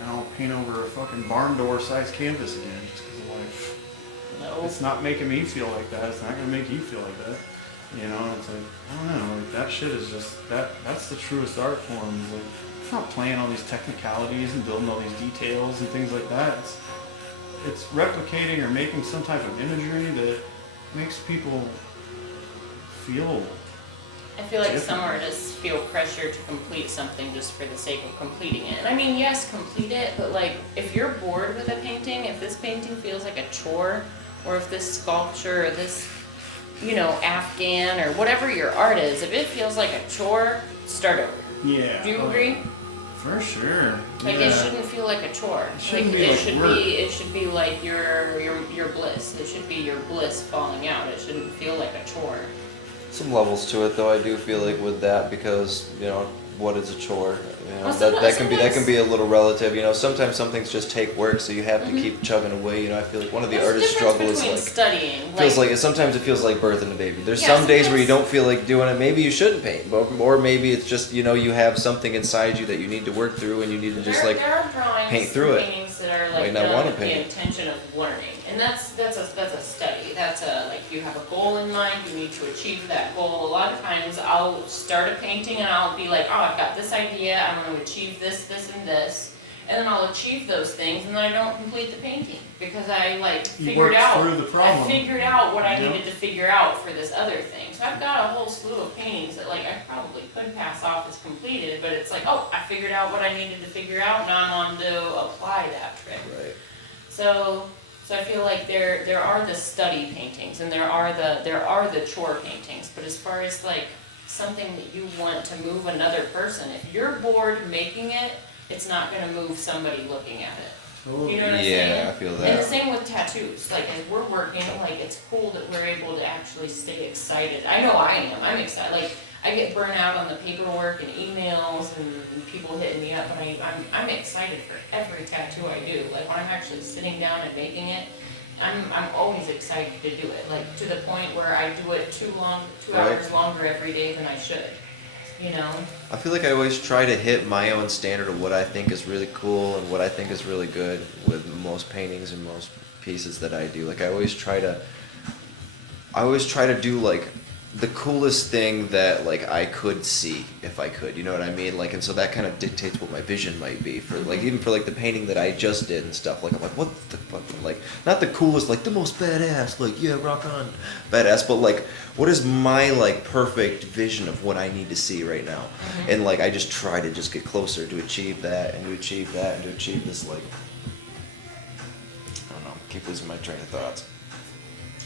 and I'll paint over a fucking barn door sized canvas again just because I'm like, No. it's not making me feel like that. It's not gonna make you feel like that. You know, it's like, I don't know, like that shit is just, that's the truest art form. It's like, it's not playing all these technicalities and building all these details and things like that. It's replicating or making some type of imagery that makes people feel. I feel like different. some artists feel pressure to complete something just for the sake of completing it. And I mean, yes, complete it, but like, if you're bored with a painting, if this painting feels like a chore, or if this sculpture or this, you know, Afghan or whatever your art is, if it feels like a chore, start over. Yeah. Do you agree? For sure. Like yeah. it shouldn't feel like a chore. It shouldn't like be like work. it should be like your bliss. It should be your bliss falling out. It shouldn't feel like a chore. Some levels to it, though. I do feel like with that because what is a chore? Well, That can sometimes- be a little relative. Sometimes some things just take work, so you have to keep chugging away. I feel like one of the There's a artist's difference struggle is between like studying. sometimes it feels like birthing a baby. There's Yeah, some days where you sometimes- don't feel like doing it. Maybe you shouldn't paint, or maybe it's just you have something inside you that you need to work through, and you need to just there are drawings paint through it. paintings that are Might like not done wanna with the paint. intention of learning, and that's a study. That's a like you have a goal in mind. You need to achieve that goal. A lot of times I'll start a painting and I'll be like, oh, I've got this idea. I'm going to achieve this, this, and this. And then I'll achieve those things, and then I don't complete the painting because I You figured worked out. through the problem. I figured out what I Yep. needed to figure out for this other thing. So I've got a whole slew of paintings that I probably could pass off as completed, but it's like, oh, I figured out what I needed to figure out. Now I'm on to apply that trick. right. So I feel like there are the study paintings and there are the chore paintings. But as far as something that you want to move another person, if you're bored making it, it's not going to move somebody looking at it. You know what I'm saying? Yeah, I feel And the that. same with tattoos. As we're working, it's cool that we're able to actually stay excited. I know I am. I'm excited. I get burnt out on the paperwork and emails and people hitting me up, but I'm excited for every tattoo I do. When I'm actually sitting down and making it, I'm always excited to do it. To the point where I do it 2 Right. hours longer every day than I should. I feel like I always try to hit my own standard of what I think is really cool and what I think is really good with most paintings and most pieces that I do. I always try to do the coolest thing that I could see if I could, you know what I mean? And so that kind of dictates what my vision might be for even for the painting that I just did and stuff. I'm like, what the fuck? Not the coolest, the most badass, yeah, rock on, badass, but what is my perfect vision of what I need to see right now? And I just try to just get closer to achieve that and to achieve that and to achieve this I don't know, keep losing my train of thoughts.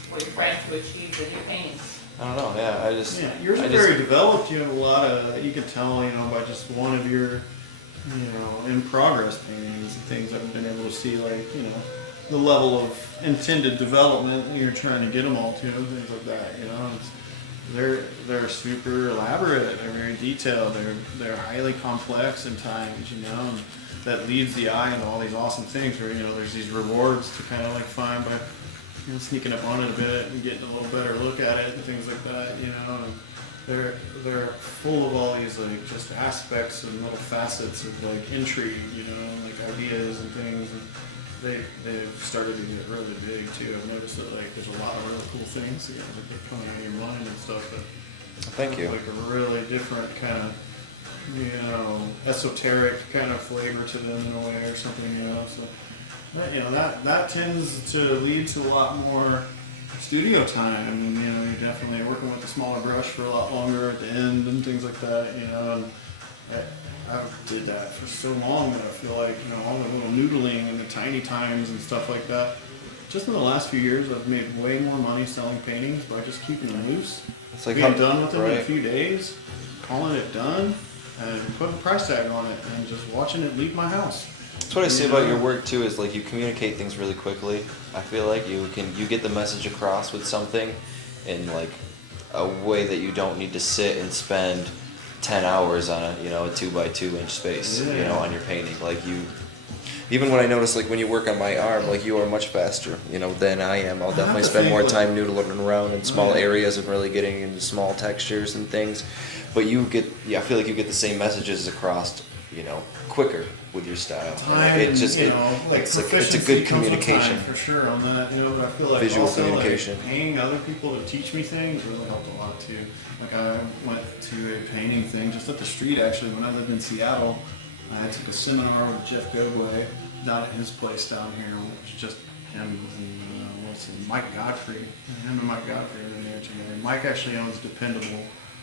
What you're trying to achieve with your paintings. I don't know, yeah, Yeah, yours are very developed. You have a lot of, you can tell, by just one of your, in progress paintings and things I've been able to see, the level of intended development you're trying to get them all to, things like that, they're super elaborate, they're very detailed, they're highly complex in times, and that leads the eye into all these awesome things where, there's these rewards to kind of find by sneaking up on it a bit and getting a little better look at it and things like that, and they're full of all these just aspects and little facets of intrigue, ideas and things, and they've started to get really big too. I've noticed that like there's a lot of really cool things that are coming out of your mind and stuff. But Thank you. like a really different kind of, esoteric kind of flavor to them in a way or something, So, that tends to lead to a lot more studio time. And, you're definitely working with a smaller brush for a lot longer at the end and things like that, And I did that for so long that I feel like, all the little noodling and the tiny times and stuff like that. Just in the last few years, I've made way more money selling paintings by just keeping them loose. It's like Being done with them in a right. few days, calling it done, and putting a price tag on it, and just watching it leave my house. That's what I see about your work too. Is like you communicate things really quickly. I feel like you get the message across with something in like a way that you don't need to sit and spend 10 hours on a 2x2 inch space. On your painting. Like you. Even when I notice, like when you work on my arm, like you are much faster, than I am. I'll definitely spend more time noodling around in small areas and really getting into small textures and things. But I feel like you get the same messages across, quicker with your style. It's just, it's a good communication. For sure on that, but I feel like Visual also, communication. Like, paying other people to teach me things really helped a lot too. Like I went to a painting thing just up the street actually when I lived in Seattle. I took a seminar with Jeff Gobway down at his place down here, which is just him and Mike Godfrey. Him and Mike Godfrey are in there together. Mike actually owns Dependable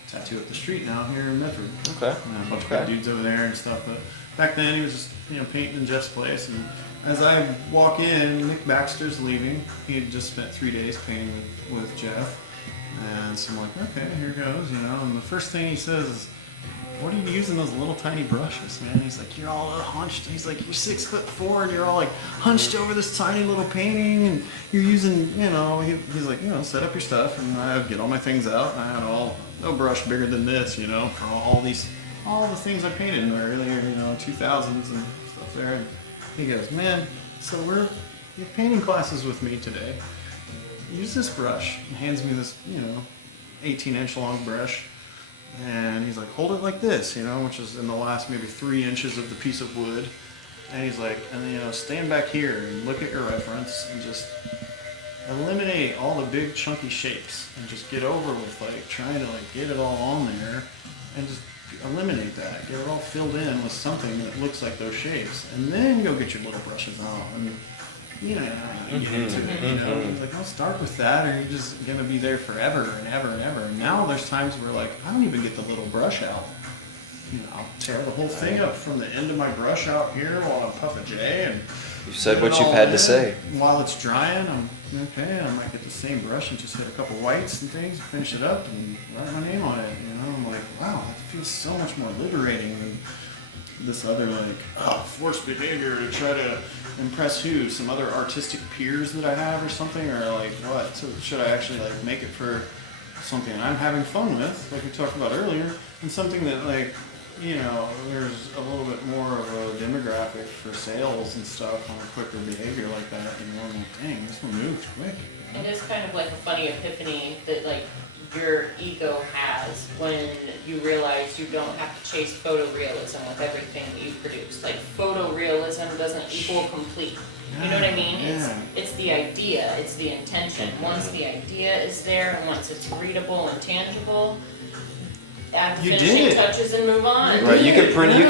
Tattoo Up the Street now here in Medford. Okay. A bunch of good dudes over there and stuff. But back then he was just painting in Jeff's place. And as I walk in, Nick Baxter's leaving. He had just spent 3 days painting with Jeff. And so I'm like, okay, here goes, And the first thing he says is, "What are you using those little tiny brushes, man?" He's like, "You're all hunched." He's like, "You're 6'4" and you're all like hunched over this tiny little painting, and you're using, He's like, set up your stuff, and I get all my things out, and I had no brush bigger than this, for all the things I painted in the earlier, 2000s and stuff there. And he goes, "Man, so you're painting classes with me today. Use this brush." And hands me this, 18-inch long brush. And he's like, "Hold it like this, which is in the last maybe 3 inches of the piece of wood." And he's like, "And stand back here and look at your reference and just eliminate all the big chunky shapes and just get over with like trying to like get it all on there and just eliminate that. Get it all filled in with something that looks like those shapes, and then go get your little brushes out." And get into it, He's like, "I'll start with that, or you're just gonna be there forever and ever and ever." And now there's times where like I don't even get the little brush out. I'll tear the whole thing up from the end of my brush out here while I puff a J and You've said what you've had to say. While it's drying, I might get the same brush and just hit a couple whites and things, finish it up, and write my name on it. I'm like, wow, that feels so much more liberating than this other forced behavior to try to impress some other artistic peers that I have or something, or like what? So should I actually like make it for something I'm having fun with, like we talked about earlier, and something that there's a little bit more of a demographic for sales and stuff on a quicker behavior like that. I'm like, dang, this one moved quick. It is kind of like a funny epiphany that like your ego has when you realize you don't have to chase photorealism with everything that you produce. Like photorealism doesn't equal complete. You know what I mean? Yeah. It's the idea, it's the intention. Once the idea is there and once it's readable and tangible, add the finishing touches and move on. Right, you can print any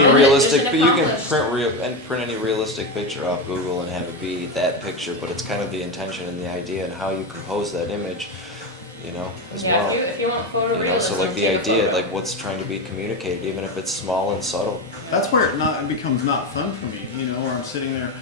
Yeah. realistic, Mission you can accomplished. print any realistic picture off Google and have it be that picture, but it's kind of the intention and the idea and how you compose that image, as well. If you want photorealism, So like the take a idea, photo. like what's trying to be communicated, even if it's small and subtle. That's where it becomes not fun for me, where I'm sitting there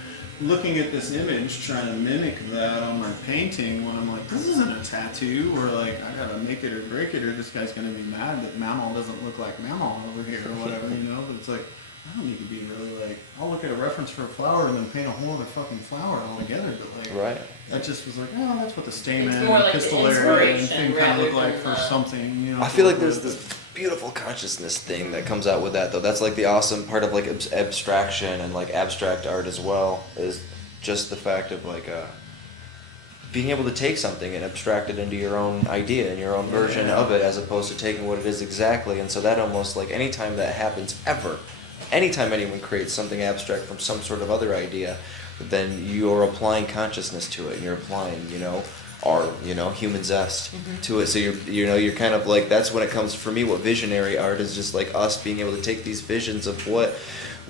looking at this image, trying to mimic that on my painting when I'm like, this isn't a tattoo, or like, I gotta make it or break it, or this guy's gonna be mad that Mamal doesn't look like Mamal over here, or whatever, but it's like, I don't need to be really like, I'll look at a reference for a flower and then paint a whole other fucking flower altogether, but like, Right. that just was like, oh, that's what the stamen It's more and like the pistillary and inspiration thing kind of look rather like than for the- something, I feel like there's this beautiful consciousness thing that comes out with that, though. That's like the awesome part of like abstraction and like abstract art as well, is just the fact of like being able to take something and abstract it into your own idea and your own version of it, as opposed to taking what it is exactly. And so that almost like anytime that happens ever, anytime anyone creates something abstract from some sort of other idea, then you're applying consciousness to it, and you're applying, art, human zest to it. So you're kind of like, that's when it comes for me. What visionary art is, just like us being able to take these visions of what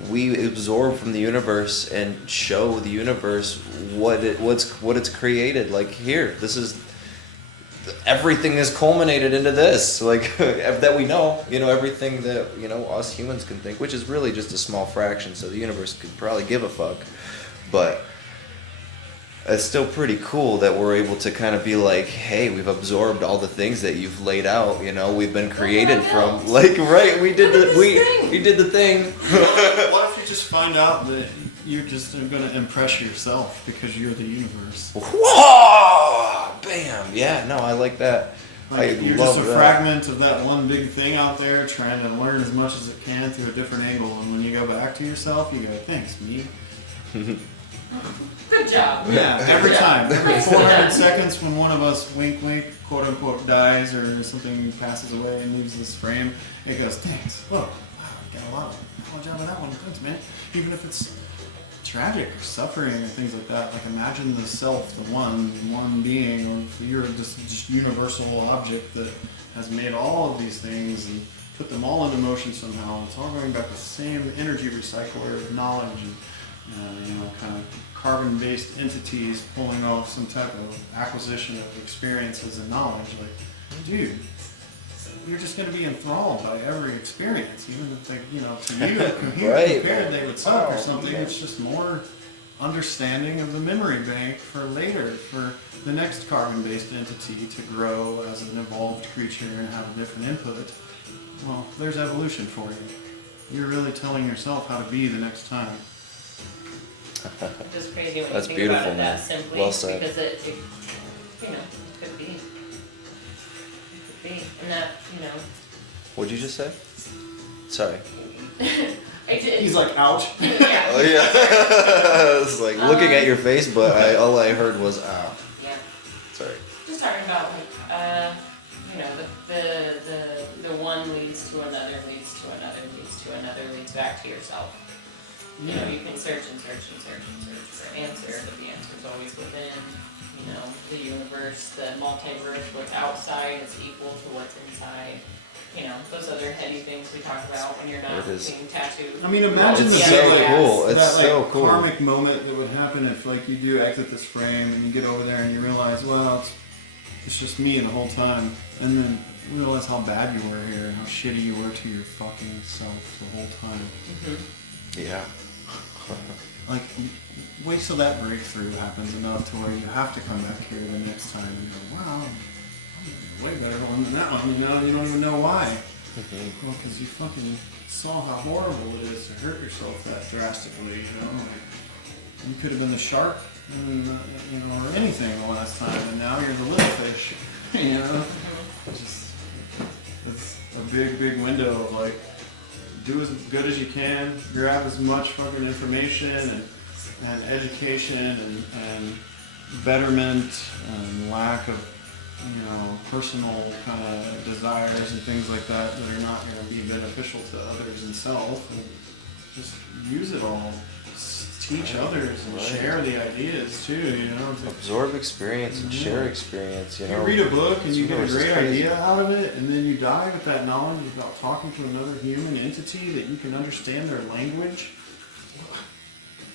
we absorb from the universe and show the universe what it's created. Like, here, this is everything is culminated into this, like that we know, everything that us humans can think, which is really just a small fraction. So the universe could probably give a fuck, but it's still pretty cool that we're able to kind of be like, hey, we've absorbed all the things that you've laid out. We've been created from, like, right? We did the thing. What if you just find out that you're just going to impress yourself because you're the universe? Whoa! Bam! Yeah, no, I like that. Like, you're just a fragment of that one big thing out there, trying to learn as much as it can through a different angle. And when you go back to yourself, you go, thanks, me. Good job. Yeah, every time. Every 400 seconds when one of us, wink, wink, quote unquote, dies or something passes away and leaves this frame, it goes, thanks. Whoa, wow, you got a lot of knowledge out of that one. Thanks, man. Even if it's tragic or suffering or things like that, like imagine the self, the one being, or if you're this just universal object that has made all of these things and put them all into motion somehow. It's all going back to the same energy recycler of knowledge and kind of carbon-based entities pulling off some type of acquisition of experiences and knowledge. Like, dude, you're just going to be enthralled by every experience, even if they, to you, compared, they would suck or something. It's just more understanding of the memory bank for later, for the next carbon-based entity to grow as an evolved creature and have a different input. Well, there's evolution for you. You're really telling yourself how to be the next time. Just crazy when That's you think beautiful, about it man. that simply, Well said. because it could be. It could be. And that, What'd you just say? Sorry. I did. He's like, ouch. Yeah. Oh yeah. It's like looking at your face, but all I heard was Yeah. Sorry. Just talking about the one leads to another, leads to another, leads to another, leads back to yourself. You can search and search and search and search for an answer, but the answer is always within. The universe, the multiverse. What's outside is equal to what's inside. Those other heady things we talk about when you're not being tattooed. I mean, imagine It's the so big, cool. that, It's so cool. karmic moment that would happen if, like, you do exit this frame and you get over there and you realize, well, it's just me the whole time, and then realize how bad you were here and how shitty you were to your fucking self the whole time. Mm-hmm. Yeah. Like, wait till that breakthrough happens enough to where you have to come back here the next time and go, wow, I'm way better one than that one. You don't even know why. Well, because you fucking saw how horrible it is to hurt yourself that drastically. Like, you could have been the shark, or anything the last time, and now you're the little fish. It's a big, big window of, like, do as good as you can, grab as much fucking information and education and betterment and lack of, personal kind of desires and things like that that are not going to be beneficial to others and self. And just use it all. Teach others and share the ideas too, Absorb experience and share experience, You read a book and you get a great idea out of it, and then you die with that knowledge about talking to another human entity that you can understand their language.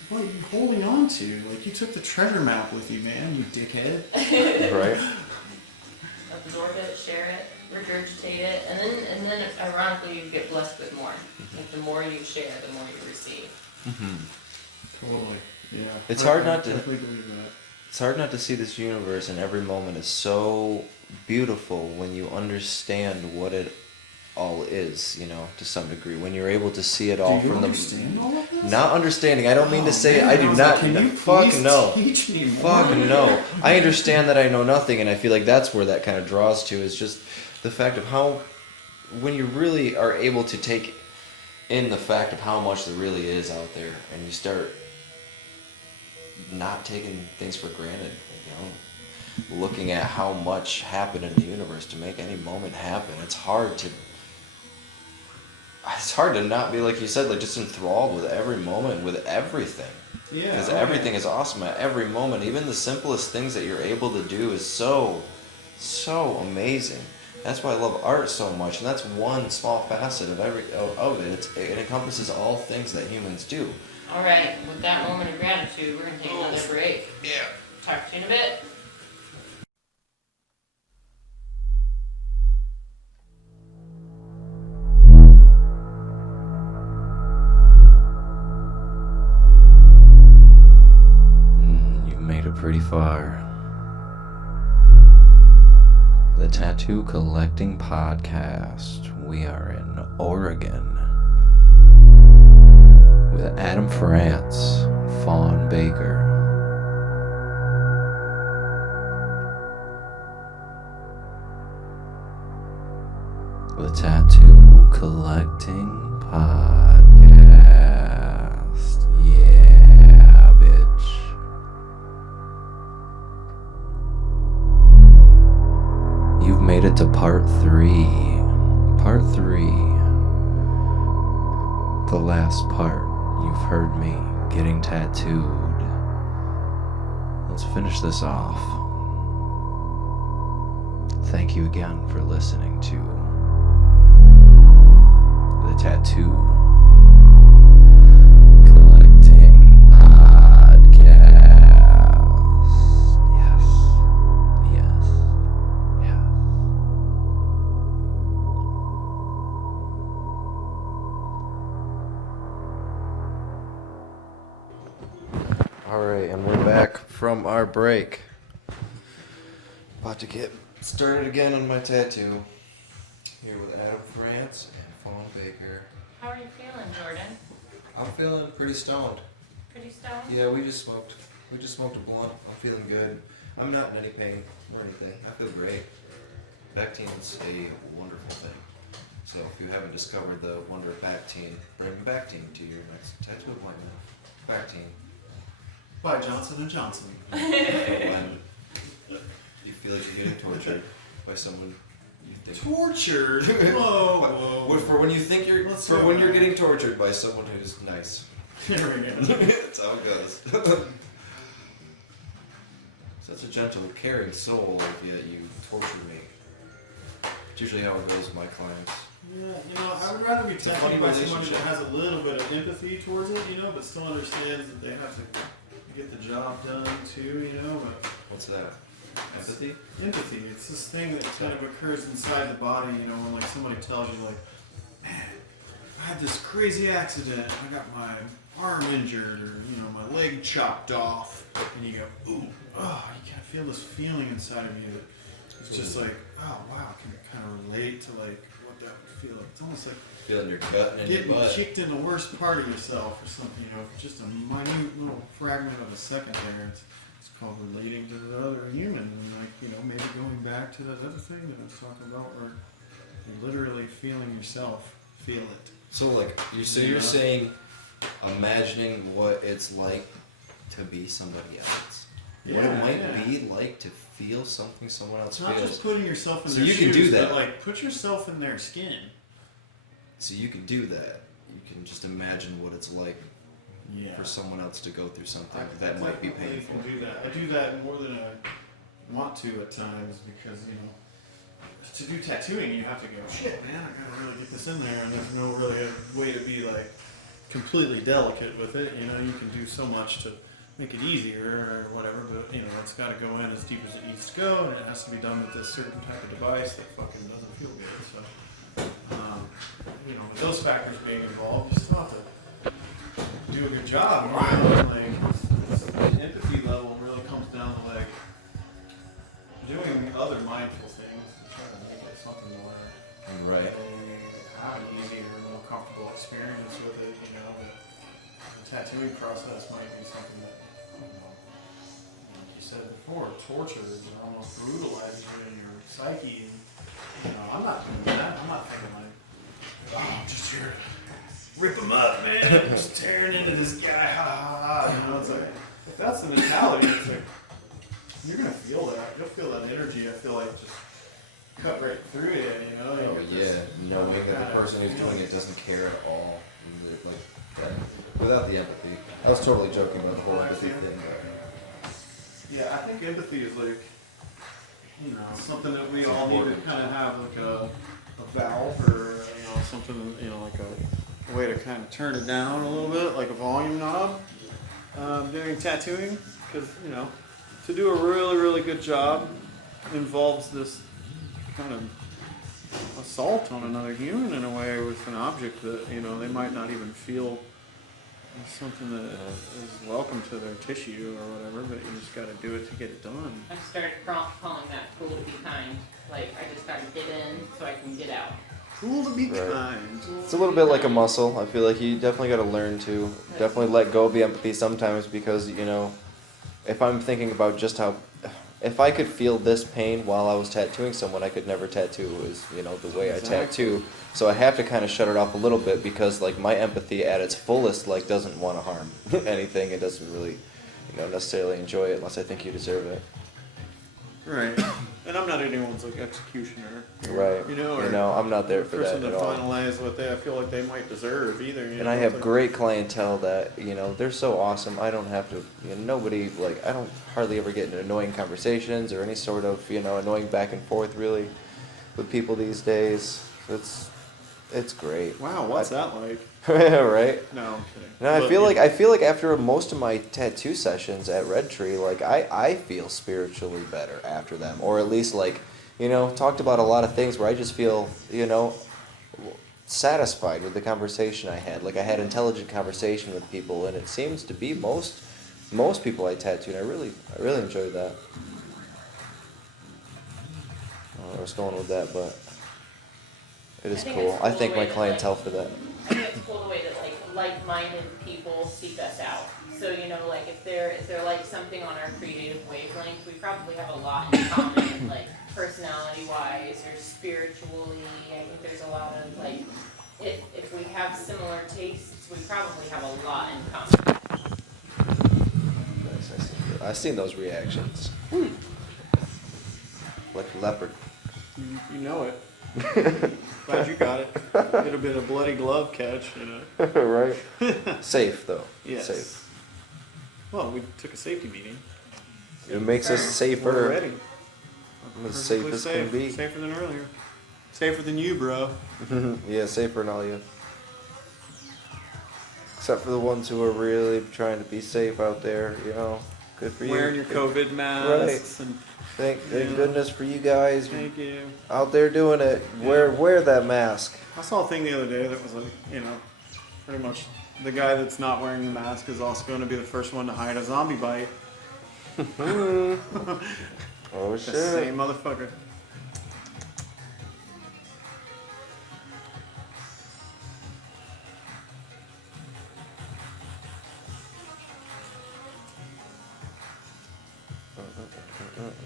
What are you holding on to? Like, you took the treasure map with you, man, you dickhead. Right? Absorb it, share it, regurgitate it, and then ironically you get blessed with more. Like, the more you share, the more you receive. Totally. Yeah. It's hard not to. Definitely believe that. It's hard not to see this universe, and every moment is so beautiful when you understand what it all is, to some degree. When you're able to see it all from understand all of this? Not understanding. I don't mean to say man, I do not. Can you fuck please no. teach me more? Fuck no. I understand that I know nothing, and I feel like that's where that kind of draws to, is just the fact of how, when you really are able to take in the fact of how much there really is out there, and you start not taking things for granted, looking at how much happened in the universe to make any moment happen. It's hard to not be, like you said, like, just enthralled with every moment, with everything. Yeah. Because everything is awesome at every moment. Even the simplest things that you're able to do is so amazing. That's why I love art so much, and that's one small facet of it. It encompasses all things that humans do. All right, with that moment of gratitude, we're gonna take another break. Yeah. Talk to you in a bit. You've made it pretty far. The Tattoo Collecting Podcast. We are in Oregon with Adam France, Fawn Baker. The Tattoo Collecting Podcast. Yeah, bitch. You've made it to part 3. Part 3. The last part. You've heard me getting tattooed. Let's finish this off. Thank you again for listening to the Tattoo Collecting Podcast. Yes. Yes. Yes. Alright, and we're back from our break. About to get started again on my tattoo. Here with Adam France and Fawn Baker. How are you feeling, Jordan? I'm feeling pretty stoned. Pretty stoned? Yeah, we just smoked a blunt. I'm feeling good. I'm not in any pain or anything. I feel great. Bactine's a wonderful thing. So if you haven't discovered the wonder of Bactine, bring Bactine to your next tattoo appointment. Bactine. By Johnson & Johnson. When you feel like you're getting tortured by someone you think. Tortured? Whoa. For when you think you're when you're getting tortured by someone who's nice. There we go. That's how it goes. Such a gentle, caring soul, yet you torture me. It's usually how it goes with my clients. Yeah, I would rather be It's a tattooed funny by someone relationship. that has a little bit of empathy towards it, but still understands that they have to get the job done too, but What's that? Empathy? empathy, it's this thing that kind of occurs inside the body, when like somebody tells you like, man, I had this crazy accident, I got my arm injured or, my leg chopped off, and you go, ooh, oh, you can feel this feeling inside of you that it's just like, oh wow, I can kind of relate to like what that would feel like. It's almost like Feeling your gut and in your getting butt. kicked in the worst part of yourself or something, just a minute little fragment of a second there. It's called relating to the other human, and maybe going back to that other thing that I was talking about, where you're literally feeling yourself feel it. So you're saying imagining what it's like to be somebody else. What it might be like to feel something someone else It's not feels. just putting yourself in So their you shoes, can do that. but like put yourself in their skin. So you can do that. You can just imagine what it's like Yeah. for someone else to go through something I that might be definitely painful. can do that. I do that more than I want to at times because to do tattooing you have to go, shit, man, I gotta really get this in there, and there's no really a way to be like completely delicate with it. You can do so much to make it easier or whatever, but it's got to go in as deep as it needs to go, and it has to be done with this certain type of device that fucking doesn't feel good. So, with those factors being involved, you still have to do a good job. The empathy level really comes down to like doing other mindful things to try to make it something more Right. have an easier, more comfortable experience with it. The tattooing process might be something that, like you said before, tortures and almost brutalizes you in your psyche. And, I'm not doing that. I'm not thinking like, oh, I'm just here to rip him up, man. I'm just tearing into this guy. Ha ha ha. It's like, if that's the mentality, it's like, you're gonna feel that. You'll feel that energy. I feel like just cut right through you. Oh yeah, knowing that the person who's doing it doesn't care at all. Like without the empathy. I was totally joking about the whole empathy thing. Yeah, I think empathy is like, something that we all need to kind of have like a valve or, something, like a way to kind of turn it down a little bit, like a volume knob, doing tattooing. Because, to do a really, really good job involves this kind of assault on another human in a way with an object that, they might not even feel something that is welcome to their tissue or whatever, but you just got to do it to get it done. I've started calling that cool to be kind. Like, I just gotta get in so I can get out. Cool to be Right. kind. It's a little bit like a muscle. I feel like you definitely got to learn to definitely let go of the empathy sometimes because, if I'm thinking about just how, if I could feel this pain while I was tattooing someone, I could never tattoo is, the way I tattoo. So I have to kind of shut it off a little bit because, like, my empathy at its fullest, like, doesn't want to harm anything. It doesn't really, necessarily enjoy it unless I think you deserve it. Right. And I'm not anyone's like executioner. Right. Or I'm not there for that person to at all. finalize what I feel like they might deserve either. And I have great clientele that, they're so awesome. I don't have to, nobody, I don't hardly ever get into annoying conversations or any sort of, annoying back and forth really with people these days. It's great. Wow, what's that like? Right? No, I'm kidding. No, I But, feel like after most of my tattoo sessions at Red Tree, I feel spiritually better after them, or at least talked about a lot of things where I just feel satisfied with the conversation I had. Like I had intelligent conversation with people, and it seems to be most people I tattooed. I really enjoyed that. I don't know where I was going with that, but it is I think cool. it's I cool thank the my way that, clientele for that. I think it's cool the way that like-minded people seek us out. So if they're like something on our creative wavelength, we probably have a lot in common, like personality-wise or spiritually. I think there's a lot of if we have similar tastes, we probably have a lot in common. Nice. I've seen those reactions. Like a leopard. You know it. Glad you got it. It'd have been a bloody glove catch, Right. Safe though. Yes. Safe. Well, we took a safety meeting. It makes us We're safer. ready. I'm as safe Perfectly as can be. Safer than earlier. Safer than you, bro. Yeah, safer than all you. Except for the ones who are really trying to be safe out there, Good for you. Wearing your COVID masks. And Thank Yeah. goodness for you guys thank you. out there doing it. Yeah. Wear that mask. I saw a thing the other day that was like, pretty much the guy that's not wearing the mask is also going to be the first one to hide a zombie bite. Oh The shit. same motherfucker.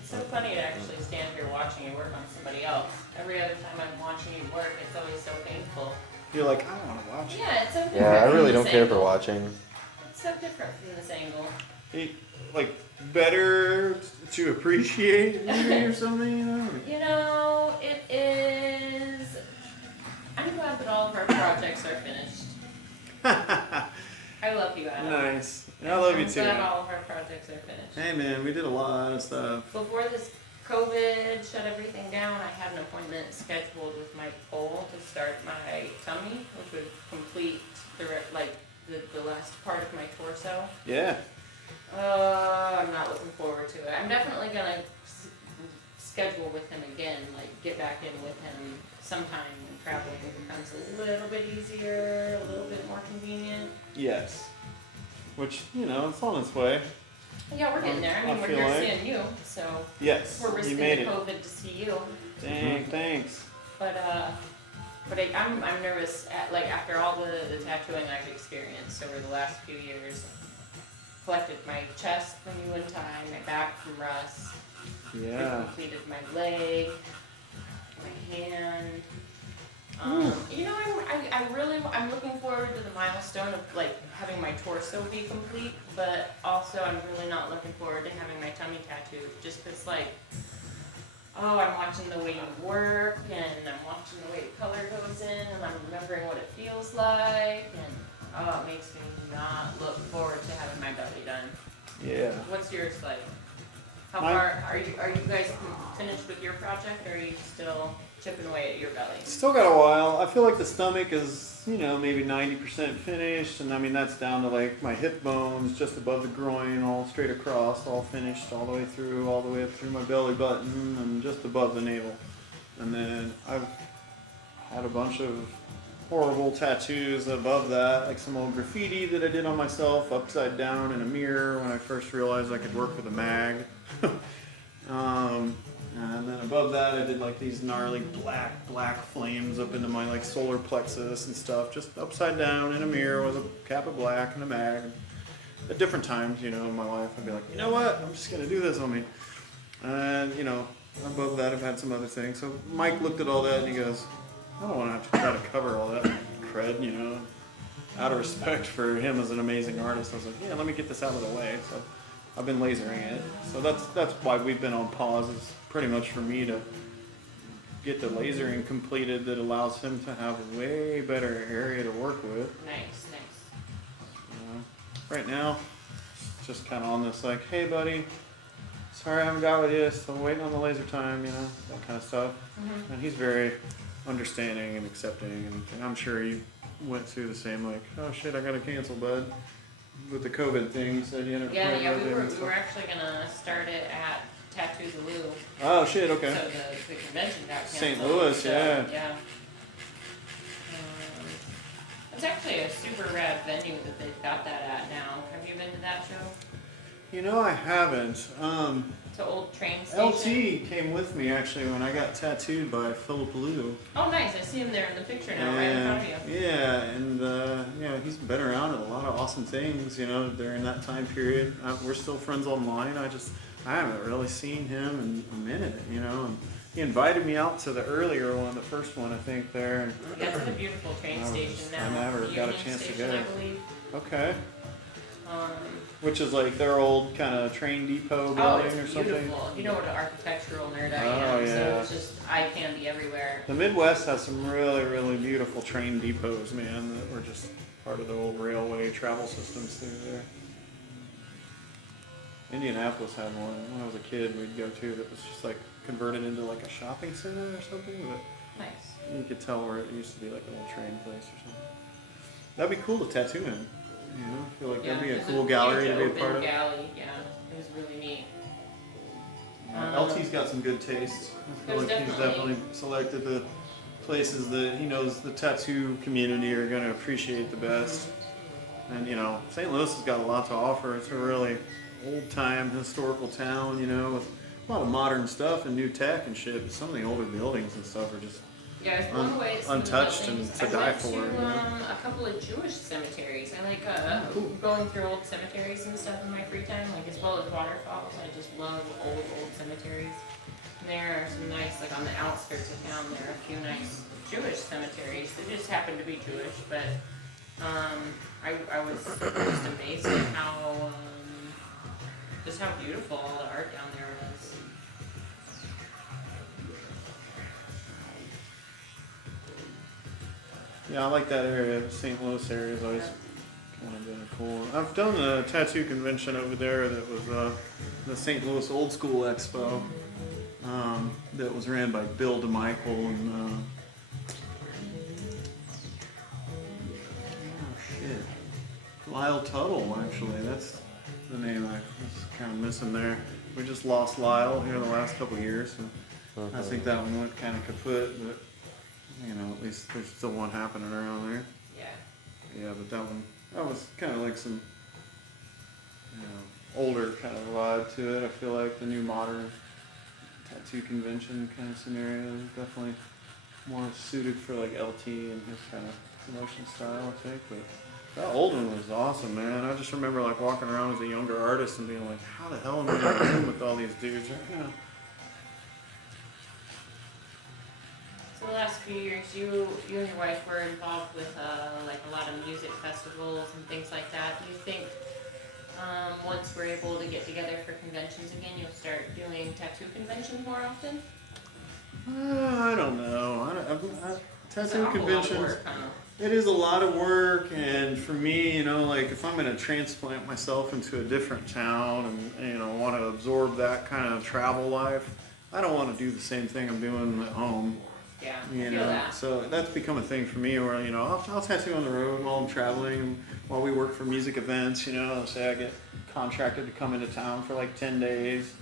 It's so funny to actually stand here watching you work on somebody else. Every other time I'm watching you work, it's always so painful. You're like, I don't want to watch. Yeah, it's so different. Yeah, I from really this don't care for angle. watching. It's so different from this angle. Better to appreciate maybe or something, It is. I'm glad that all of our projects are finished. I love you, Adam. Nice. I love you I'm too. glad all of our projects are finished. Hey man, we did a lot of stuff. Before this COVID shut everything down, I had an appointment scheduled with my pole to start my tummy, which would complete the last part of my torso. Yeah. I'm not looking forward to it. I'm definitely gonna schedule with him again, get back in with him sometime when traveling becomes a little bit easier, a little bit more convenient. Yes. Which, it's on its way. Yeah, we're getting there. I mean, I we're feel here like- seeing you, so Yes. we're You risking made the it. COVID to see you. Dang, thanks. But I'm nervous after all the tattooing I've experienced over the last few years. Collected my chest from you in time, my back from Russ. Yeah. Completed my leg, my hand. I'm looking forward to the milestone of having my torso be complete, but also I'm really not looking forward to having my tummy tattooed, just because I'm watching the way you work, and I'm watching the way the color goes in, and I'm remembering what it feels like, and Oh, it makes me not look forward to having my belly done. Yeah. What's yours like? How Mine- far are you guys finished with your project, or are you still chipping away at your belly? Still got a while. I feel like the stomach is, maybe 90% finished, and I mean that's down to like my hip bones, just above the groin, all straight across, all finished, all the way up through my belly button, and just above the navel. And then I've had a bunch of horrible tattoos above that, like some old graffiti that I did on myself upside down in a mirror when I first realized I could work with a mag. And then above that I did like these gnarly black flames up into my like solar plexus and stuff, just upside down in a mirror with a cap of black and a mag. At different times, in my life I'd be like, you know what, I'm just gonna do this on me. And above that I've had some other things. So Mike looked at all that and he goes, I don't want to have to try to cover all that cred, out of respect for him as an amazing artist. I was like, yeah, let me get this out of the way. So I've been lasering it. So that's why we've been on pause. It's pretty much for me to get the lasering completed that allows him to have a way better area to work with. Nice. Right now, it's just kind of on this like, hey buddy, sorry I haven't got with you, still waiting on the laser time, that kind of stuff. Mm-hmm. And he's very understanding and accepting, and I'm sure you went through the same, like, oh shit, I gotta cancel, bud. With the COVID thing, you said you ended up Yeah, with we it were and stuff. actually gonna start it at Tattoo the Lou. Oh shit, okay. So the convention got canceled. St. Louis, so, yeah. Yeah. It's actually a super rad venue that they've got that at now. Have you been to that show? I haven't. It's an old train station. LT came with me actually when I got tattooed by Philip Liu. Oh, nice. I see him there in the picture now, right in front of you. Yeah, and he's been around at a lot of awesome things, during that time period. We're still friends online. I haven't really seen him in a minute, and he invited me out to the earlier one, the first one, I think, there. And Yeah, it's a beautiful train station now. I never got a Union chance to Station, go. I believe. Okay. Um, Which is like their old kind of train depot building it's or something. beautiful. You know what an architectural nerd I Oh, am, yeah. so it's just eye candy everywhere. The Midwest has some really, really beautiful train depots, man, that were just part of the old railway travel systems through there. Indianapolis had one when I was a kid we'd go to that was just like converted into like a shopping center or something, but Nice. you could tell where it used to be like a little train place or something. That'd be cool to tattoo in. I feel like that'd be a there's cool gallery huge to be a open part of. Galley, yeah, it was really neat. LT's got some good taste. I feel There's like he's definitely- definitely selected the places that he knows the tattoo community are going to appreciate the best. And St. Louis has got a lot to offer. It's a really old-time historical town, with a lot of modern stuff and new tech and shit. But some of the older buildings and stuff are just Yeah, I was blown away at some of the untouched and buildings. to I die went for, to a couple of Jewish cemeteries. I like Cool. going through old cemeteries and stuff in my free time, like as well as waterfalls. I just love old cemeteries. And there are some nice, like on the outskirts of town, there are a few nice Jewish cemeteries. They just happen to be Jewish, but I was just amazed at how just how beautiful all the art down there was. Yeah, I like that area. The St. Louis area has always kind of been cool. I've done a tattoo convention over there that was the St. Louis Old School Expo that was ran by Bill DeMichael and Lyle Tuttle, actually. That's the name I was kind of missing there. We just lost Lyle here the last couple of years, so I think that one went kind of kaput, but at least there's still one happening around there. Yeah. Yeah, but that was kind of like some, older kind of vibe to it. I feel like the new modern tattoo convention kind of scenario is definitely more suited for like LT and his kind of promotion style, I think. But that old one was awesome, man. I just remember like walking around as a younger artist and being like, how the hell am I in a room with all these dudes right now? So the last few years, you and your wife were involved with like a lot of music festivals and things like that. Do you think once we're able to get together for conventions again, you'll start doing tattoo conventions more often? I don't know. It's an Tattoo awful lot of conventions. work, huh? It is a lot of work, and for me, you know, like if I'm going to transplant myself into a different town and, you know, want to absorb that kind of travel life, I don't want to do the same thing I'm doing at home. Yeah, I You feel know, that. so that's become a thing for me where, you know, I'll tattoo on the road while I'm traveling, while we work for music events, you know, say I get contracted to come into town for like 10 days.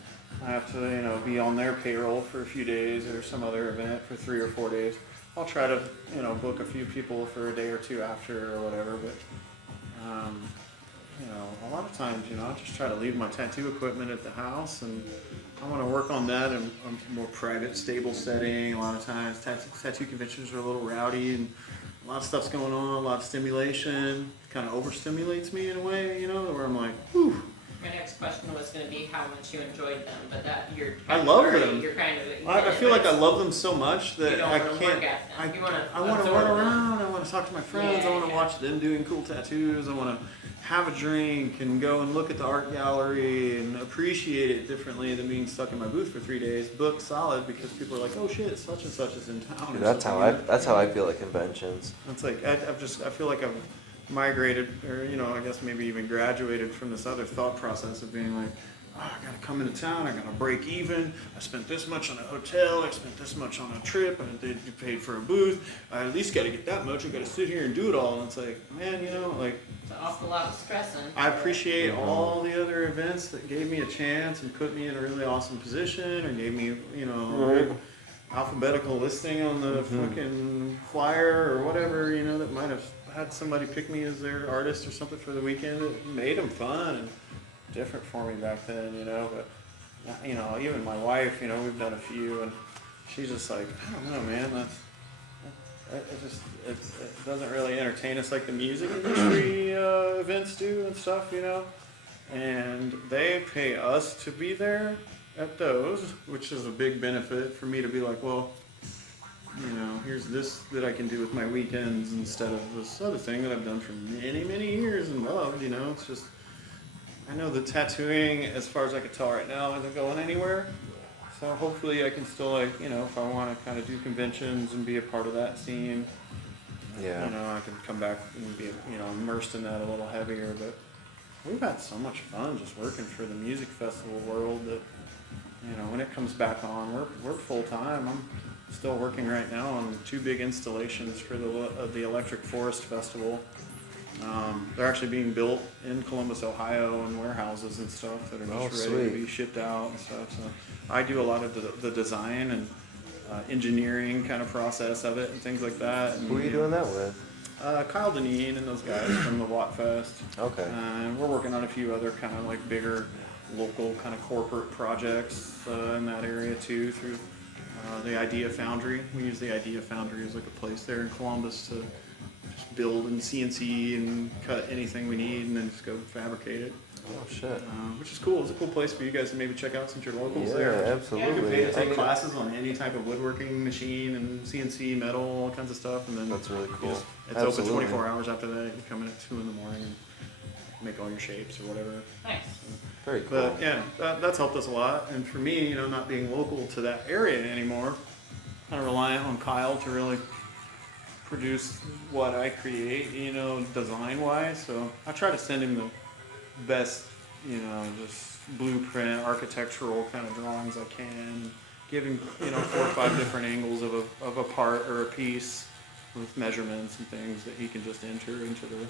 I have to, you know, be on their payroll for a few days or some other event for 3 or 4 days. I'll try to, you know, book a few people for a day or two after or whatever, but, you know, a lot of times, you know, I just try to leave my tattoo equipment at the house, and I want to work on that in a more private, stable setting. A lot of times, tattoo conventions are a little rowdy, and a lot of stuff's going on, a lot of stimulation. Kind of overstimulates me in a way, you know, where I'm like, whew. My next question was going to be how much you enjoyed them, but that you're. I love them. You're kind of. I feel like I love them so much that you don't I want to can't. work at them. You want to. I want to run around. I want to talk to my friends. Yeah, I want to yeah. watch them doing cool tattoos. I want to have a drink and go and look at the art gallery and appreciate it differently than being stuck in my booth for 3 days, booked solid because people are like, oh shit, such and such is in town. Dude, or that's something. how I feel at conventions. It's like I feel like I've migrated, or you know, I guess maybe even graduated from this other thought process of being like, oh, I gotta come into town, I gotta break even. I spent this much on a hotel, I spent this much on a trip, and you paid for a booth. I at least gotta get that much. I gotta sit here and do it all. And it's like, man, you know, like It's an awful lot of stressing. I appreciate all the other events that gave me a chance and put me in a really awesome position, or gave me, you know, alphabetical listing on the fucking flyer or whatever, you know, that might have had somebody pick me as their artist or something for the weekend. It made them fun and different for me back then, you know. But you know, even my wife, you know, we've done a few, and she's just like, I don't know, man. It doesn't really entertain us like the music industry events do and stuff, you know. And they pay us to be there at those, which is a big benefit for me to be like, well, you know, here's this that I can do with my weekends instead of this other thing that I've done for many, many years and loved, you know. It's just, I know the tattooing, as far as I can tell right now, isn't going anywhere. So hopefully I can still, like, you know, if I want to kind of do conventions and be a part of that scene, you know, I can come back and be, you know, immersed in that a little heavier. But we've had so much fun just working for the music festival world that, you know, when it comes back on, we're full time. I'm still working right now on 2 big installations for the Electric Forest Festival. They're actually being built in Columbus, Ohio, in warehouses and stuff that are just ready to be shipped out and stuff. So I do a lot of the design and engineering kind of process of it and things like that. And, Who are you doing that with? Kyle Deneen and those guys from the Watt Fest. Okay. And we're working on a few other kind of like bigger local kind of corporate projects in that area too through the Idea Foundry. We use the Idea Foundry as like a place there in Columbus to just build and CNC and cut anything we need and then just go fabricate it. Oh shit. Which is cool. It's a cool place for you guys to maybe check out since you're locals Yeah, there. absolutely. You can pay to take classes on any type of woodworking machine and CNC, metal, all kinds of stuff, and then That's really cool. it's open 24 hours after that. You come in at 2 in the morning and make all your shapes or whatever. Nice. Very cool. But yeah, that's helped us a lot. And for me, you know, not being local to that area anymore, kind of reliant on Kyle to really produce what I create, you know, design-wise. So I try to send him the best, you know, just blueprint, architectural kind of drawings I can. Give him, you know, 4 or 5 different angles of a part or a piece with measurements and things that he can just enter into the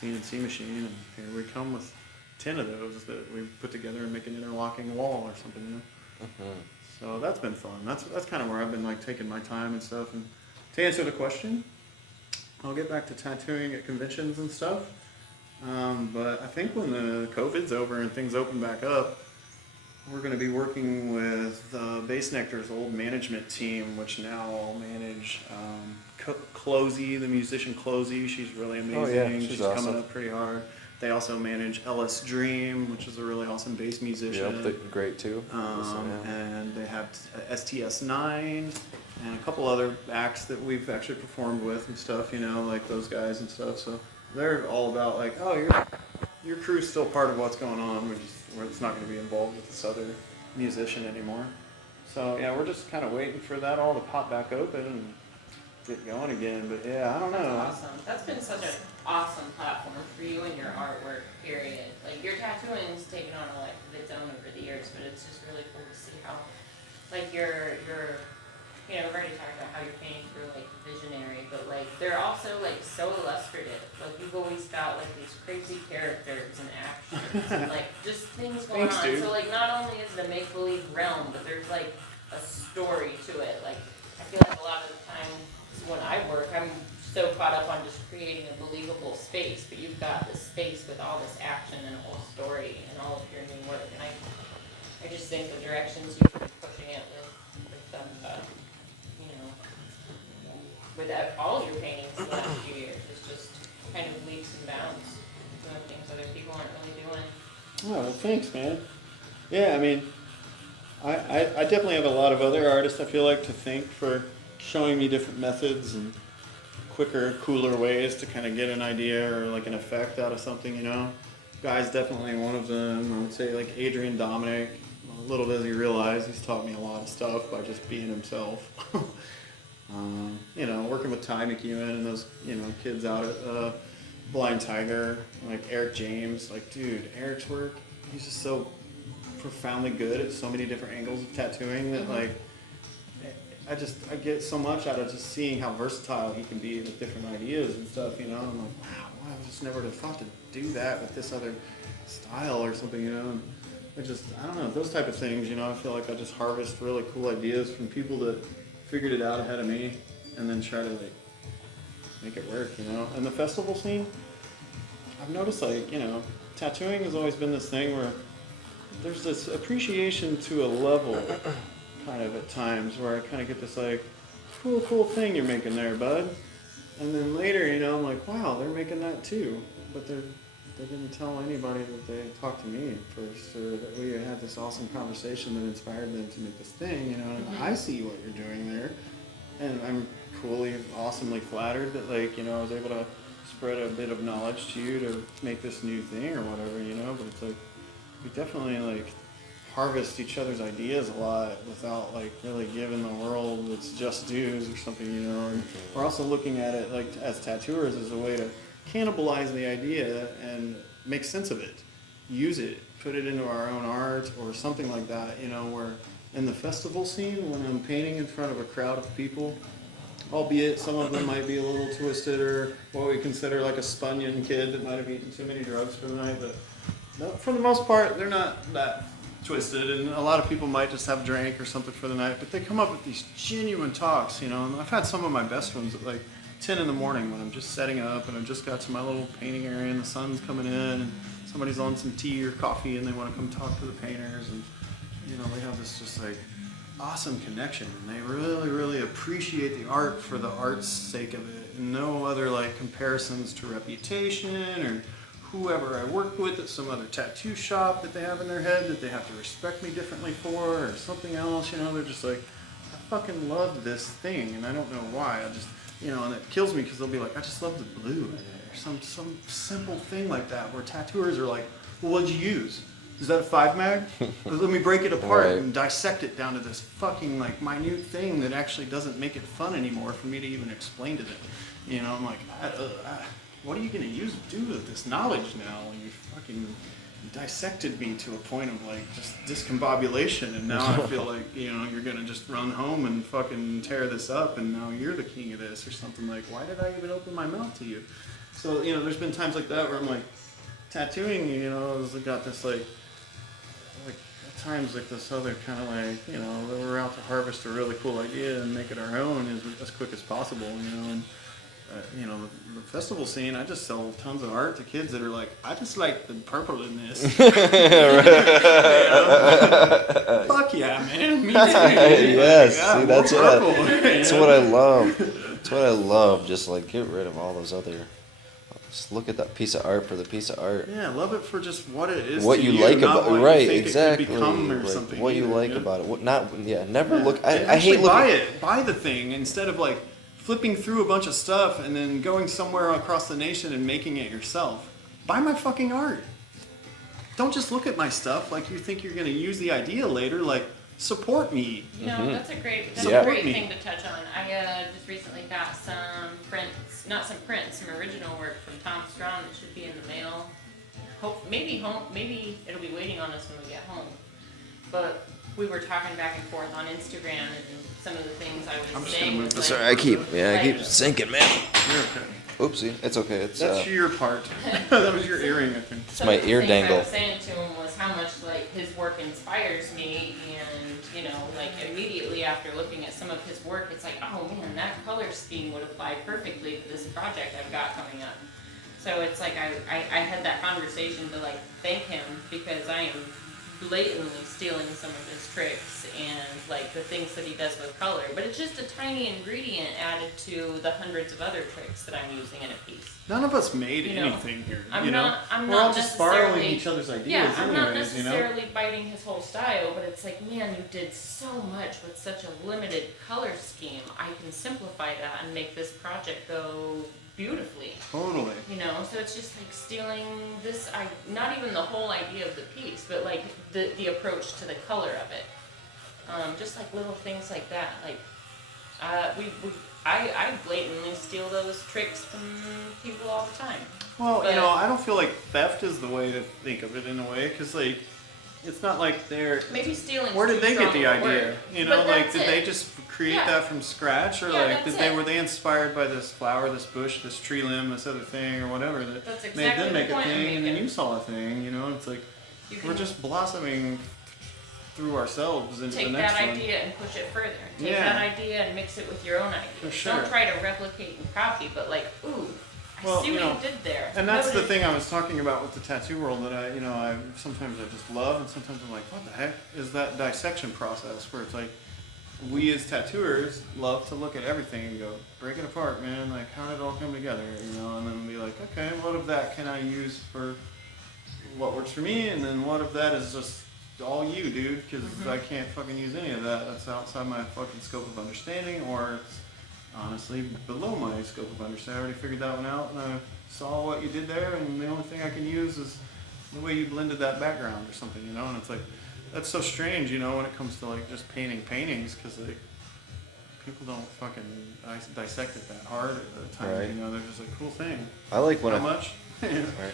CNC machine. And here we come with 10 of those that we put together and make an interlocking wall or something, you know. So that's been fun. That's kind of where I've been like taking my time and stuff. And to answer the question, I'll get back to tattooing at conventions and stuff. But I think when the COVID's over and things open back up, we're going to be working with Bass Nectar's old management team, which now will manage Closey, the musician Closey. She's really amazing. Oh, yeah. She's awesome. Coming up pretty hard. They also manage Ellis Dream, which is a really awesome bass musician. Yep, great too. And they have STS9 and a couple other acts that we've actually performed with and stuff, you know, like those guys and stuff. So they're all about like, oh, your crew's still part of what's going on. Where it's not going to be involved with this other musician anymore. So yeah, we're just kind of waiting for that all to pop back open and get going again. But yeah, I don't That's know. awesome. That's been such an awesome platform for you and your artwork, period. Like, your tattooing's taken on a life of its own over the years, but it's just really cool to see how, like, your you know, we've already talked about how your paintings were, like, visionary, but, like, they're also, like, so illustrative. Like, you've always got, like, these crazy characters and actions and, like, just things going Thanks, on. dude. So, like, not only is it a make-believe realm, but there's, like, a story to it. Like, I feel like a lot of the time when I work, I'm so caught up on just creating a believable space, but you've got this space with all this action and a whole story and all of your new work. And I just think the directions you've been pushing it with you know, with all of your paintings the last few years, is just kind of leaps and bounds doing things other people aren't really doing. Oh, well, thanks, man. Yeah, I mean, I definitely have a lot of other artists I feel like to thank for showing me different methods and quicker, cooler ways to kind of get an idea or like an effect out of something, you know. Guy's definitely one of them. I would say like Adrian Dominic. Little does he realize he's taught me a lot of stuff by just being himself. You know, working with Ty McEwen and those, you know, kids out at Blind Tiger, like Eric James. Like, dude, Eric's work, he's just so profoundly good at so many different angles of tattooing that, like, I get so much out of just seeing how versatile he can be with different ideas and stuff, you know. I'm like, wow, I just never would have thought to do that with this other style or something, you know. And I don't know, those type of things, you know. I feel like I just harvest really cool ideas from people that figured it out ahead of me and then try to, like, make it work, you know. And the festival scene, I've noticed, like, you know, tattooing has always been this thing where there's this appreciation to a level kind of at times where I kind of get this, like, cool thing you're making there, bud. And then later, you know, I'm like, wow, they're making that too. But they didn't tell anybody that they talked to me first, or that we had this awesome conversation that inspired them to make this thing, you know. And I see what you're doing there, and I'm coolly, awesomely flattered that, like, you know, I was able to spread a bit of knowledge to you to make this new thing or whatever, you know. But it's like, we definitely, like, harvest each other's ideas a lot without, like, really giving the world its just dues or something, you know. And we're also looking at it, like, as tattooers, as a way to cannibalize the idea and make sense of it, use it, put it into our own art or something like that, you know. Where in the festival scene, when I'm painting in front of a crowd of people, albeit some of them might be a little twisted or what we consider like a Spunion kid that might have eaten too many drugs for the night, but for the most part, they're not that twisted, and a lot of people might just have drank or something for the night, but they come up with these genuine talks, you know. And I've had some of my best ones at like 10 in the morning when I'm just setting up and I've just got to my little painting area and the sun's coming in and somebody's on some tea or coffee and they want to come talk to the painters, and, you know, we have this just, like, awesome connection, and they really appreciate the art for the art's sake of it, and no other, like, comparisons to reputation or whoever I work with at some other tattoo shop that they have in their head that they have to respect me differently for or something else, you know. They're just like, I fucking love this thing and I don't know why. I just, you know, and it kills me because they'll be like, I just love the blue in it, or some simple thing like that, where tattooers are like, well, what'd you use? Is that a 5 mag? Let me break it apart and dissect it down to this fucking, like, minute thing that actually doesn't make it fun anymore for me to even explain to them. You know, I'm like, what are you going to do with this knowledge now? You fucking dissected me to a point of, like, just discombobulation, and now I feel like, you know, you're going to just run home and fucking tear this up, and now you're the king of this or something. Like, why did I even open my mouth to you? So, you know, there's been times like that where I'm like, tattooing, you know, has got this, like at times, like, this other kind of, like, you know, we're out to harvest a really cool idea and make it our own as quick as possible, you know. And you know, the festival scene, I just sell tons of art to kids that are like, I just like the purple in this. Fuck yeah, man. Me too. Yes, Like, see, that's purple. what I love. That's what I love. Just, like, get rid of all those other. Just look at that piece of art for the piece of art. Yeah, love it for just what it is. What to you you, like not about what right, you think exactly. It could become or like, something. what you either, like you know? about it. What not? Yeah, never look. I Actually hate buy looking. it. Buy the thing instead of, like, flipping through a bunch of stuff and then going somewhere across the nation and making it yourself. Buy my fucking art. Don't just look at my stuff like you think you're going to use the idea later. Like, support me. You know, Mhm. that's a great Yeah. thing to touch on. I just recently got some prints, not some prints, some original work from Tom Strong that should be in the mail. Maybe it'll be waiting on us when we get home. But we were talking back and forth on Instagram, and some of the things I was I'm just saying gonna was move like, Sorry, I keep Like- sinking, man. You're okay. Oopsie, it's okay. It's That's your part. That was your earring, I think. some my of the ear things dangle. I was saying to him was how much like his work inspires me, and you know, like immediately after looking at some of his work, it's like, oh man, that color scheme would apply perfectly to this project I've got coming up. So it's like I had that conversation to like thank him because I am blatantly stealing some of his tricks and like the things that he does with color, but it's just a tiny ingredient added to the hundreds of other tricks that I'm using in a piece. None of us made You know, anything here. I'm you know, not- I'm we're not all just borrowing necessarily- each other's ideas, Yeah, I'm not anyways. You know. necessarily biting his whole style, but it's like, man, you did so much with such a limited color scheme. I can simplify that and make this project go beautifully. Totally. You know, so it's just like stealing this, not even the whole idea of the piece, but like the approach to the color of it. Just like little things like that. Like, I blatantly steal those tricks from people all the time. Well, But- you know, I don't feel like theft is the way to think of it in a way, because like, it's not like they're. Maybe stealing. Where did they get the idea? You know, But like, that's did it. they just create Yeah. that from scratch, or Yeah, like, that's were it. they inspired by this flower, this bush, this tree limb, this other thing, or whatever that That's made exactly them the make a point I'm thing, and then making. you saw a thing? You know, it's like You we're can just blossoming through ourselves into take the next that one. idea and push it further. Take Yeah. that idea and mix it with your own idea. For sure. Don't try to replicate and copy, but like, ooh, I Well, see you what know, you did there. And that's the Notice- thing I was talking about with the tattoo world that I sometimes I just love, and sometimes I'm like, what the heck is that dissection process where it's like, we as tattooers love to look at everything and go, break it apart, man, like how did it all come together, you know, and then be like, okay, what of that can I use for what works for me, and then what of that is just all you, dude, because I can't fucking use any of that. That's outside my fucking scope of understanding, or it's honestly below my scope of understanding. I already figured that one out, and I saw what you did there, and the only thing I can use is the way you blended that background or something, you know. And it's like, that's so strange, you know, when it comes to like just painting paintings, because like people don't fucking dissect it that hard at the time. Right. You know, they're just like, cool thing. I like when How much? Right.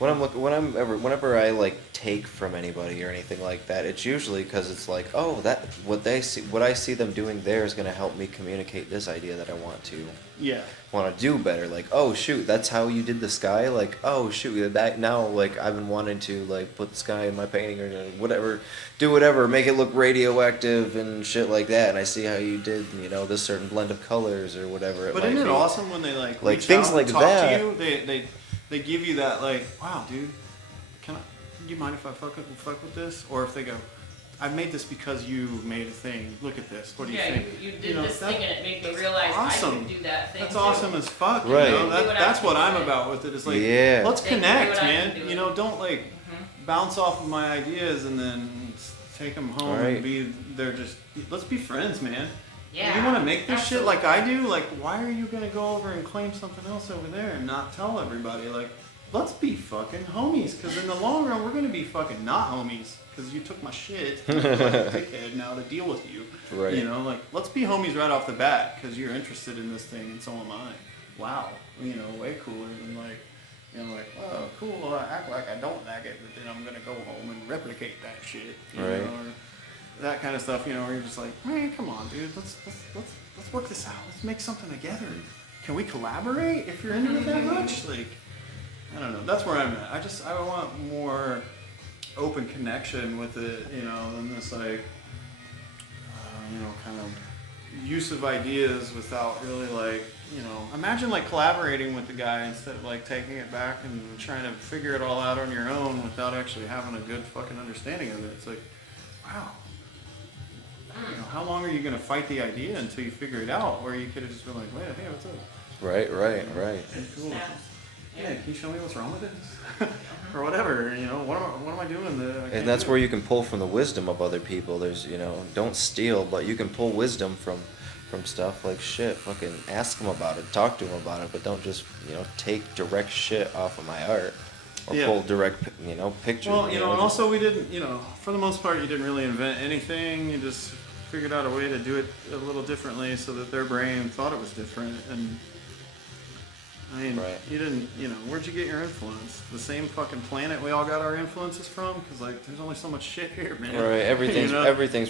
Whenever I like take from anybody or anything like that, it's usually because it's like, oh, that what I see them doing there is gonna help me communicate this idea that I want to Yeah. do better. Like, oh shoot, that's how you did the sky. Like, oh shoot, that now like I've been wanting to like put the sky in my painting or whatever, do whatever, make it look radioactive and shit like that. And I see how you did, you know, this certain blend of colors or whatever. But might isn't it be. awesome when they like Like, reach things out like and talk that. to you? They give you that like, wow, dude, do you mind if I fuck with this? Or if they go, I made this because you made a thing. Look at this. What do you Yeah, think? you did know, this thing and it made me that's realize I awesome. could do that thing That's too. awesome as fuck. Right. You know? Do what I That's can what do I'm it. about with it. It's like, Yeah. let's They can do connect, what I man. can do You it. know, don't like bounce off of my ideas and then take them home Right. and be. They're just. Let's be friends, man. Yeah. You want to make this shit like I absolutely. do? Like, why are you gonna go over and claim something else over there and not tell everybody? Like, let's be fucking homies. Because in the long run, we're gonna be fucking not homies. Because you took my shit, and I'm like a dickhead now to deal with you. Right. You know, like, let's be homies right off the bat. Because you're interested in this thing, and so am I. Wow. You know, way cooler than like. You know, like, oh, cool, well, I act like I don't like it, but then I'm gonna go home and replicate that shit. You Right. know, or that kind of stuff, you know, where you're just like, man, come on, dude, let's work this out. Let's make something together. Can we collaborate if you're into it that much? Like, I don't know. That's where I'm at. I want more open connection with it, you know, than this like, you know, kind of use of ideas without really like, you know, imagine like collaborating with the guy instead of like taking it back and trying to figure it all out on your own without actually having a good fucking understanding of it. It's like, wow. You know, how long are you going to fight the idea until you figure it out? Where you could have just been like, wait, hey, what's up? Right. Cool. Snap. Yeah, can you show me what's wrong with this? Or whatever, you know, what am I doing? I can't And that's do where it. you can pull from the wisdom of other people. There's, you know, don't steal, but you can pull wisdom from stuff like shit. Fucking ask them about it, talk to them about it, but don't just, you know, take direct shit off of my art. or Yeah. pull direct, pictures. Well, and also we didn't, for the most part, you didn't really invent anything. You just figured out a way to do it a little differently so that their brain thought it was different. And I mean, Right. you didn't, where'd you get your influence? The same fucking planet we all got our influences from? Because, like, there's only so much shit here, man. Right, everything's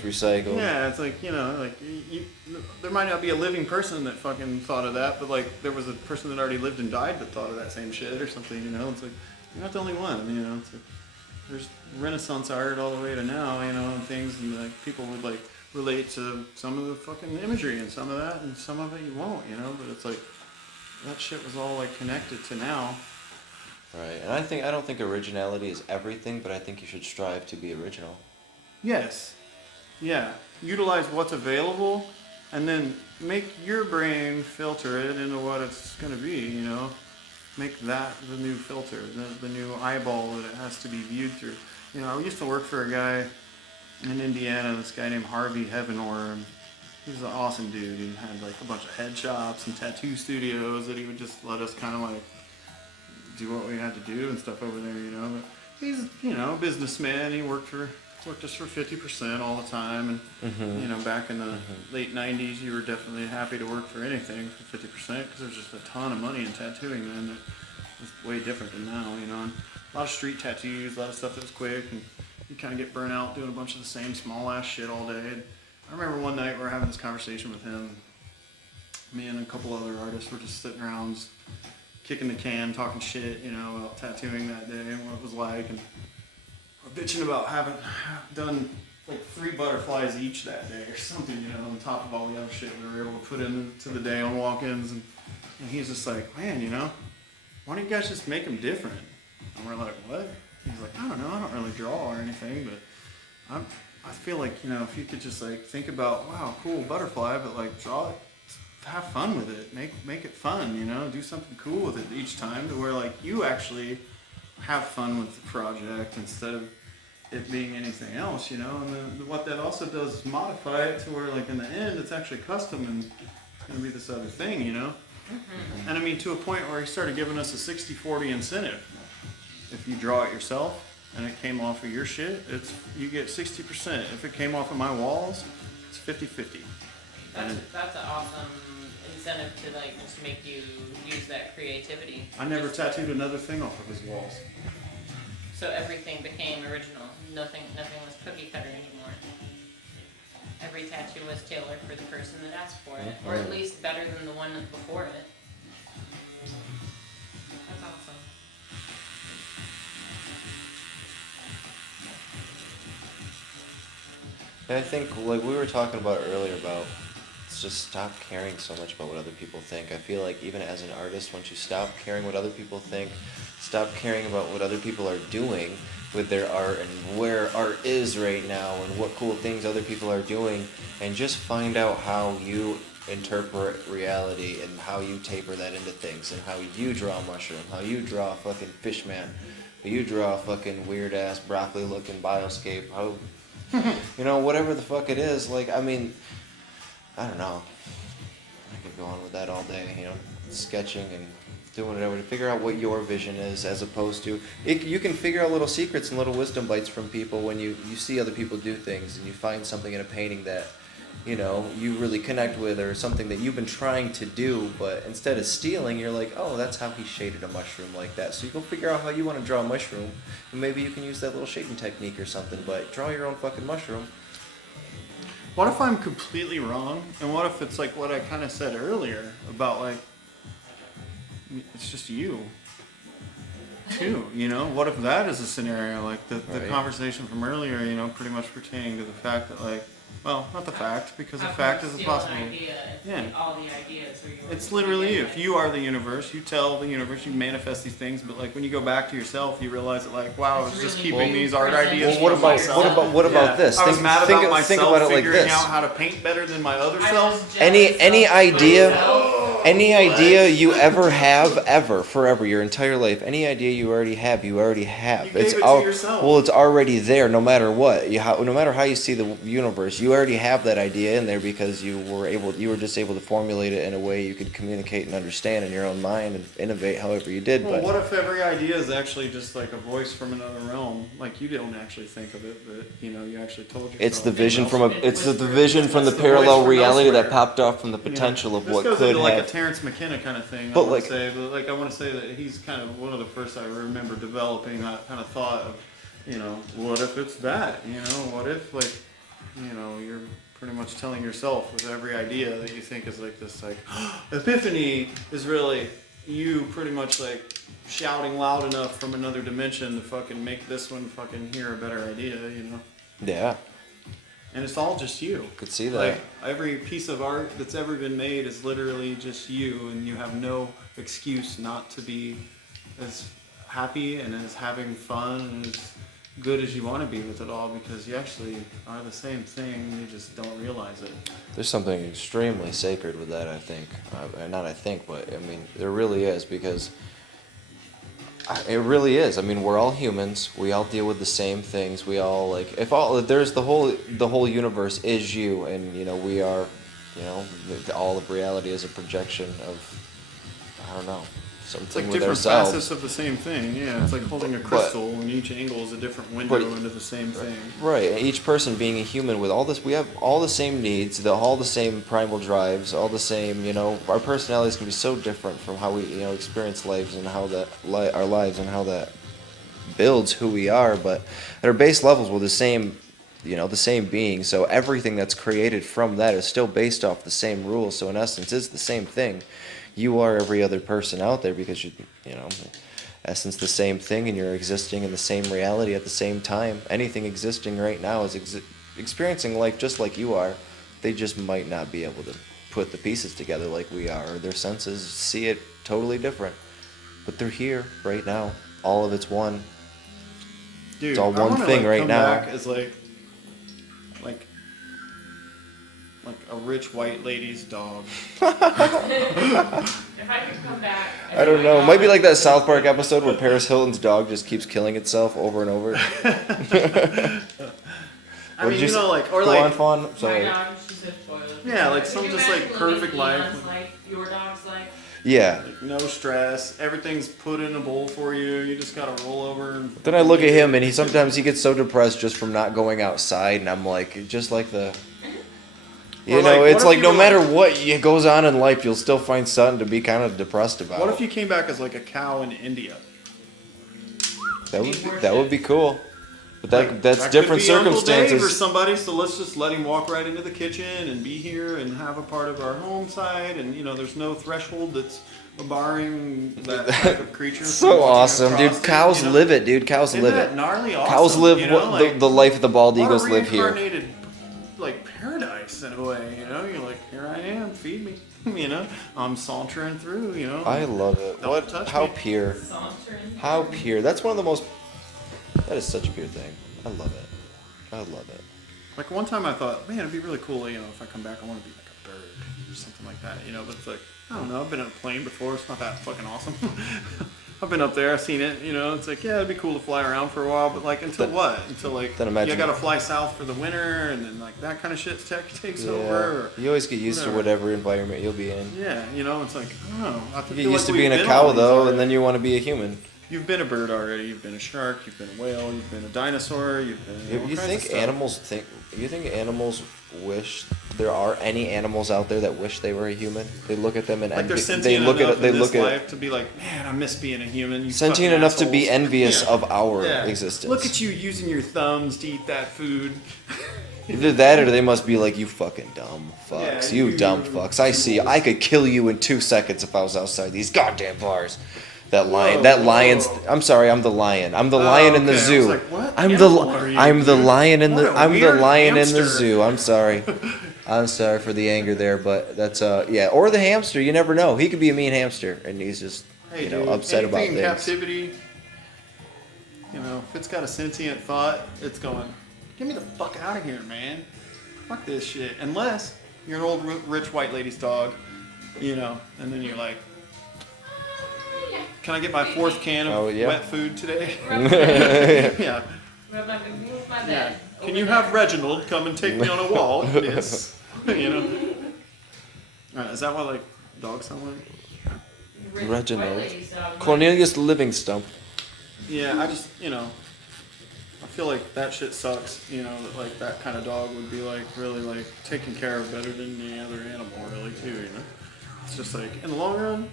recycled. Yeah, it's like, there might not be a living person that fucking thought of that, but, like, there was a person that already lived and died that thought of that same shit or something, It's like, you're not the only one, It's like, there's Renaissance art all the way to now, and things, and, like, people would, like, relate to some of the fucking imagery and some of that, and some of it you won't, but it's like, that shit was all, like, connected to now. Right, and I don't think originality is everything, but I think you should strive to be original. Yes. Yeah. Utilize what's available, and then make your brain filter it into what it's going to be, Make that the new filter, the new eyeball that it has to be viewed through. I used to work for a guy in Indiana, this guy named Harvey Heavenor. He was an awesome dude. He had like a bunch of head shops and tattoo studios that he would just let us kind of like do what we had to do and stuff over there, But he's, a businessman. He worked us for 50% all the time. And, back in the late 90s, you were definitely happy to work for anything for 50% because there's just a ton of money in tattooing then. It's way different than now, And a lot of street tattoos, a lot of stuff that was quick, and you kind of get burnt out doing a bunch of the same small ass shit all day. And I remember one night we were having this conversation with him. Me and a couple other artists were just sitting around, just kicking the can, talking shit, about tattooing that day and what it was like, and we're bitching about having done like 3 butterflies each that day or something, on top of all the other shit we were able to put into the day on walk-ins, and he's just like, man, why don't you guys just make them different? And we're like, what? He's like, I don't know, I don't really draw or anything, but I feel like, if you could just like think about, wow, cool butterfly, but like draw it, have fun with it, make it fun, do something cool with it each time to where like you actually have fun with the project instead of it being anything else, and what that also does is modify it to where like in the end it's actually custom and it's going to be this other thing, And I mean to a point where he started giving us a 60-40 incentive. If you draw it yourself and it came off of your shit, you get 60%. If it came off of my walls, it's 50-50. That's an awesome incentive to like just make you use that creativity. I never tattooed another thing off of his walls. So everything became original. Nothing was cookie cutter anymore. Every tattoo was tailored for the person that asked for it, or at least better than the one before it. That's awesome. And I think, like we were talking about earlier about, just stop caring so much about what other people think. I feel like even as an artist, once you stop caring what other people think, stop caring about what other people are doing with their art and where art is right now and what cool things other people are doing, and just find out how you interpret reality and how you taper that into things and how you draw a mushroom, how you draw a fucking fish man, how you draw a fucking weird ass broccoli looking bioscape, how whatever the fuck it is. Like, I mean, I don't know. I could go on with that all day, sketching and doing whatever to figure out what your vision is, as opposed to you can figure out little secrets and little wisdom bites from people when you see other people do things and you find something in a painting that you really connect with, or something that you've been trying to do, but instead of stealing, you're like, oh, that's how he shaded a mushroom like that. So you go figure out how you want to draw a mushroom, and maybe you can use that little shading technique or something, but draw your own fucking mushroom. What if I'm completely wrong? And what if it's like what I kind of said earlier about like, it's just you too, What if that is a scenario, like the Right. conversation from earlier, pretty much pertaining to the fact that like, well, not the fact, because the fact is a possibility. Yeah. All the ideas are yours. It's literally you. If you are the universe, you tell the universe, you manifest these things, but like when you go back to yourself, you realize that like, wow, I was just keeping these art ideas Well, for myself. what about this? I was mad about think myself about it like figuring this. out how to paint better than my other I self. was Any jealous of idea? myself. Any idea you ever have, forever, your entire life, any idea you already have. You gave it to yourself. Well, it's already there, no matter what. No matter how you see the universe, you already have that idea in there because you were just able to formulate it in a way you could communicate and understand in your own mind and innovate however you did. Well, But what if every idea is actually just like a voice from another realm? Like you don't actually think of it, but you actually told yourself. it's the vision from the That's the parallel voice from reality that elsewhere. popped off from the potential of This what goes could into like have. a Terrence McKenna kind of thing. But I want to say that he's kind of one of the first I remember developing that kind of thought of, what if it's that? What if you're pretty much telling yourself with every idea that you think is like this like epiphany is really you pretty much like shouting loud enough from another dimension to fucking make this one fucking hear a better idea, Yeah, And it's all just you. could see that. Like every piece of art that's ever been made is literally just you, and you have no excuse not to be as happy and as having fun and as good as you want to be with it all, because you actually are the same thing. You just don't realize it. There's something extremely sacred with that, I think. But I mean, there really is, because it really is. I mean, we're all humans. We all deal with the same things. We all there's the whole universe is you, and we are, all of reality is a projection of, I don't know, something It's like with different ourselves. facets of the same thing. Yeah, it's like holding a crystal, and each angle is a different window into the same thing. Right, and each person being a human with all this, we have all the same needs, all the same primal drives, all the same, our personalities can be so different from how we, experience lives and how that, our lives and how that builds who we are, but at our base levels we're the same, the same being, so everything that's created from that is still based off the same rules, so in essence it's the same thing. You are every other person out there because essence the same thing, and you're existing in the same reality at the same time. Anything existing right now is experiencing life just like you are. They just might not be able to put the pieces together like we are, or their senses see it totally different. But they're here right now. All of it's one. Dude, It's all I one wanna, thing right come now. Back as like a rich white lady's dog. If I could come back. I don't know. It might be like that South Park episode where Paris Hilton's dog just keeps killing itself over and over. I mean, Go on, Fawn. My Sorry. dog, she's a toilet. Yeah, like Could some you just, imagine like, living perfect life. Leon's life, your dog's life. Yeah. Like, no stress. Everything's put in a bowl for you. You just gotta roll over. And Then I look at him, and sometimes he gets so depressed just from not going outside, and I'm like, just like the. Or like, what it's if like you no were matter like- what goes on in life, you'll still find something to be kind of depressed about. What if you came back as like a cow in India? That would be cool, but that's That different could be Uncle Dave or circumstances. somebody, so let's just let him walk right into the kitchen and be here and have a part of our home side, and there's no threshold that's barring that type of creature. So from walking awesome, across dude. it, Cows live it, dude. Cows Isn't live that it. gnarly awesome? Cows live like, the life of the bald what eagles a live here. reincarnated, like paradise in a way. You're like, here I am, feed me. I'm sauntering through. I love it. Don't touch How me. pure. Sauntering. How pure. That's one of the most. That is such a pure thing. I love it. I love it. Like one time I thought, man, it'd be really cool, if I come back, I want to be like a bird or something like that, But it's like, I don't know, I've been in a plane before. It's not that fucking awesome. I've been up there, I've seen it, It's like, yeah, it'd be cool to fly around for a while, but like until what? Until like then imagine- you got to fly south for the winter, and then like that kind of shit takes over. Or, You always get used to whatever environment you'll be in. yeah, it's like I don't know. I You feel get used like to being we've a been cow on these though, already. and then you want to be a human. You've been a bird already. You've been a shark. You've been a whale. You've been a dinosaur. You've been. all You kinds of think stuff. animals You think animals wish there are any animals out there that wish they were a human? They look at them and Like they're envy. sentient They look enough at. They in look this at. life to be like, man, I miss being a human. You Sentient fucking enough to be assholes." envious Yeah. of our Yeah. existence. Look at you using your thumbs to eat that food. Either that or they must be like, you fucking dumb fucks. Yeah, you dumb fucks. I see. I could kill you in 2 seconds if I was outside these goddamn bars. That lion. Whoa, That whoa. lion's. I'm sorry. I'm the lion. I'm the lion in the okay. I was zoo. like, what I'm animal are you, I'm the dude? lion in What the. a I'm the weird lion in the hamster. zoo. I'm sorry. I'm sorry for the anger there, but that's yeah. Or the hamster. You never know. He could be a mean hamster, and he's just Hey, dude, dude, upset about anything in things. captivity, if it's got a sentient thought, it's going, get me the fuck out of here, man. Fuck this shit. Unless you're an old rich white lady's dog you know, and then you're like, can I get my 4th can of Oh, yeah. wet food today? Yeah. Rub my move my Yeah. bed. Can you have Reginald come and take me on a walk? Yes. You know. Is that what like dogs sound like? Reginald. White dog. Cornelius Livingstone. Yeah, I just, you know, I feel like that shit sucks. You know, that like that kind of dog would be like really like taken care of better than any other animal, really too. You know, it's just like in the long run,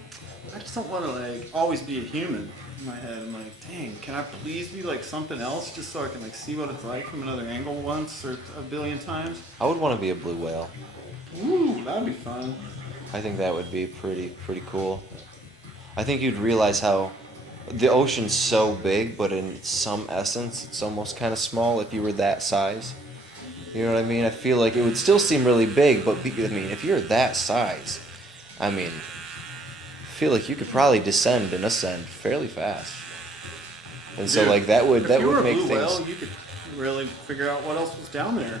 I just don't want to like always be a human. In my head, I'm like, dang, can I please be like something else just so I can like see what it's like from another angle once or a billion times? I would want to be a blue whale. Ooh, that'd be fun. I think that would be pretty cool. I think you'd realize how the ocean's so big, but in some essence, it's almost kind of small if you were that size. You know what I mean? I feel like it would still seem really big, but I mean, if you're that size, I mean, I feel like you could probably descend and ascend fairly fast. And so, Dude, like that would if you were a make blue things. whale, you could really figure out what else was down there.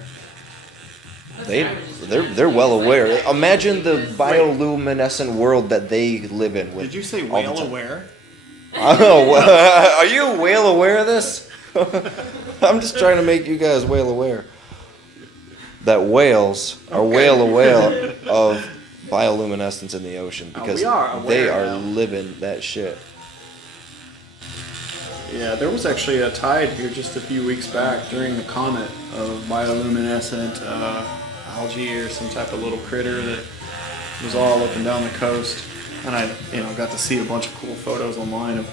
They're well aware. Imagine the bioluminescent world that they live in. With Did you say all the whale time. aware? Oh, are you whale aware of this? I'm just trying to make you guys whale aware that whales are whale aware of bioluminescence in the ocean because we are aware they are now. living that shit. Yeah, there was actually a tide here just a few weeks back during the comet of bioluminescent algae or some type of little critter that was all up and down the coast. And I, got to see a bunch of cool photos online of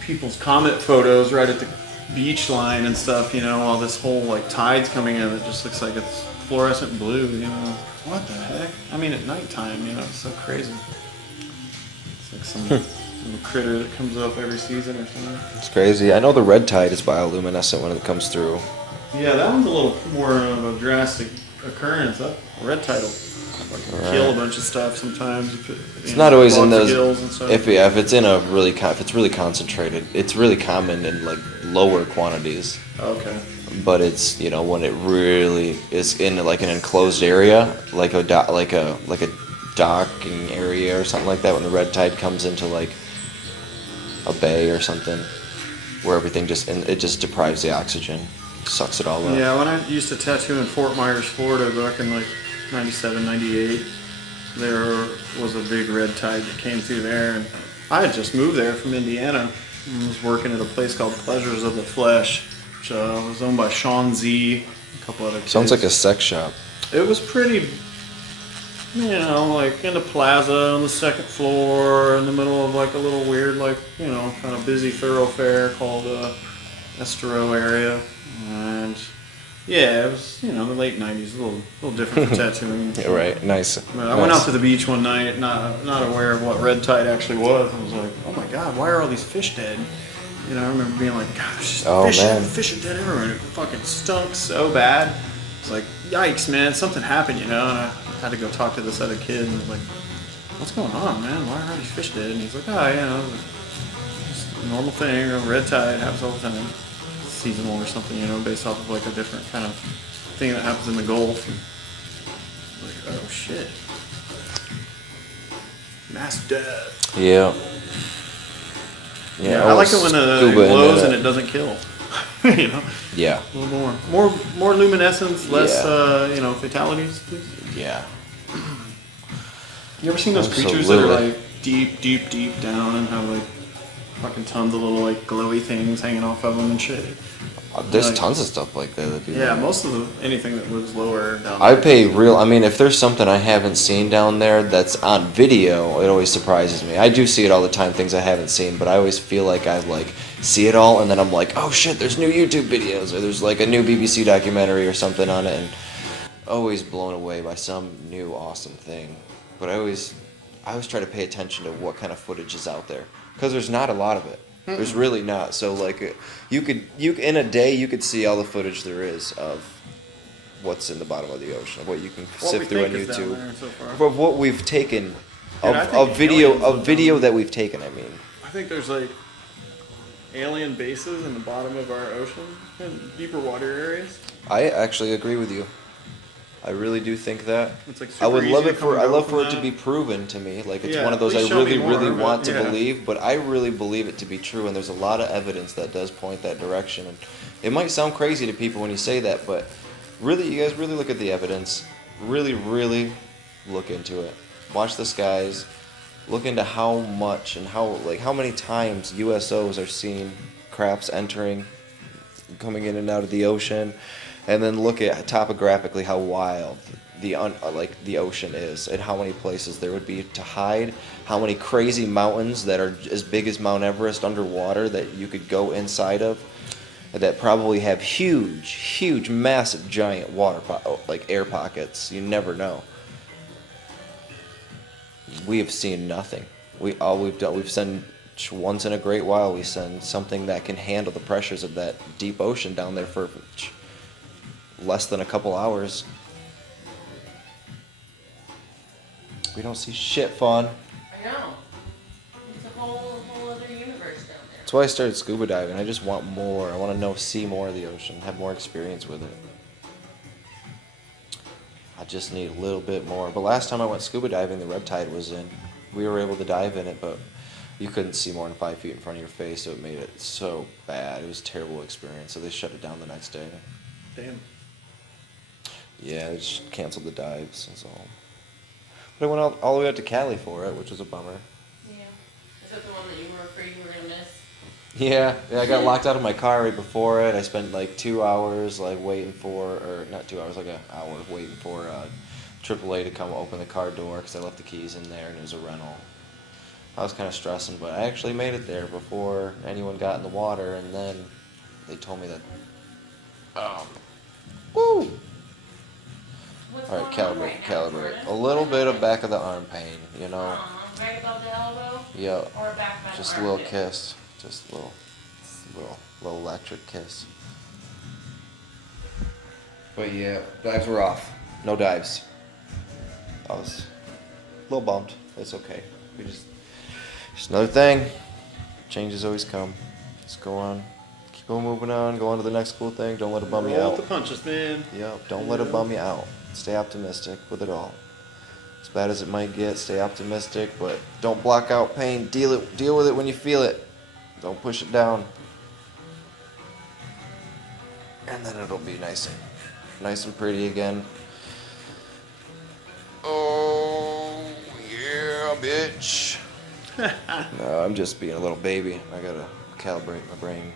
people's comet photos right at the beach line and stuff, while this whole like tide's coming in. It just looks like it's fluorescent blue, What the heck? I mean, at nighttime, it's so crazy. It's like some little critter that comes up every season or something. It's crazy. I know the red tide is bioluminescent when it comes through. Yeah, that one's a little more of a drastic occurrence. That red tide will kill a bunch of stuff sometimes. It's not always in clogs the those. gills and stuff. If it's in a if it's really concentrated, it's really common in like lower quantities. Okay. But it's when it really is in like an enclosed area, like a docking area or something like that. When the red tide comes into like a bay or something, where everything it just deprives the oxygen, sucks it all up. Yeah, when I used to tattoo in Fort Myers, Florida, back in like 97, 98, there was a big red tide that came through there, and I had just moved there from Indiana and was working at a place called Pleasures of the Flesh, which was owned by Sean Z, a couple other kids. Sounds like a sex shop. It was pretty, like in the plaza on the second floor, in the middle of like a little weird, like, kind of busy thoroughfare called Estero area. And yeah, it was, the late 90s, a little different for tattooing. Yeah, right, nice. But I went out to the beach one night, not aware of what red tide actually was. I was like, oh my God, why are all these fish dead? I remember being like, gosh, fish are dead everywhere. And it fucking stunk so bad. It's like, yikes, man, something happened, And I had to go talk to this other kid, and I was like, what's going on, man? Why are all these fish dead? And he's like, it's a normal thing, red tide happens all the time. It's seasonal or something, based off of like a different kind of thing that happens in the Gulf. And like, oh shit. Mass death. Yeah. Yeah, I like it when it glows and it doesn't kill. Yeah. A little more luminescence, less fatalities, please. Yeah. You ever seen those creatures that are like deep, deep, deep down and have like fucking tons of little like glowy things hanging off of them and shit? There's tons of stuff like that. Yeah, most of anything that lives lower down I there. pay if there's something I haven't seen down there that's on video, it always surprises me. I do see it all the time, things I haven't seen, but I always feel like I see it all and then I'm like, oh shit, there's new YouTube videos or there's like a new BBC documentary or something on it, and always blown away by some new awesome thing. But I always try to pay attention to what kind of footage is out there, because there's not a lot of it. There's really not. So like you could in a day you could see all the footage there is of what's in the bottom of the ocean, of what you can sift through on YouTube, So of what we've taken, Dude, I think video that we've taken. I mean, I think there's like alien bases in the bottom of our ocean in deeper water areas. I actually agree with you. I really do think that. It's like I would super love easy it to come for and I go love from for it to that. be proven to me. Like it's Yeah, one of those I please show me really more really of it, want to yeah. believe, but I really believe it to be true, and there's a lot of evidence that does point that direction. And it might sound crazy to people when you say that, but really, you guys really look at the evidence. Really, really look into it. Watch the skies. Look into how much and how many times USOs are seen crafts entering, coming in and out of the ocean, and then look at topographically how wild the ocean is, and how many places there would be to hide, how many crazy mountains that are as big as Mount Everest underwater that you could go inside of, that probably have huge, massive, giant air pockets. You never know. We have seen nothing. We've sent once in a great while. We send something that can handle the pressures of that deep ocean down there for less than a couple hours. We don't see shit, Fawn. I know. It's a whole other universe down there. That's why I started scuba diving. I just want more. I want to see more of the ocean, have more experience with it. I just need a little bit more. But last time I went scuba diving, the red tide was in. We were able to dive in it, but you couldn't see more than 5 feet in front of your face, so it made it so bad. It was a terrible experience, so they shut it down the next day. Damn. Yeah, they just canceled the dives, that's all. But I went all the way out to Cali for it, which was a bummer. Yeah. Is that the one that you were afraid you were going to miss? Yeah, I got locked out of my car right before it. I spent like 2 hours waiting for, or not 2 hours, like an hour waiting for AAA to come open the car door because I left the keys in there and it was a rental. I was kind of stressing, but I actually made it there before anyone got in the water, and then they told me that, woo! What's All right, going on calibrate. Jordan? A little bit of back of the arm pain, you know. Right above the elbow? Yeah, Or back by the just a little armpit? kiss, just a little electric kiss. But yeah, dives were off. No dives. I was a little bummed. It's okay. We just another thing. Changes always come. Just go on. Keep on moving on. Go on to the next cool thing. Don't let it bum you Roll out. with the punches, man. Yep. Don't let it bum you out. Stay optimistic with it all. As bad as it might get, stay optimistic, but don't block out pain. Deal with it when you feel it. Don't push it down. And then it'll be nice and pretty again. Oh yeah, bitch. No, I'm just being a little baby. I gotta calibrate my brain.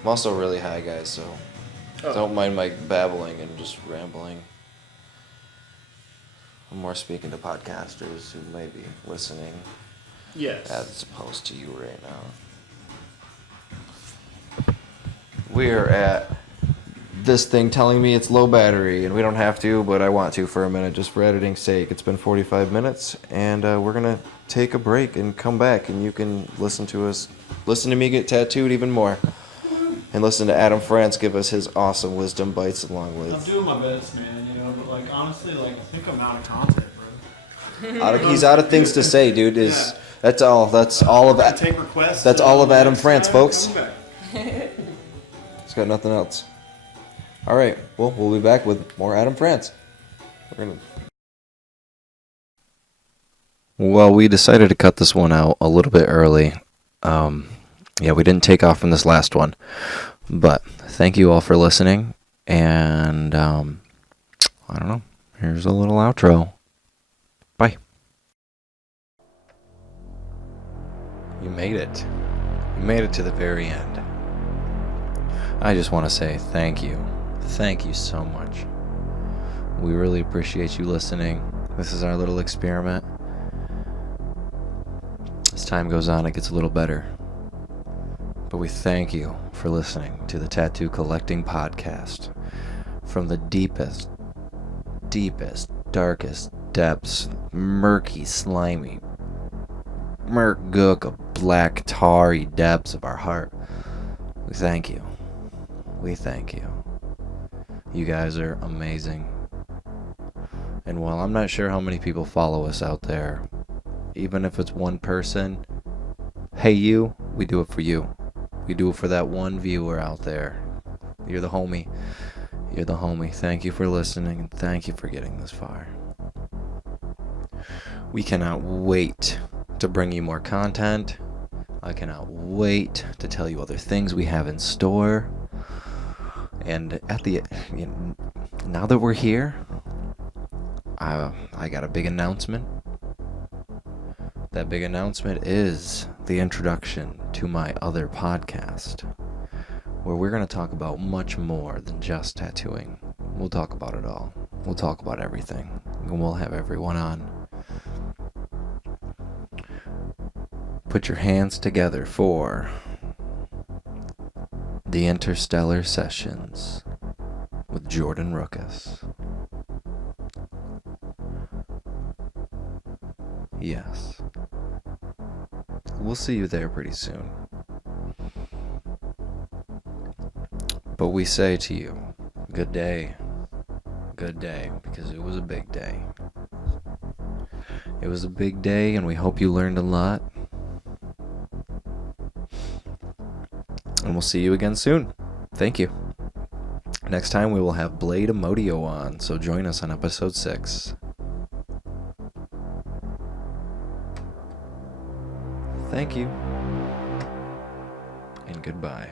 I'm also really high, guys, so don't mind my babbling and just rambling. I'm more speaking to podcasters who may be listening Yes. as opposed to you right now. We're at this thing telling me it's low battery, and we don't have to, but I want to for a minute just for editing's sake. It's been 45 minutes, and we're going to take a break and come back, and you can listen to me get tattooed even more. And listen to Adam France give us his awesome wisdom bites along I'm with. doing my best, man. You know, but honestly, I think I'm out of content, bro. He's out of things to say, dude. That's all of I that. take requests. That's all of Adam next France, time, folks. come back. He's got nothing else. All right. Well, we'll be back with more Adam France. Well, we decided to cut this one out a little bit early. Yeah, we didn't take off from this last one. But thank you all for listening. And I don't know. Here's a little outro. Bye. You made it. You made it to the very end. I just want to say thank you. Thank you so much. We really appreciate you listening. This is our little experiment. As time goes on, it gets a little better. But we thank you for listening to the Tattoo Collecting Podcast. From the deepest, darkest depths, murky, slimy, murk gook of black, tarry depths of our heart, we thank you. We thank you. You guys are amazing. And while I'm not sure how many people follow us out there, even if it's one person, hey you, we do it for you. We do it for that one viewer out there. You're the homie. You're the homie. Thank you for listening, and thank you for getting this far. We cannot wait to bring you more content. I cannot wait to tell you other things we have in store. And now that we're here, I got a big announcement. That big announcement is the introduction to my other podcast, where we're going to talk about much more than just tattooing. We'll talk about it all. We'll talk about everything. And we'll have everyone on. Put your hands together for the Interstellar Sessions with Jordan Rookus. Yes. We'll see you there pretty soon. But we say to you, good day, because it was a big day. It was a big day, and we hope you learned a lot. And we'll see you again soon. Thank you. Next time we will have Blade Emodio on, so join us on episode 6. Thank you. And goodbye.